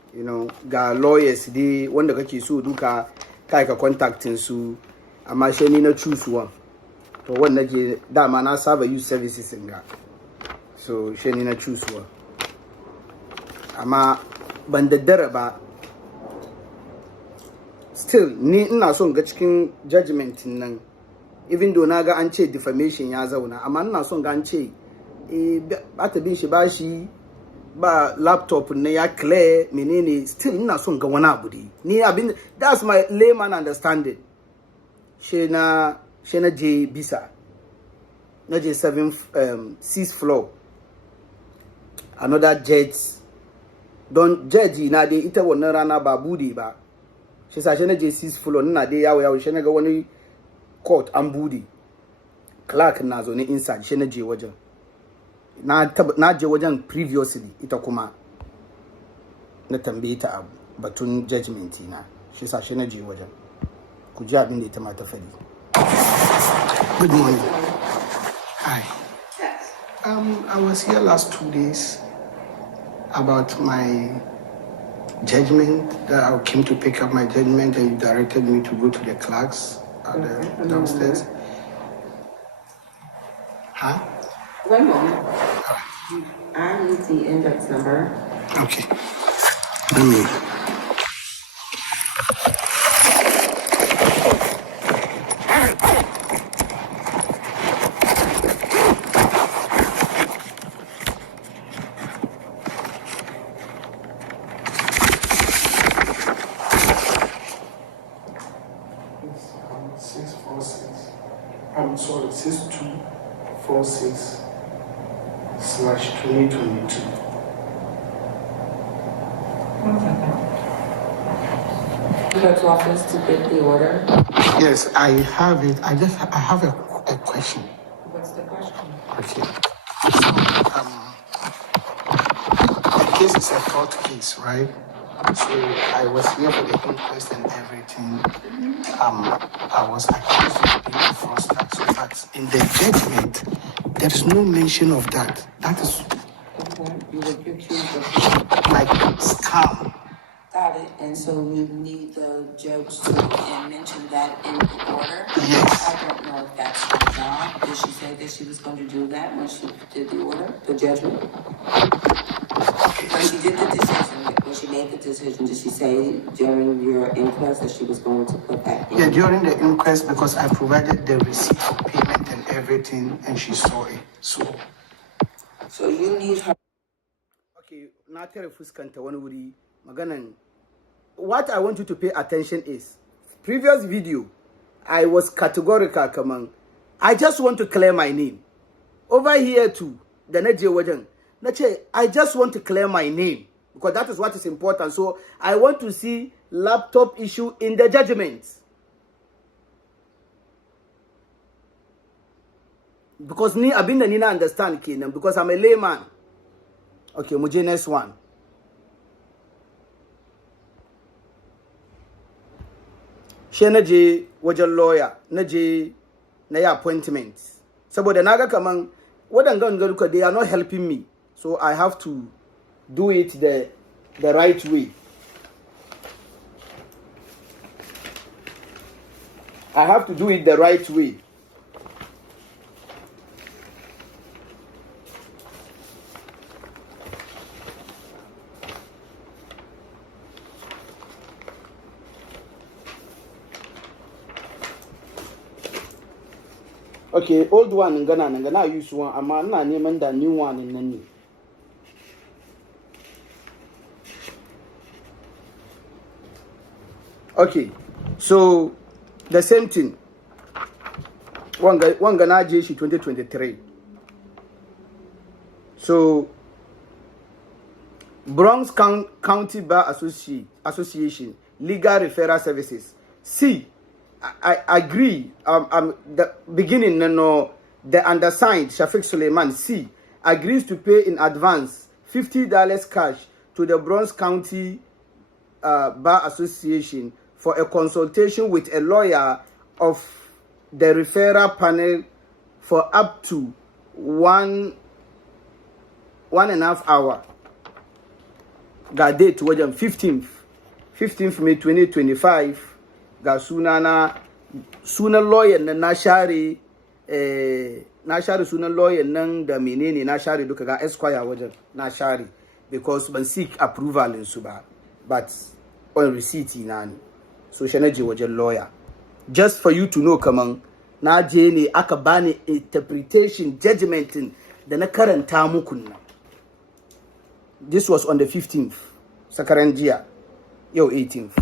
ga lawyers dai wanda kake so duka kai ka contacting su, amma shi ni na choose one. To wannan ke dama na saba use services nga. So shi ni na choose one. Amma ban daddara ba. Still ni ina son ga cikin judgment nan, even though na ga an ce defamation ya zauna, amma ina son ga an ce ba ta bin shi ba shi ba laptop na ya clear menene, still ina son ga wani abu dai ni abin, that's my layman understanding. She na je bisa na je 6th floor, another judge don judge na dai ita wannan rana ba bude ba, shi sa shi na je 6th floor na dai yawo shi na ga wani court an bude, clerk na zo ne inside, shi na je wajen na je wajen previously, ita kuma na tambaye ta abu batun judgment na, shi sa shi na je wajen ku ji abin da ita ma ta fadi. Good morning. Hi. I was here last 2 days about my judgment, that I came to pick up my judgment and you directed me to go to the clerks downstairs. Huh? One moment. I need the index number. Okay. Let me. I'm sorry, 6246/2022. You go to office to get the order. Yes, I have it. I have a question. What's the question? Okay. The case is a court case, right? So I was here for the inquest and everything. I was accused of being a fraudster. So that in the judgment, there is no mention of that. That is You were accused of like scam. got it, and so you need the judge to mention that in the order. Yes. I don't know if that's her job. Did she say that she was going to do that when she did the order, the judgment? When she did the decision, when she made the decision, did she say during your inquest that she was going to put that in? Yeah, during the inquest, because I provided the receipt for payment and everything, and she saw it. So you need her. Okay, na tare fuskanta wani wuri maganan. What I want you to pay attention is, previous video, I was categorical kaman, I just want to clear my name. Over here too, the neje wajen, nache, I just want to clear my name because that is what is important. So I want to see laptop issue in the judgment. Because ni abinda ni na understand kenan because I'm a layman. Okay, muje next one. She naje wajen lawyer, naje na ya appointment. Saboda naga kaman wadangan garuka they are not helping me. So I have to do it the right way. I have to do it the right way. Okay, old one ngana use one ama na neman da new one nan ne. Okay. So the same thing. Wanga na je shi 2023. So Bronx County Bar Association Legal Referral Services. See, I agree. The beginning, the undersigned Shafiq Suleiman C agrees to pay in advance $50 cash to the Bronx County Bar Association for a consultation with a lawyer of the referral panel for up to 1.5 hours. Got date to 15th May 2025. Ga suna lawyer na share sunan lawyer nan da menene na share duka ga esquire wajen na share because ban seek approval in su ba but on receipt na ne so shi naje wajen lawyer just for you to know kaman na je ne aka bani interpretation judgment da na karanta muku nan. This was on the 15th sakaran jiya yau 18th.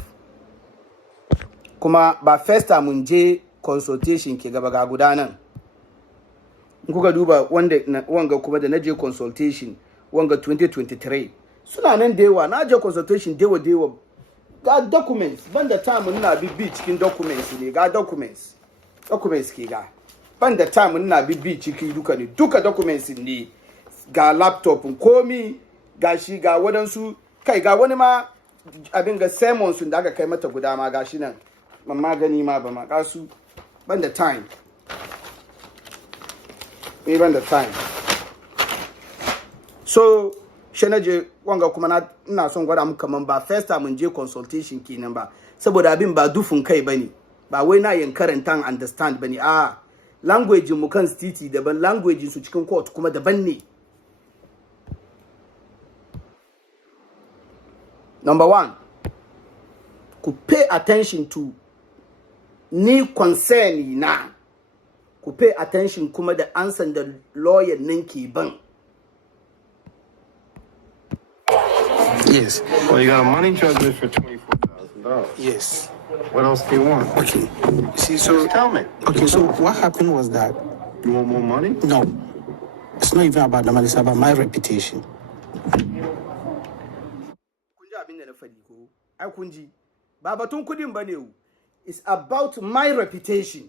Kuma ba first time mun je consultation ke gaba ga gudanan. Kuka duba wanga kuma da naje consultation wanga 2023 suna nan da yawa na je consultation dewa ga documents banda time ina bibbi cikin documents ne ga documents ke ga banda time ina bibbi ciki duka documents ne ga laptop komi ga shi ga wadansu kai ga wani ma abin ga sermons da aka kai mata guda ma gashi nan magani ma ba ma kasu ban da time so shenaje wanga kuma ina son gwada muku kaman ba first time mun je consultation kenan ba saboda abin ba dufun kai bane ba wai na yin karanta understand bane language mu kan city daban language su cikin court kuma daban ne. Number 1, ku pay attention to ni concern na ku pay attention kuma da answer da lawyer nan ke ban. Yes. Well, you got a money judgment for $24,000. Yes. What else do you want? Okay. See, so tell me. Okay, so what happened was that You want more money? no, it's not even about the money, it's about my reputation. Kunji abin da na fadi ko ai kunji ba batun kudin bane o. It's about my reputation.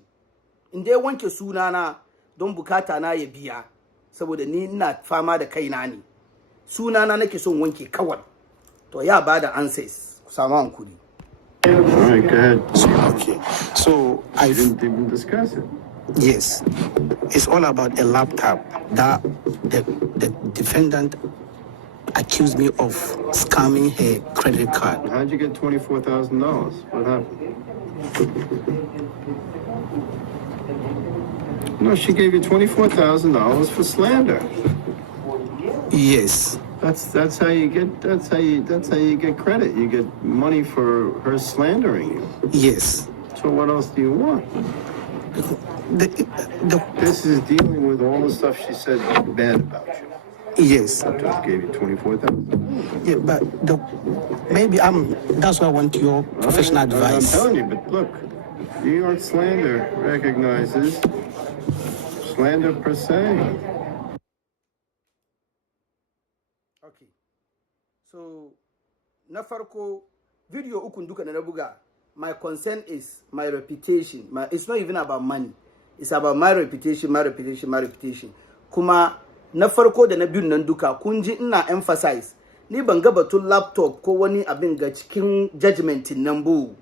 In dai wanke sunana don bukata na ya biya saboda ni ina fama da kaina ne. Sunana nake son wanke kawai. To ya bada answers ku samu hankuri. All right, go ahead. Okay. So I Didn't even discuss it. yes, it's all about a laptop that the defendant accused me of scamming her credit card. How'd you get $24,000? What happened? No, she gave you $24,000 for slander. Yes. That's how you get credit. You get money for her slandering you. Yes. So what else do you want? This is dealing with all the stuff she said bad about you. Yes. I just gave you $24,000. Yeah, but maybe that's why I want your professional advice. I'm telling you, but look, New York Slander recognizes slander per se. Okay. So na farko video ukun duka na buga. My concern is my reputation. It's not even about money. It's about my reputation. Kuma na farko da na biyun nan duka kun ji ina emphasize ni ban ga batun laptop ko wani abin ga cikin judgment nan bu.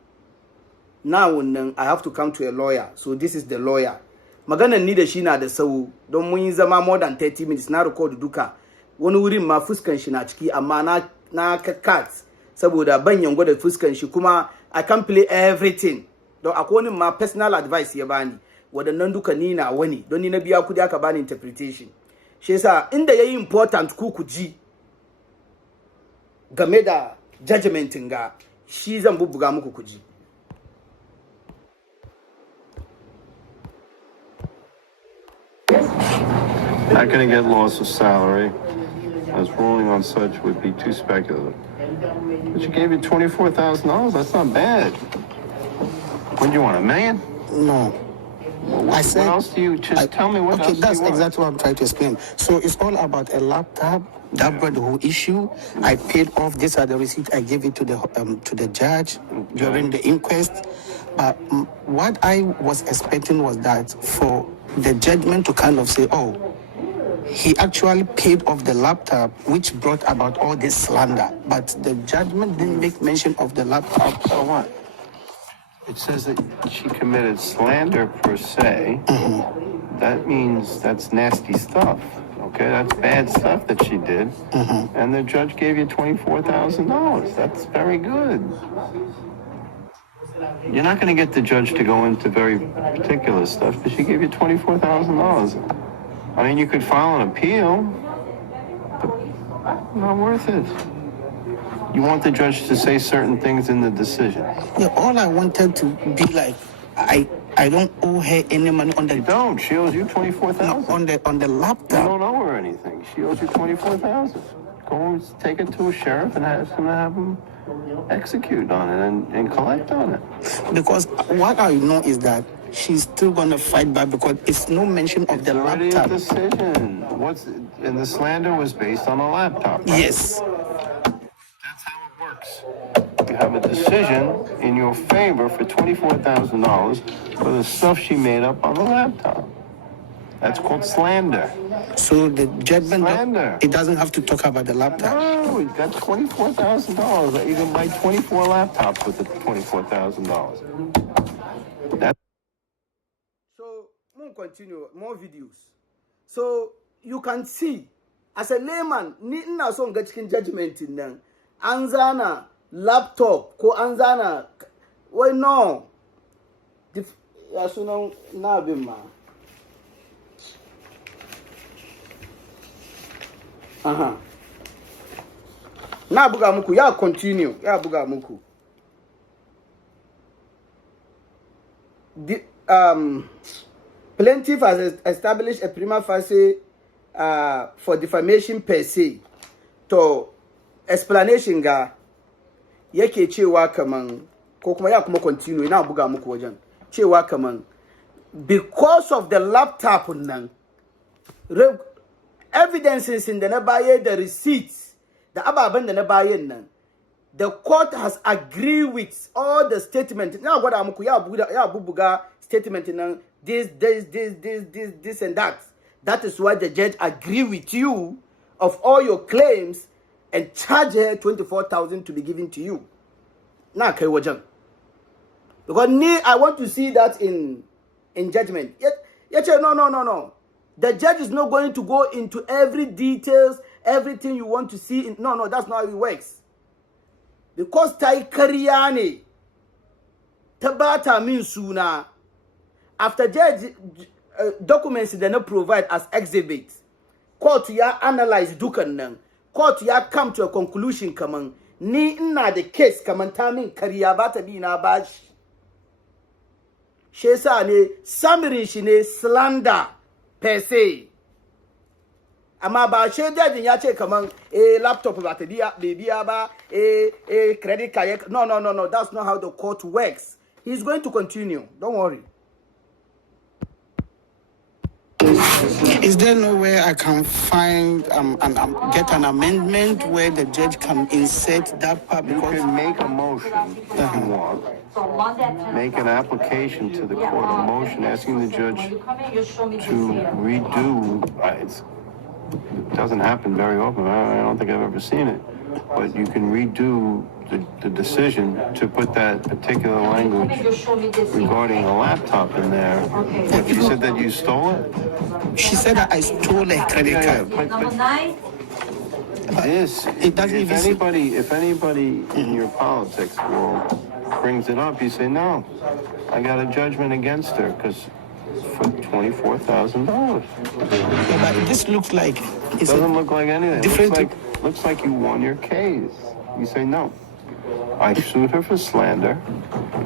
Now I have to come to a lawyer. So this is the lawyer. Maganan ni da shi na da sau don mun yi zama more than 30 minutes na record duka. Wani wurin ma fuskan shi na ciki amma na cut saboda ban yango da fuskan shi kuma I can play everything. Don akwai wani ma personal advice ya bani. Wadannan duka ni na wani don ni na biya kudi aka bani interpretation. Shi yasa inda yayi important ku ji game da judgment ga shi zan bubbuga muku ku ji. Not going to get loss of salary, as ruling on such would be too speculative. But she gave you $24,000. That's not bad. What do you want, $1 million? No. Well, I said. What else do you just tell me? What else? Okay, that's do you want? exactly what I'm trying to explain. So it's all about a laptop. That brought the whole issue. I paid off. These are the receipts. I gave it to the judge during the inquest. But what I was expecting was that for the judgment to kind of say, oh, he actually paid off the laptop, which brought about all this slander. But the judgment didn't make mention of the laptop. So what? It says that she committed slander per se. That means that's nasty stuff. Okay, that's bad stuff that she did. And the judge gave you $24,000. That's very good. You're not going to get the judge to go into very particular stuff, but she gave you $24,000. I mean, you could file an appeal, but not worth it. You want the judge to say certain things in the decision. Yeah, all I wanted to be like, I don't owe her any money on the. You don't. She owes you $24,000. On the laptop. You don't owe her anything. She owes you $24,000. Go and take it to a sheriff and have him execute on it and collect on it. Because what I know is that she's still gonna fight back because it's no mention of the already laptop. A decision. And the slander was based on a laptop, right? Yes. That's how it works. You have a decision in your favor for $24,000 for the stuff she made up on the laptop. That's called slander. So the judgment, Slander. it doesn't have to talk about the laptop. No, you got $24,000. You can buy 24 laptops with the $24,000. So, we'll continue, more videos. So, you can see, as a layman, ni ina so nga cikin judgment nan, an zana laptop ko an zana, wai no, ya sunan na bin ma. Na buga muku, ya continue, ya buga muku. The plaintiff has established a prima facie for defamation per se. To explanation ga yake cewa kaman ko kuma ya kuma continue ina buga muku wajen cewa kaman because of the laptop nan evidences in the na baye the receipts the ababen da na bayen nan the court has agreed with all the statement. Now gwada muku ya bubuga statement nan this and that. That is why the judge agreed with you of all your claims and charge her 24,000 to be given to you. Now kai wajen. Because I want to see that in judgment. Yet no. The judge is not going to go into every details, everything you want to see. No, that's not how it works. Because tai kariya ne, ta bata min suna. After judge documents they not provide as exhibits, court ya analyze dukan nan, court ya come to a conclusion kaman ni ina the case kaman ta min kariya ba ta bi na bashi. Shi yasa ne samirin shi ne slander per se. Amma ba shi judge ya ce kaman laptop ba ta biya ba credit card. No, that's not how the court works. He's going to continue. Don't worry. Is there no way I can find get an amendment where the judge can insert that part? You can make a motion if you want. Make an application to the court, a motion asking the judge to redo. It doesn't happen very often. I don't think I've ever seen it. But you can redo the decision to put that particular language regarding a laptop in there. But she said that you stole it? She said that I stole a credit card. If anybody in your politics world brings it up, you say, no, I got a judgment against her because for $24,000. But this looks like it doesn't look like anything. Looks like you won your case. You say no. I sued her for slander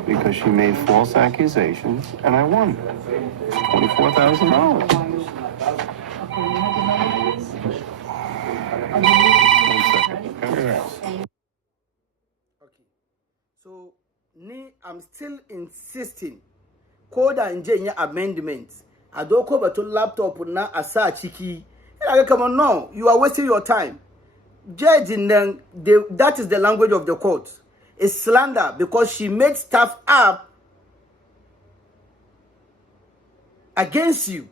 because she made false accusations, and I won $24,000. Okay. So, I'm still insisting. Code and Jenya amendments. Adoko bato laptop na asa chiki. Come on, no, you are wasting your time. Judging them, that is the language of the court. It's slander because she made stuff up against you.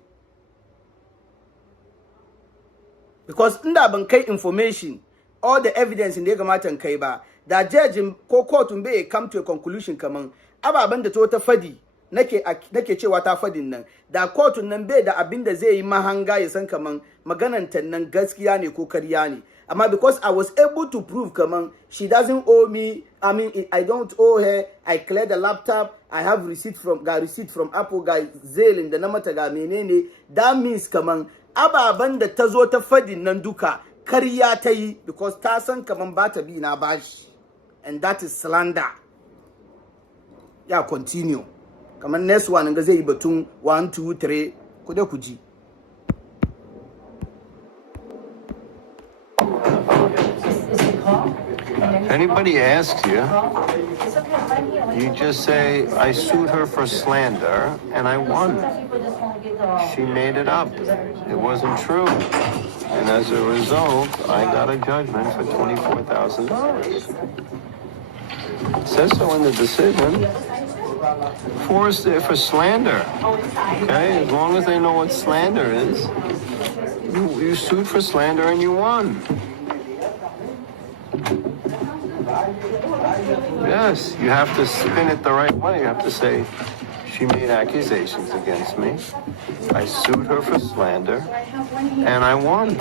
Because nda bankai information, all the evidence in the gamatan kaiba, that judge court mbe come to a conclusion kaman aba banda to ta fadi nake cewa ta fadin nan da court nan bai da abin da zai yi mahanga ya san kaman maganan tan nan gaskiya ne ko kariya ne. Amma because I was able to prove kaman she doesn't owe me, I mean I don't owe her, I cleared the laptop, I have receipt from Apple guy Zelle da na mata ga menene, that means kaman ababan da ta zo ta fadin nan duka kariya ta yi because ta san kaman ba ta bi na bashi, and that is slander. Ya continue kaman next one ga zai yi batun 1 2 3 ku da ku ji. If anybody asks you, you just say, I sued her for slander, and I won. She made it up. It wasn't true. And as a result, I got a judgment for $24,000. It says so in the decision. For slander. Okay? As long as they know what slander is, you sued for slander and you won. Yes, you have to spin it the right way. You have to say, she made accusations against me. I sued her for slander, and I won.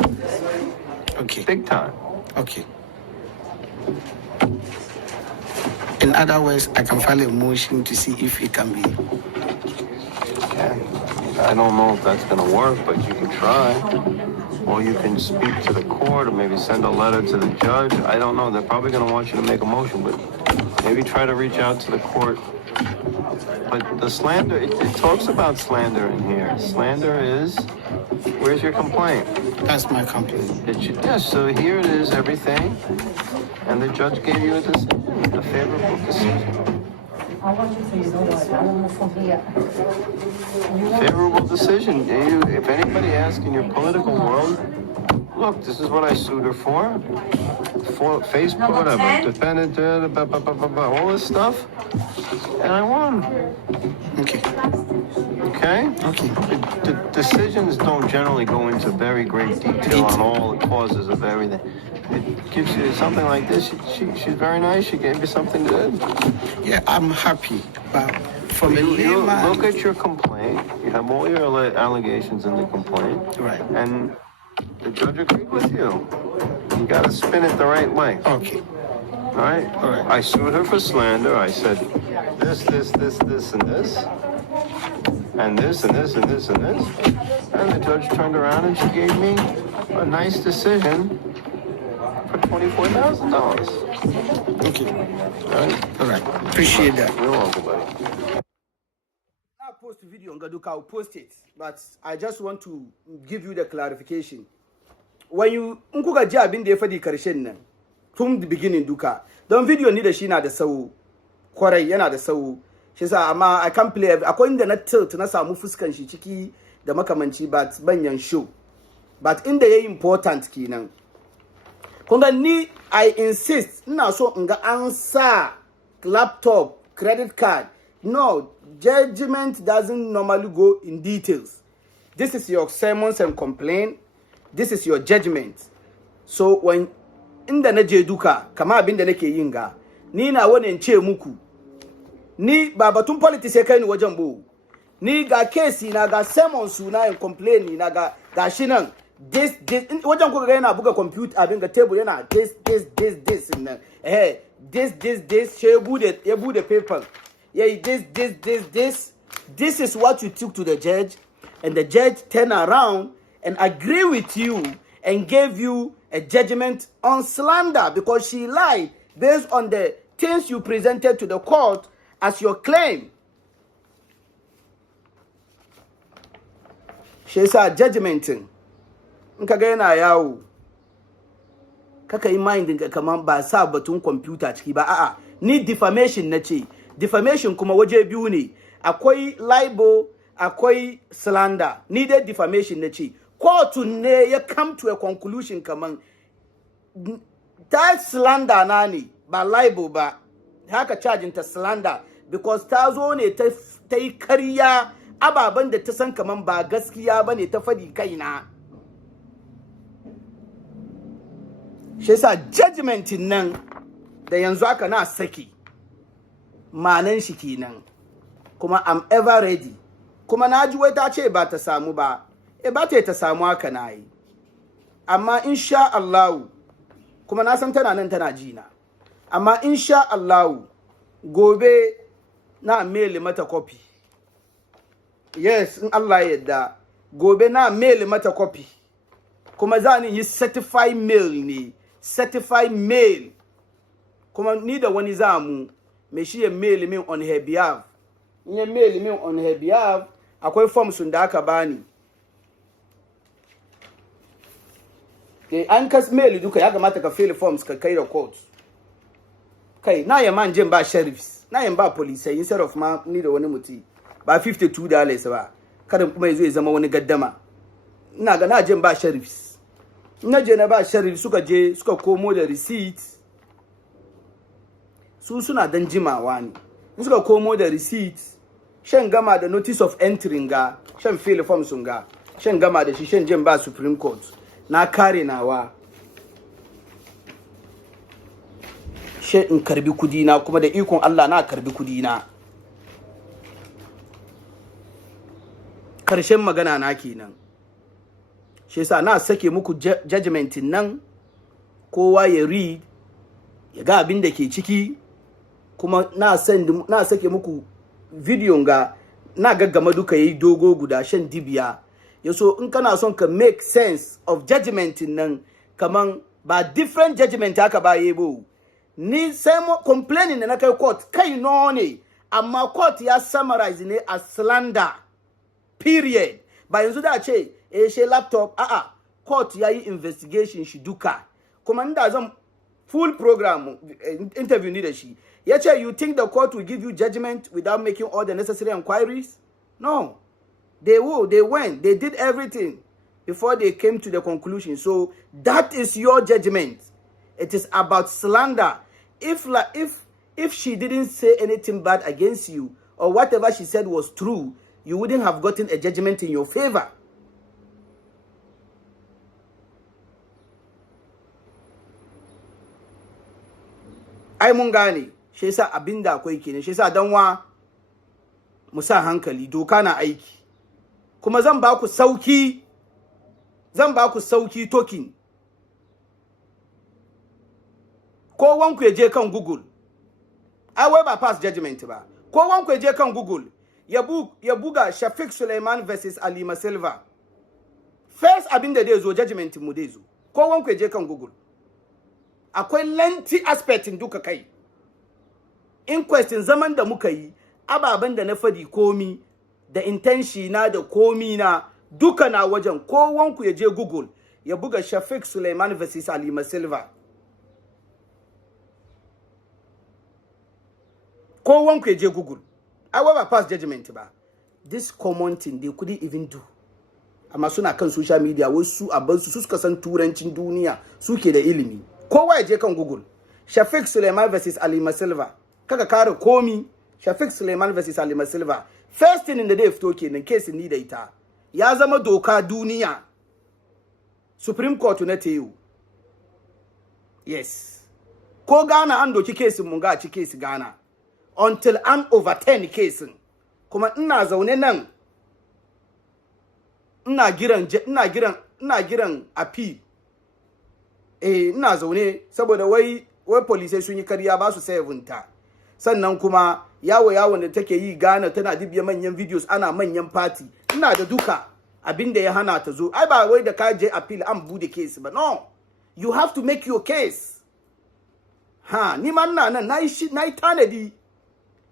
Okay. Big time. Okay. In other words, I can file a motion to see if it can be. Yeah. I don't know if that's going to work, but you can try. Or you can speak to the court or maybe send a letter to the judge. I don't know. They're probably going to want you to make a motion, but maybe try to reach out to the court. But the slander, it talks about slander in here. Slander is, where's your complaint? That's my complaint. Yes, so here it is, everything. And the judge gave you a decision, a favorable decision. Favorable decision. If anybody asks in your political world, look, this is what I sued her for Facebook, defendant, all this stuff, and I won. Okay. Okay? Okay. The decisions don't generally go into very great detail on all the causes of everything. It gives you something like this. She's very nice. She gave you something good. Yeah, I'm happy. But from you look at your complaint. You have all your allegations in the complaint. Right. And the judge agreed with you. You got to spin it the right way. Okay. All right? All right. I sued her for slander. I said this, and this. And this, and this, and this, and this. And the judge turned around and she gave me a nice decision for $24,000. Okay. All right. Appreciate that. You're welcome, buddy. I'll post the video on Gaduka. I'll post it. But I just want to give you the clarification. When you unkuga jabin da ya fadi karshen nan from the beginning duka. Don video ni da shi na da sau kwarai yana da sau. Shi sa amma I can't play akwai inda na tilt na samu fuskan shi ciki da makamanci but banyan show but inda yayi important kenan kunga ni I insist ina so in ga an sa laptop credit card. No, judgment doesn't normally go in details. This is your sermons and complaint. This is your judgment. So when inda na je duka kama abinda nake yin ga ni na wani ce muku ni ba batun politics sai kai ni wajen bo ni ga case na ga sermons na and complaint na ga gashi nan this wajen ku ga yana buga computer abin ga table yana this in this she bude paper. Yeah, this is what you took to the judge, and the judge turned around and agreed with you and gave you a judgment on slander because she lied based on the things you presented to the court as your claim. She said judgmenting. Nkaga yana yawo. Kaka yi mind ka kaman ba sa batun computer ciki ba a'a ni defamation nace. Defamation kuma waje biyu ne akwai libel akwai slander ni dai defamation nace court ne ya come to a conclusion kaman ta slander na ne ba libel ba haka charging ta slander because ta zo ne ta yi karya ababan da ta san kaman ba gaskiya bane ta fadi kaina shi yasa judgment nan da yanzu aka na saki manan shi kenan kuma I'm ever ready kuma naji wai ta ce ba ta samu ba ba ta samu haka nayi amma insha Allah kuma na san tana nan tana jina amma insha Allah gobe na mail mata copy yes in Allah ya yarda gobe na mail mata copy kuma za ni yi certified mail ne certified mail kuma ni da wani zamu me shi ya mail min on her behalf in ya mail min on her behalf akwai forms da aka bani ke an kas mail duka ya kamata ka fill forms ka kai da court kai na ya man jin ba sheriffs na yan ba police instead of ma ni da wani muti ba $52 ba kada kuma yazo ya zama wani gaddama ina ga na jin ba sheriffs na je na ba sheriff suka je suka komo da receipt su suna dan jimawa ne suka komo da receipt shan gama da notice of entry ga shan fill form sun ga shan gama da shi shan jin ba supreme court na kare nawa she in karbi kudi na kuma da ikon Allah na karbi kudi na karshen magana na kenan shi yasa na sake muku judgment nan kowa ya read ya ga abin da ke ciki kuma na sake muku video ga na gaggama duka yayi dogo guda shan dibiya yaso in kana son ka make sense of judgment nan kaman ba different judgment haka ba yebo ni sai mo complaining na kai court kai no ne amma court ya summarize ne as slander period ba yanzu da ce she laptop court yayi investigation shi duka kuma inda zan full program interview ni da shi yace you think the court will give you judgment without making all the necessary inquiries? No, they went, they did everything before they came to the conclusion. So that is your judgment. It is about slander. If she didn't say anything bad against you or whatever she said was true, you wouldn't have gotten a judgment in your favor. Ai mun gane shi yasa abinda akwai kenan shi yasa danwa mu sa hankali doka na aiki kuma zan ba ku sauki token ko wanku ya je kan Google ai wai ba pass judgment ba ko wanku ya je kan Google ya buga Shafiq Suleiman versus Alima Silva first abinda dai zo judgment mu dai zo ko wanku ya je kan Google akwai lengthy aspect in duka kai inquest in zaman da muka yi ababen da na fadi komi da intention na da komi na duka na wajen kowanku ya je Google ya buga Shafiq Suleiman versus Alima Silva kowanku ya je Google I will pass judgment ba this common thing they couldn't even do amma suna kan social media wasu abansu su suka san turancin duniya suke da ilimi kowa ya je kan Google Shafiq Suleiman versus Alima Silva kaga kare komi Shafiq Suleiman versus Alima Silva first thing in the day fito kenan case ni da ita ya zama doka duniya Supreme Court na tayo yes ko Ghana an doki case mun ga ci case Ghana until an overturn case kuma ina zaune nan ina giran appeal ina zaune saboda wai police sun yi kariya ba su savunta sannan kuma yawo da take yi Ghana tana dibiya manyan videos ana manyan party ina da duka abinda ya hana ta zo ai ba wai da ka je appeal an bude case ba no you have to make your case ni man nan nayi tanadi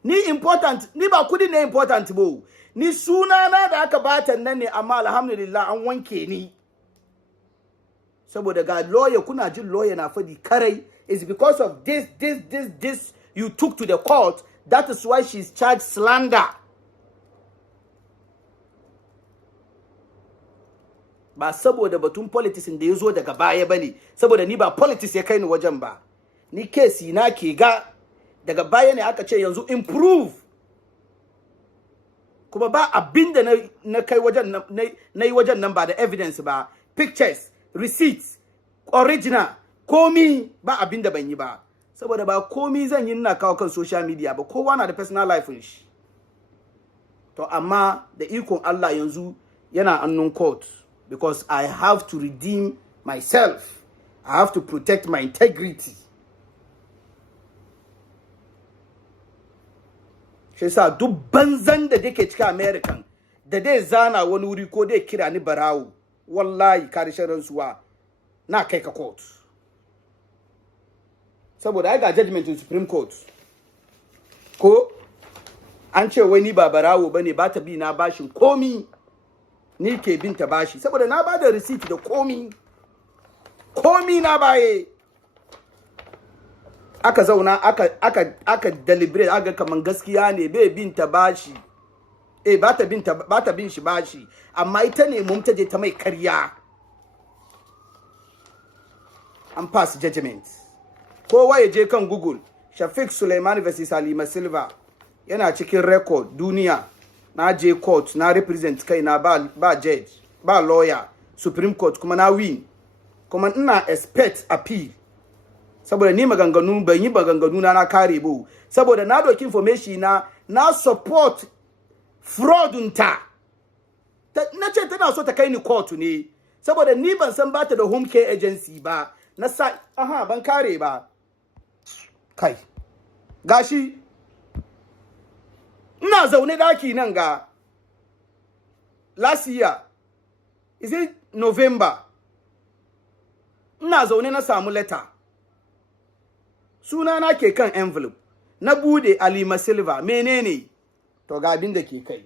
ni important ni ba kudi ne important bo ni sunana da aka bata nan ne amma alhamdulillah an wanke ni saboda ga lawyer kuna jin lawyer na fadi karai is because of this you took to the court that is why she's charged slander ba saboda batun politics da yazo daga baya bane saboda ni ba politics ya kai ni wajen ba ni case na ke ga daga baya ne aka ce yanzu improve kuma ba abinda na kai wajen na yi wajen nan ba da evidence ba pictures receipts original komi ba abinda ban yi ba saboda ba komi zan yi ina kawo kan social media ba kowa na da personal life shi to amma da ikon Allah yanzu yana annun court because I have to redeem myself I have to protect my integrity shi yasa duk banzan da dake cikin American da dai zana wani wuri ko dai kira ni barawo wallahi karshen ransuwa na kai ka court saboda ai ga judgment in Supreme Court ko an ce wai ni ba barawo bane ba ta bi na bashin komi ni ke binta bashi saboda na ba da receipt da komi na baye aka zauna aka deliberate aka kaman gaskiya ne bai binta bashi ba ta bin shi bashi amma ita ne mun ta je ta mai karya an pass judgment kowa ya je kan Google Shafiq Suleiman versus Alima Silva yana cikin record duniya na je court na represent kai na ba judge ba lawyer Supreme Court kuma na win kuma ina expect appeal saboda ni maganganu ban yi maganganu na kare bu saboda na doki information na support fraudunta na ce tana so ta kai ni court ne saboda ni ban san bata da home care agency ba na sa ban kare ba kai gashi ina zaune daki nan ga last year is it November ina zaune na samu letter suna na ke kan envelope na bude Alima Silva menene to ga abin da ke kai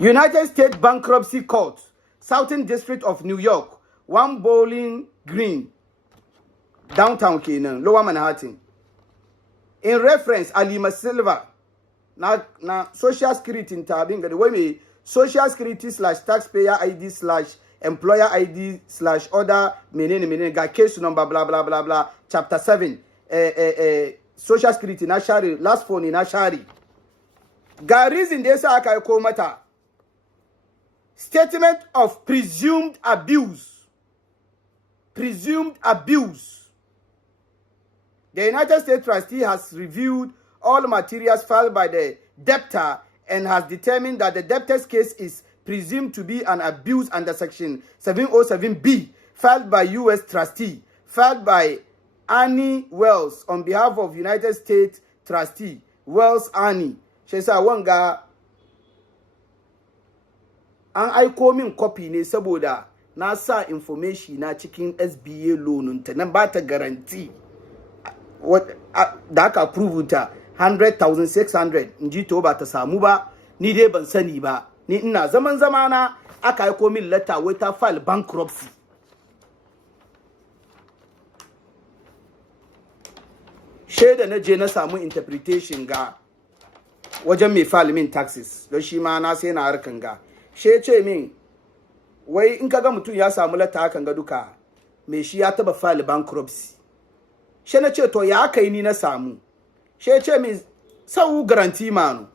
United States Bankruptcy Court Southern District of New York 1 Bowling Green downtown kenan Lower Manhattan in reference Alima Silva na social security tabin ga da wai me social security / taxpayer ID / employer ID / order menene ga case number blah blah blah blah chapter 7 social security na share last phone na share ga reason da yasa aka aiko mata statement of presumed abuse the United States trustee has reviewed all materials filed by the debtor and has determined that the debtor's case is presumed to be an abuse under section 707B filed by U.S. trustee, filed by Annie Wells on behalf of United States trustee, Wells Annie. She said, wanga an aiko min copy ne saboda na sa information na cikin SBA loan ta nan ba ta guarantee da aka approve ta 100,600 inji to ba ta samu ba ni dai ban sani ba ni ina zaman zamana aka aiko min letter wai ta file bankruptcy shaida na je na samu interpretation ga wajen mai file min taxes don shi ma na sai na harkan ga she ce min wai in kaga mutum ya samu lata hakan ga duka me shi ya taba file bankruptcy she na ce to ya kai ni na samu she ce min sau guarantee manu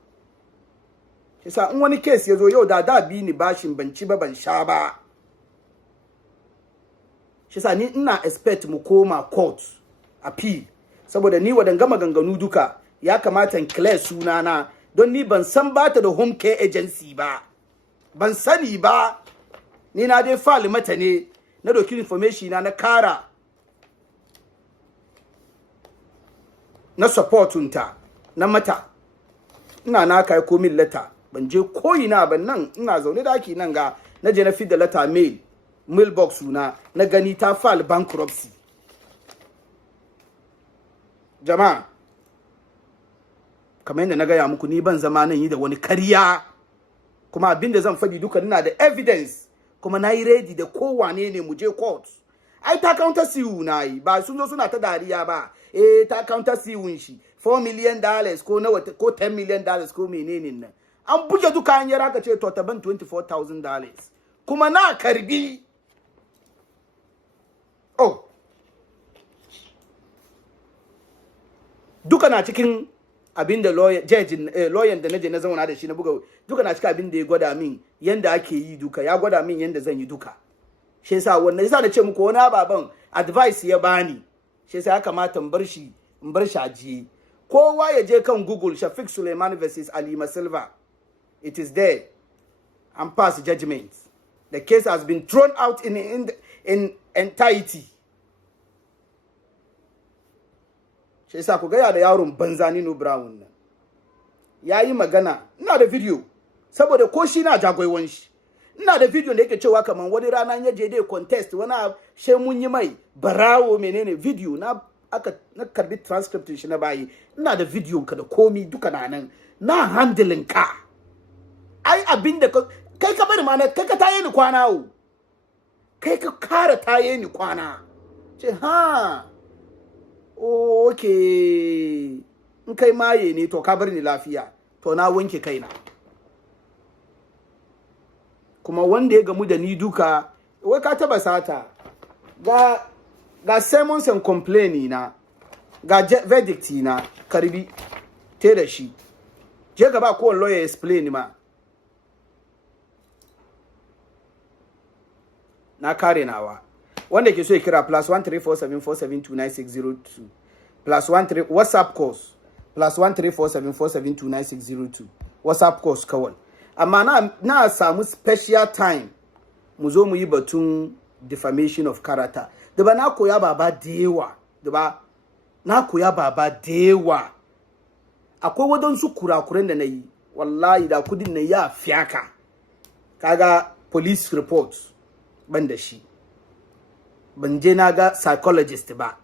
shi sa in wani case ya zo yau da bi ni bashin ban ci ba ban sha ba shi sa ni ina expect mu koma court appeal saboda ni wadan gama ganganu duka ya kamata in clear sunana don ni ban san bata da home care agency ba ban sani ba ni na dai file mata ne na doki information na kara na supportunta na mata ina na kai komin letter ban je koyina ban nan ina zaune daki nan ga na je na feed da letter mailbox na gani ta file bankruptcy jama'a kamar yadda na gaya muku ni ban zama nan yi da wani kariya kuma abinda zan faɗi duka ina da evidence kuma na yi ready da kowane ne mu je court ai ta counter siwu na yi ba sun zo suna ta dariya ba ta counter siwun shi $4 million ko na wata ko $10 million ko menene nan an buge duka an yara ka ce to ta ban $24,000 kuma na karbi duka na cikin abinda lawyer da naje na zauna da shi na buga duka na cikin abinda ya gwada min yanda ake yi duka ya gwada min yanda zan yi duka shi yasa wannan yasa na ce muku wani baban advice ya bani shi yasa ya kamata in bar shi ajiye kowa ya je kan Google Shafiq Suleiman versus Alima Silva it is there and pass judgment the case has been thrown out in entirety shi yasa ku gaya da yaron banza Nino Brown nan yayi magana ina da video saboda ko shi na jagwaiwan shi ina da video da yake cewa kaman wani rana ya je dai contest wani she mun yi mai barawo menene video na karbi transcript shi na bayi ina da video ka da komi duka nan na handling ka ai abinda kai ka bari mana kai ka taye ni kwana o kai ka kara taye ni kwana ce ha okay in kai maye ne to ka bar ni lafiya to na wanke kaina kuma wanda ya gamu da ni duka wai ka taba sata ga sermons and complaint na ga verdict na karbi te da shi je gaba ko lawyer explain ma na kare nawa wanda ke so ya kira +13474729602 +13 WhatsApp course +13474729602 WhatsApp course kawai amma na samu special time mu zo mu yi batun defamation of character da ba na koya baba dewa da ba na koya baba dewa akwai wadansu kurakuren da nayi wallahi da kudin na ya fiyaka kaga police report ban da shi ban je na ga psychologist ba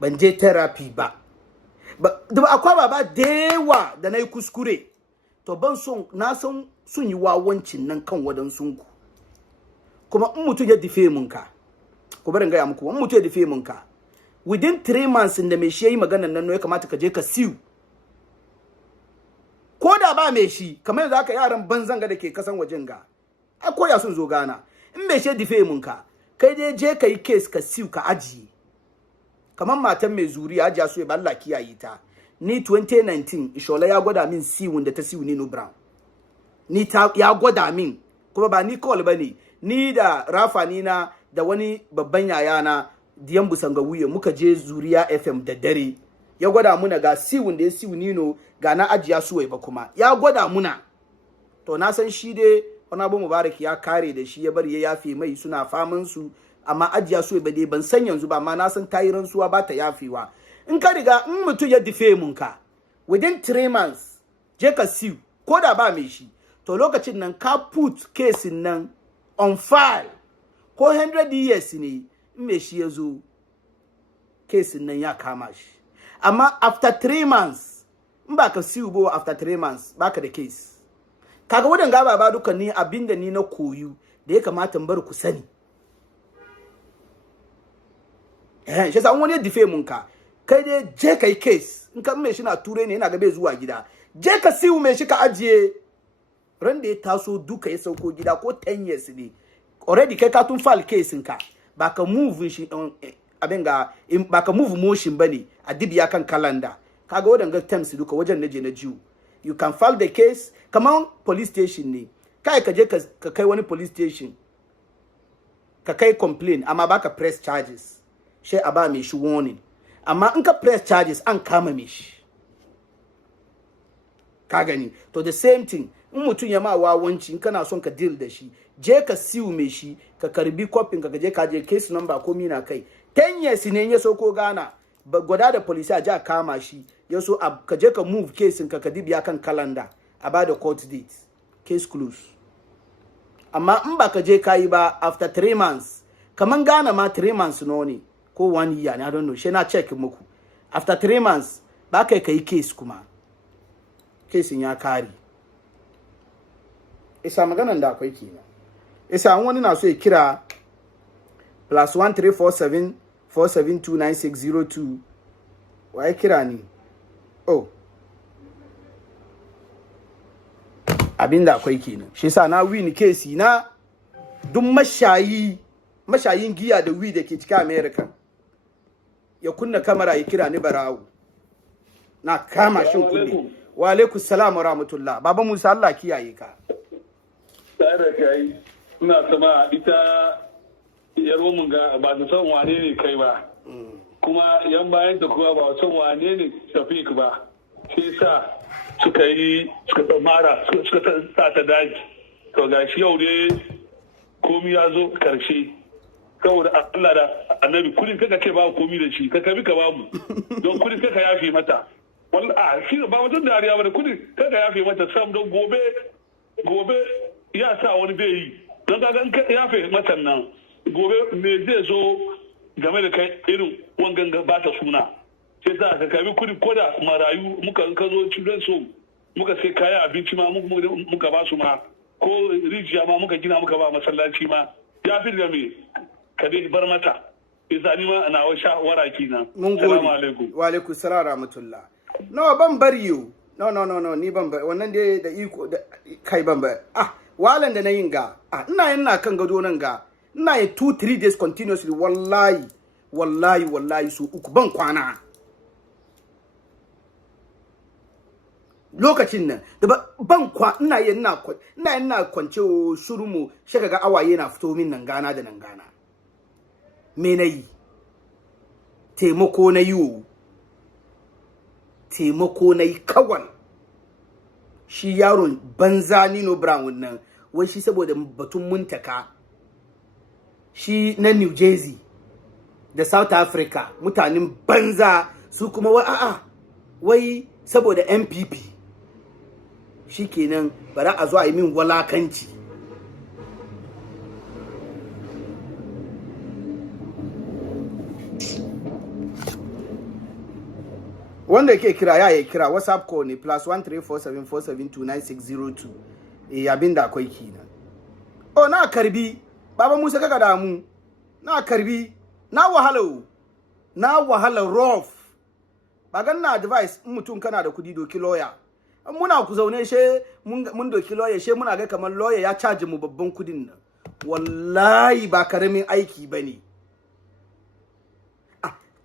ban je therapy ba da akwai baba dewa da nayi kuskure to ban son na san sun yi wawancin nan kan wadansunku kuma in mutu ya dife mun ka ku bari ga muku in mutu ya dife mun ka within 3 months da me shi yayi maganar nan no ya kamata ka je ka siu ko da ba me shi kamar yanzu aka yaran banzan ga dake kasan wajen ga akwai ya sun zo gana in me shi dife mun ka kai dai je kai case ka siu ka aji kamar matan mai zuriya ajiya so ya Allah kiyaye ta ni 2019 ishola ya gwada min siwun da ta siwu Nino Brown ni ta ya gwada min kuma ba ni call bane ni da Rafa Nina da wani babban yaya na Diyan Busanga wuye muka je Zuriya FM da dare ya gwada muna ga siwun da ya siwu Nino ga na ajiya suwai ba kuma ya gwada muna to na san shi dai wani abu Mubarak ya kare da shi ya bari ya yafe mai suna faman su amma ajiya suwai ba dai ban san yanzu ba amma na san tayiran suwa ba ta yafewa in ka riga in mutum ya dife mun ka within 3 months je ka siu ko da ba mai shi to lokacin nan ka put case nan on file ko 100 years ne in mai shi ya zo case nan ya kama shi amma after 3 months in ba ka siu bo after 3 months baka da case kaga wadan gaba ba duka ni abinda ni na koyu da ya kamata in bar ku sani shi yasa wani ya dife mun ka kai dai je kai case in kan mai shi na ture ne yana ga bai zuwa gida je ka siu me shi ka ajiye ran da ya taso duka ya sauko gida ko 10 years ne already kai ka tun file case ka ba ka move shi abin ga ba ka move motion bane a dibiya kan calendar kaga wadanga terms duka wajen naje na jiu you can file the case kaman police station ne kai ka je ka kai wani police station ka kai complain amma baka press charges she aba me shi warning amma in ka press charges an kama me shi ka gani to the same thing in mutun ya ma wawanci in kana son ka deal da shi je ka siu me shi ka karbi copy ka je ka je case number ko mina kai 10 years ne ya so ko gana gwada da police a ja kama shi ya so ka je ka move case ka dibiya kan calendar a ba da court date case close amma in ba ka je kai ba after 3 months kaman gana ma 3 months no ne ko 1 year ne I don't know she na check muku after 3 months ba kai case kuma case ya kare isa maganan da akwai kenan isa wani na so ya kira +13474729602 waye kira ni oh abinda akwai kenan shi yasa na win case na duk mashayin giya da wi da ke cikin America ya kunna kamera ya kira ni barawo na kama shin kunne wa alaikum salam wa rahmatullah baba Musa Allah kiyaye ka tare kai ina sama ita yarwo mun ga ba da san wane ne kai ba kuma yan bayan ta kuma ba san wane ne Shafiq ba shi yasa suka tsamara suka sa ta daji to gashi yau ne komai ya zo karshe saboda Allah da annabi kudin kaka ce ba komai da shi ka kabi ka ba mu don kudin kaka yafi mata wallahi shi ba mutum da ariya ba da kudin kaka yafi mata sam don gobe ya sa wani bai yi don ga gan yafi mata nan gobe me zai zo game da kai irin wangan ba ta suna sai za ka kabi kudi koda marayu muka ka zo children so muka sai kaya abinci ma muka ba su ma ko rijiya ma muka gina muka ba masallaci ma ya fi da me ka dai bar mata izani ma na wa shawara kina assalamu alaikum wa alaikum salam rahmatullah no ban bari you no ni ban bari wannan dai da iko da kai ban bari walan da nayin ga ina kan gado nan ga ina yi 2-3 days continuously wallahi su uku ban kwana lokacin nan da ban kwa ina kwance shurumu shi kaga awaye na fito min nan gana da nan gana me nayi taimako nayi kawai shi yaron banza Nino Brown nan wai shi saboda batun muntaka shi na New Jersey da South Africa mutanen banza su kuma wai saboda MPP shikenan bara a zo a yi min walakanci wanda yake kira ya kira WhatsApp call ne +13474729602 abinda akwai kina na karbi baba Musa kaga damu na karbi na wahala rough bagan na advice mutum kana da kudi doki lawyer muna ku zaune she mun doki lawyer she muna ga kamar lawyer ya charge mu babban kudin nan wallahi ba karamin aiki bane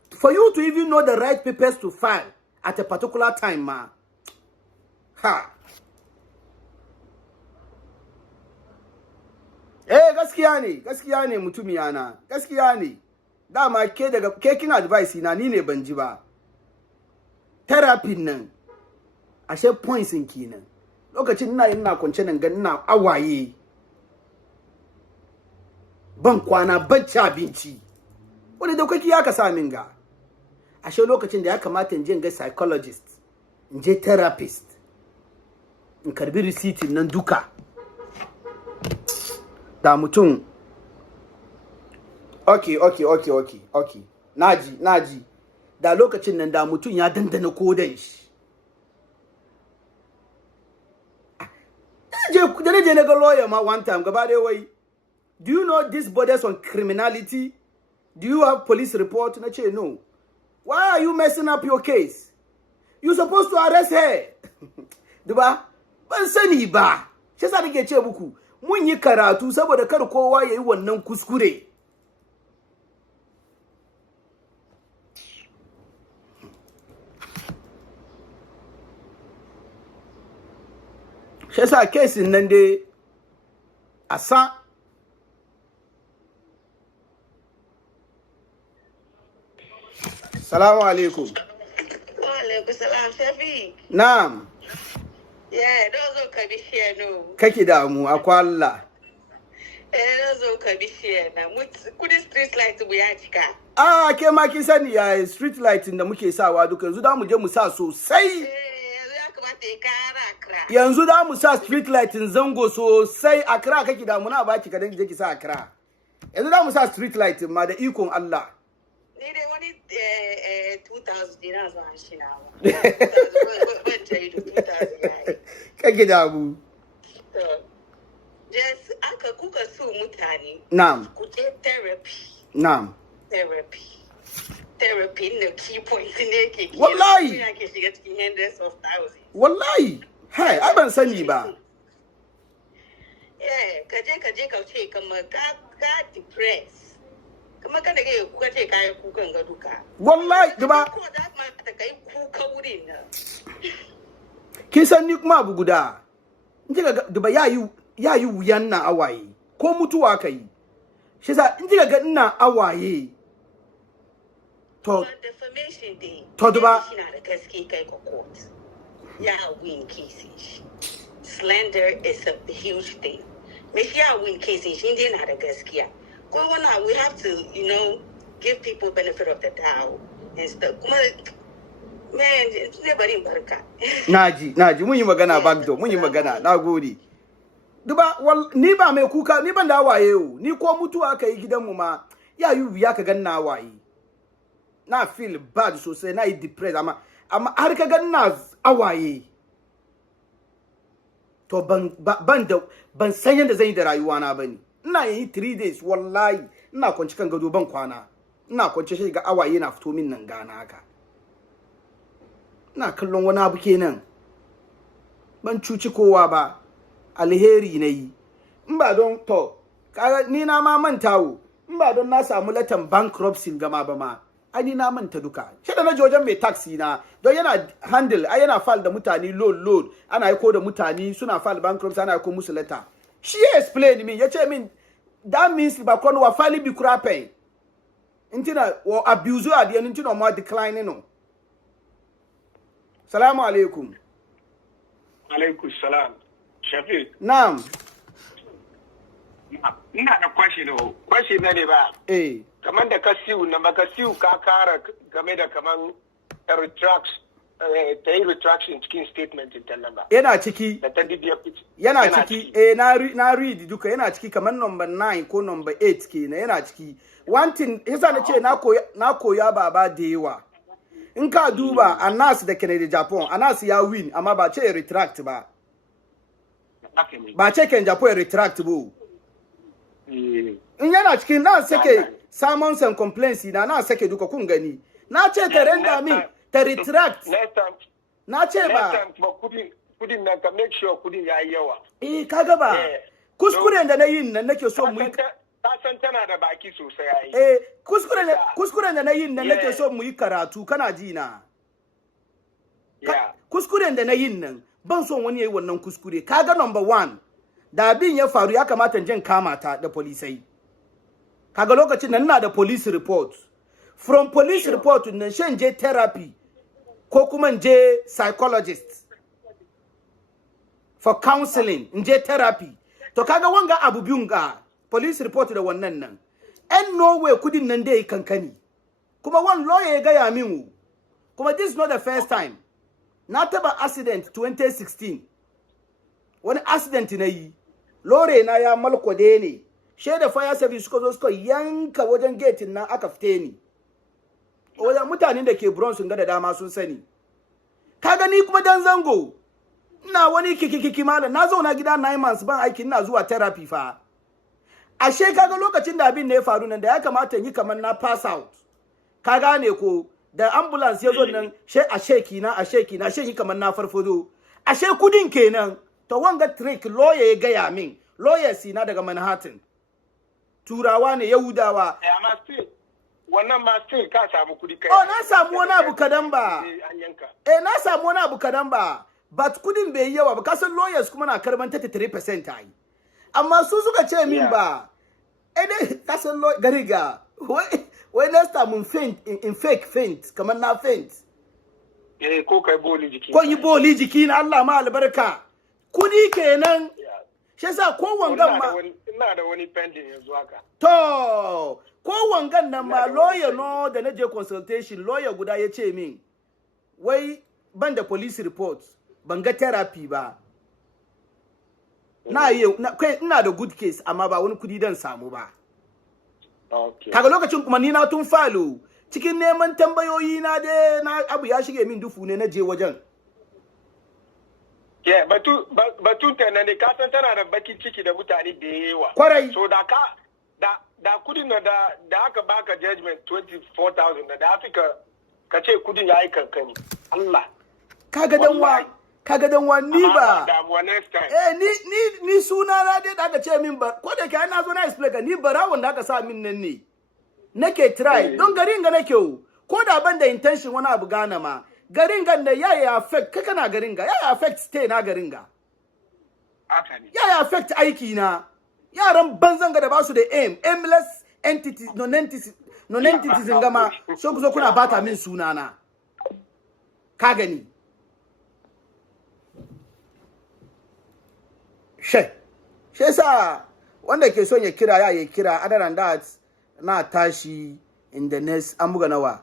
for you to even know the right papers to file at a particular time ma gaskiya ne mutumiyana gaskiya ne dama ke kin advice na ni ne ban ji ba therapy nan ashe points in kenan lokacin ina kwance nan ga ina awaye ban kwana ban ci abinci wani da kake ya ka sa min ga ashe lokacin da ya kamata in je ga psychologist in je therapist in karbi receipt nan duka da mutum okay naji da lokacin nan da mutum ya dandana kodan shi je na ga lawyer ma one time gaba dai wai do you know this borders on criminality? Do you have police report? Na ce no. Why are you messing up your case? You supposed to arrest her. duba ban sani ba shi yasa nake ce muku mun yi karatu saboda kar kowa yayi wannan kuskure shi yasa kesin nan dai asa Assalamu alaikum. Wa alaikum salam Shafi. Na'am. Yeah, dozo ka bishiya no. Kake da mu akwalla. Dozo ka bishiya na. Kudi street light bu ya cika. Ah, ke ma kin sani ya street light da muke sawa duka yanzu da mu je mu sa sosai. Yanzu da mu sa street light zango sosai Accra kake da mu na baki kadan je ki sa Accra. Yanzu da mu sa street light ma da ikon Allah. Ni dai wani 2000 dinar zuwa shi na wa. Ban ta yi 2000 Kake da mu. Yes, aka kuka so mutane. Na'am. Ku je therapy. Na'am. Therapy in the key point ne ke. Wallahi. Ya ke shiga cikin hundreds of thousands. Wallahi. Hai, ai ban sani ba. Kaje ka ce kamar ka depressed. Kuma kada kai kuka ce kai kukan ga duka. Wallahi, duba. Ko da ma ta kai kuka wurin nan. Kin san ni kuma abu guda. Inji duba yayi wuyan na awaye. Ko mutuwa kai. Shi sa inji ga ina awaye. To defamation day. To duba. Shi na da gaske kai ko court. Ya win cases. Slander is a huge thing. Me shi ya win cases shi dai na da gaskiya. We have to, give people benefit of the doubt and stuff. Man, nobody barka. Naji, mun yi magana backdoor, mun yi magana. Nagode. Duba, ni ba mai kuka, ni ban da waye o. Ni ko mutuwa aka yi gidanmu ma, ya yi wuya ka ganna waye. Na feel bad sosai, na yi depressed amma har ka ganna awaye. To ban san yadda zan yi da rayuwa na bane. Ina yi 3 days wallahi ina kwanci kan gado ban kwana ina kwance shi ga awaye na fito min nan gana haka ina kallon wani abu kenan ban cuci kowa ba alheri nayi in ba don to ni na ma mantawo in ba don na samu latan bankruptcy gama ba ma ani na manta duka shi da na jojan mai taxi na don yana handle yana file da mutane load ana aiko da mutane suna file bankruptcy ana aiko musu letter. She explained me. You tell me that means ba kono wa fali bi kura pay. Intina or abuse you at the end intina more declining no. Salamu alaikum. Alaikum salam. Shafi. Naam. Ina da question ne ba. Kaman da ka siu na baka siu ka kara game da kaman retraction cikin statement din nan ba. Yana ciki. Da ta dibiya pitch. Yana ciki. Na read duka yana ciki kaman number 9 ko number 8 kenan yana ciki. One thing yasa na ce na koya baba da yawa. In ka duba Anas da Kennedy Japan, Anas ya win amma ba ce retract ba. Ba ce Ken Japan retract ba. In yana cikin na sake summons and complaints na sake duka kun gani. Na ce ta render min ta retract. Na ce ba. Kudin nan ka make sure kudin ya yi yawa. Kaga ba. Kuskuren da na yin nan nake so mu ta san tana da baki sosai yayi. Kuskuren da na yin nan nake so mu yi karatu kana ji na. Kuskuren da na yin nan ban son wani yayi wannan kuskure. Kaga number 1 da abin ya faru ya kamata jin kama ta da polisai. Kaga lokacin nan ina da police report. From police report nan shan je therapy ko kuma je psychologist for counseling je therapy. To kaga wanga abu biyun ga police report da wannan nan. And no way kudin nan dai kankani. Kuma one lawyer ya gaya min kuma this is not the first time. Na taba accident 2016. Wani accident na yi. Lore na ya malkwade ne. Shaida fire service suka zo suka yanka wajen gate nan aka fite ni. Wajen mutanen da ke Bronx sun ga da dama sun sani. Ka gani kuma dan zango. Ina wani kikikiki malam na zauna gida 9 months ban aiki ina zuwa therapy fa. Ashe kaga lokacin da abin ne ya faru nan da ya kamata yi kamar na pass out. Ka gane ko da ambulance ya zo nan a sheki na sheki kamar na farfado. ashe kudin kenan to wanga trick lawyer ya gaya min lawyer sina daga Manhattan turawa ne yahudawa amma still wannan ma still ka samu kudi kai oh na samu wani abu kadan ba na samu wani abu kadan ba but kudin bai yawa ba kasan lawyers kuma na karban 33% ai amma su suka ce min ba dai kasan gariga wai last time mun faint in fake faint kamar na faint ko kai boli jiki ko yi boli jiki na Allah ma albarka kudi kenan shi yasa ko wangan ma ina da wani pending yanzu haka to ko wangan nan ma lawyer no da na je consultation lawyer guda ya ce min wai ban da police report ban ga therapy ba ina da good case amma ba wani kudi dan samu ba kaga lokacin kuma ni na tun falo cikin neman tambayoyi na dai na abu ya shige min dufu ne na je wajen batun ta ne ka san tana da bakin ciki da mutane da yawa kwarai so da kudin da aka baka judgment 24,000 da Africa ka ce kudin yayi kankani Allah kaga danwa ni ba ni suna na dai da aka ce min ba ko da kai na zo na explain ka ni barawon da aka sa min nan ne nake try don garin ga nake ko da ban da intention wani abu gana ma garin ga da ya affect kaka na garin ga ya affect stay na garin ga ya affect aiki na yaran banzan ga da ba su da aimless entities non-entities ngama so ku zo kuna bata min suna na ka gani she sa wanda ke son ya kira ya kira other than that na tashi in the next an buga nawa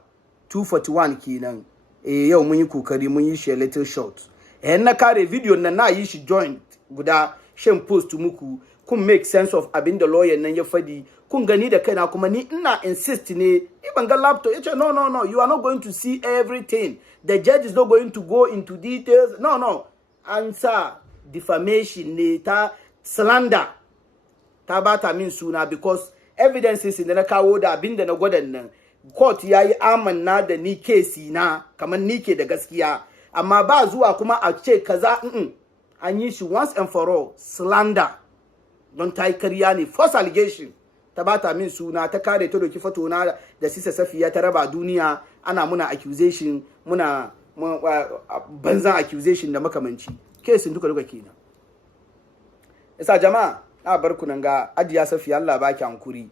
241 kenan yau mun yi kokari mun yi shi a little short na kare video nan na yi shi joint guda shin post muku kun make sense of abin da lawyer nan ya fadi kun gani da kaina kuma ni ina insist ne ban ga laptop yace no you are not going to see everything the judge is not going to go into details no answer defamation ne ta slander ta bata min suna because evidences da na kawo da abin da na gwadan nan court yayi amanna da ni case na kamar ni ke da gaskiya amma ba zuwa kuma a ce kaza an yi shi once and for all slander don ta yi karya ne false allegation ta bata min suna ta kare ta doki fato na da sisa safiya ta raba duniya ana muna accusation muna banzan accusation da makamanci kesin duka kenan yasa jama'a na bar ku nan ga ajiya safiya Allah baki hankuri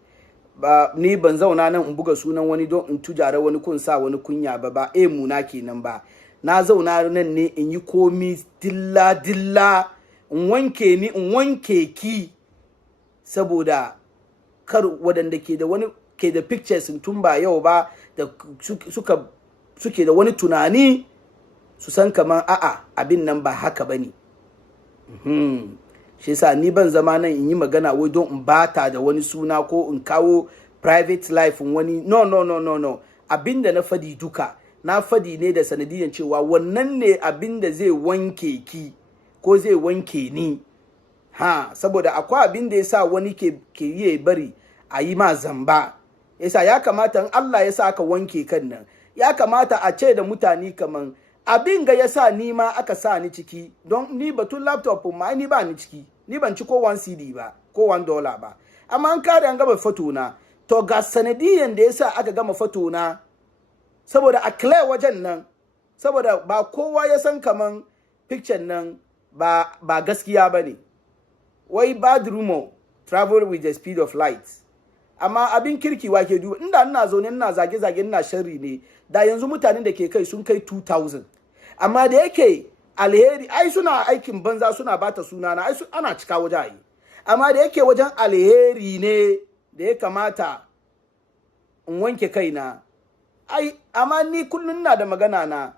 ba ni ban zauna nan in buga sunan wani don in tujara wani kun sa wani kunya ba muna kenan ba na zauna nan ne in yi komi dilla in wanke ki saboda kar wadanda ke da pictures tun ba yau ba da suke da wani tunani su san kaman abin nan ba haka bane shi yasa ni ban zama nan in yi magana wai don in bata da wani suna ko in kawo private life wani no abinda na fadi duka na fadi ne da sanadiyan cewa wannan ne abinda zai wanke ki ko zai wanke ni saboda akwai abinda yasa wani ke yi bari a yi ma zamba yasa ya kamata in Allah ya sa aka wanke kan nan ya kamata a ce da mutane kaman abin ga yasa ni ma aka sa ni ciki don ni batun laptop ma ni ba ni ciki ni ban ci ko 1 CD ba ko $1 ba amma an kare an gama foto na to ga sanadiyan da yasa aka gama foto na saboda a clear wajen nan saboda ba kowa ya san kaman picture nan ba gaskiya bane wai bad rumor travel with the speed of light amma abin kirki wake duba inda ina zaune ina zage ina sharri ne da yanzu mutanen da ke kai sun kai 2000 amma da yake alheri ai suna aikin banza suna bata suna na ai ana cika waje ai amma da yake wajen alheri ne da ya kamata in wanke kaina ai amma ni kullun ina da magana na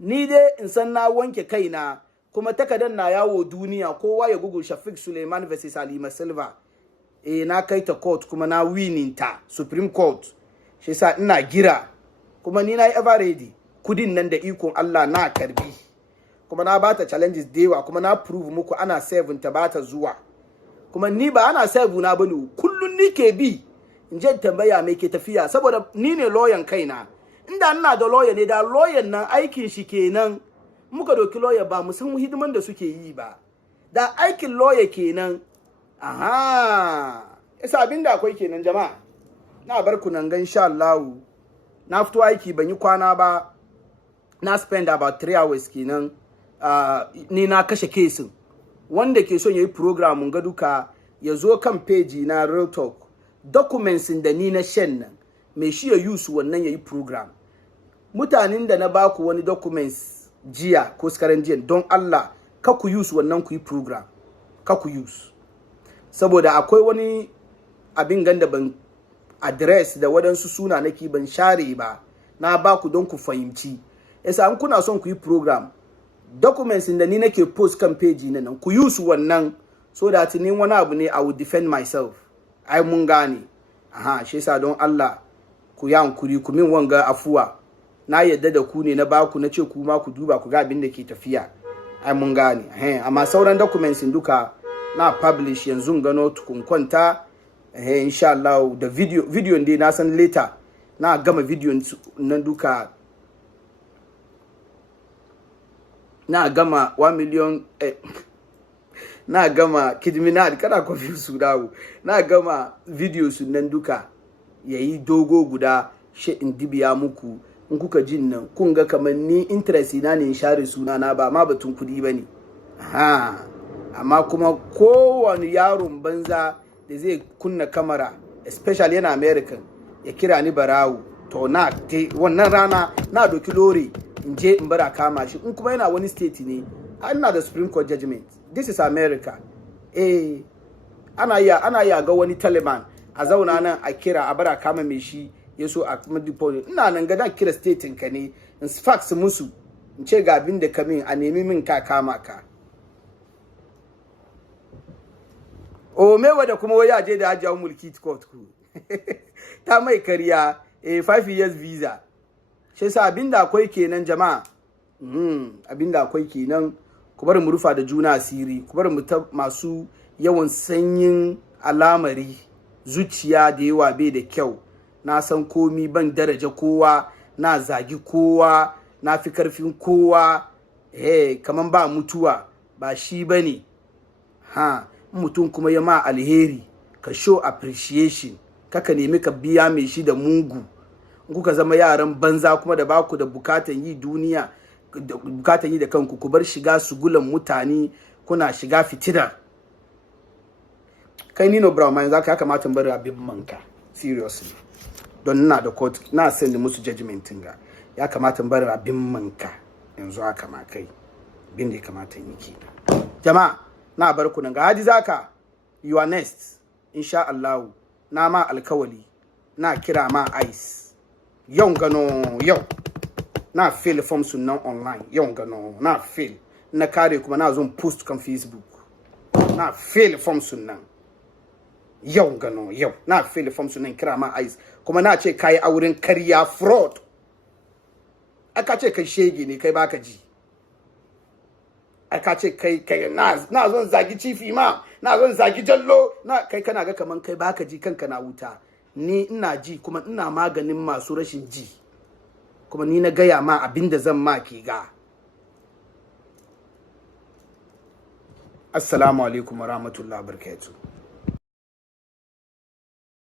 ni dai in san na wanke kaina kuma takadan na yawo duniya kowa ya google Shafiq Suleiman vs Halima Silva na kai ta court kuma na winning ta Supreme Court shi yasa ina gira kuma ni na yi ever ready kudin nan da ikon Allah na karbi kuma na bata challenges da yawa kuma na prove muku ana save ta bata zuwa kuma ni ba ana save na bane kullun ni ke bi in je tambaya me ke tafiya saboda ni ne lawyer kaina inda ina da lawyer ne da lawyer nan aikin shi kenan muka doki lawyer ba mu san hidiman da suke yi ba da aikin lawyer kenan isa abinda akwai kenan jama'a na bar ku nan ga insha Allah na fito aiki ban yi kwana ba na spend about 3 hours kenan ni na kashe kesin wanda ke son yayi program mun ga duka ya zo kan page na Real Talk documents da ni na shen nan me shi ya use wannan yayi program mutanen da na baku wani documents jiya ko skaran jiya don Allah ka ku use wannan ku yi program ka ku use saboda akwai wani abin ganda ban address da wadansu suna nake ban share ba na baku don ku fahimci yasa an kuna son ku yi program documents da ni nake post kan page na nan ku use wannan so that ni wani abu ne I will defend myself ai mun gane shi yasa don Allah ku ya hankuri ku min wanga afuwa na yadda da ku ne na baku na ce ku ma ku duba ku ga abin da ke tafiya ai mun gane amma sauran documents duka na publish yanzu gano tukun kwanta insha Allah da video dai na san later na gama video nan duka na gama 1 million na gama kidminad kana confuse su dawo na gama videos nan duka yayi dogo guda she in dibiya muku in kuka jin nan kun ga kamar ni interest na ne in share suna na ba ma batun kudi bane amma kuma kowane yaron banza da zai kunna kamera especially yana American ya kira ni barawo to na wannan rana na doki lori in je in bara kama shi in kuma yana wani state ne ina da Supreme Court judgment this is America ana ya ga wani Taliban a zauna nan a kira a bara kama mai shi yaso a kuma deport ina nan ga da kira state ka ne in fax musu in ce ga abin da kamin a nemi min ka kama ka mewa da kuma waya je da hajiya mulki court ku ta mai kariya 5 years visa shi yasa abinda akwai kenan jama'a abinda akwai kenan ku bar mu rufa da juna asiri ku bar mu ta masu yawan sanyin alamari zuciya da yawa bai da kyau na san komi ban daraja kowa na zagi kowa na fi karfin kowa kaman ba mutuwa ba shi bane mutum kuma ya ma alheri ka show appreciation kaka nemi ka biya mai shi da mugu kuka zama yaran banza kuma da baku da bukatan yi duniya bukatan yi da kanku ku bar shiga sugulan mutane kuna shiga fitina kai Nino Brown man zaka ya kamata bar abin manka seriously don ina da court na send musu judgment ga ya kamata bar abin manka yanzu haka ma kai bin da ya kamata yi ki jama'a na bar ku nan ga Haji Zaka you are next insha Allah na ma alkawali na kira ma ice yau gano yau na fill form sunan online yau gano na fill na kare kuma na zo post kan Facebook na fill form sunan yau gano yau na fill form sunan kira ma ice kuma na ce kai auren kariya fraud aka ce kai shege ne kai baka ji aka ce kai na zon zagi cifi ma na zon zagi jallo na kai kana ga kaman kai baka ji kanka na wuta ni ina ji kuma ina maganin masu rashin ji kuma ni na gaya ma abinda zan ma ke ga assalamu alaikum warahmatullahi wabarakatuh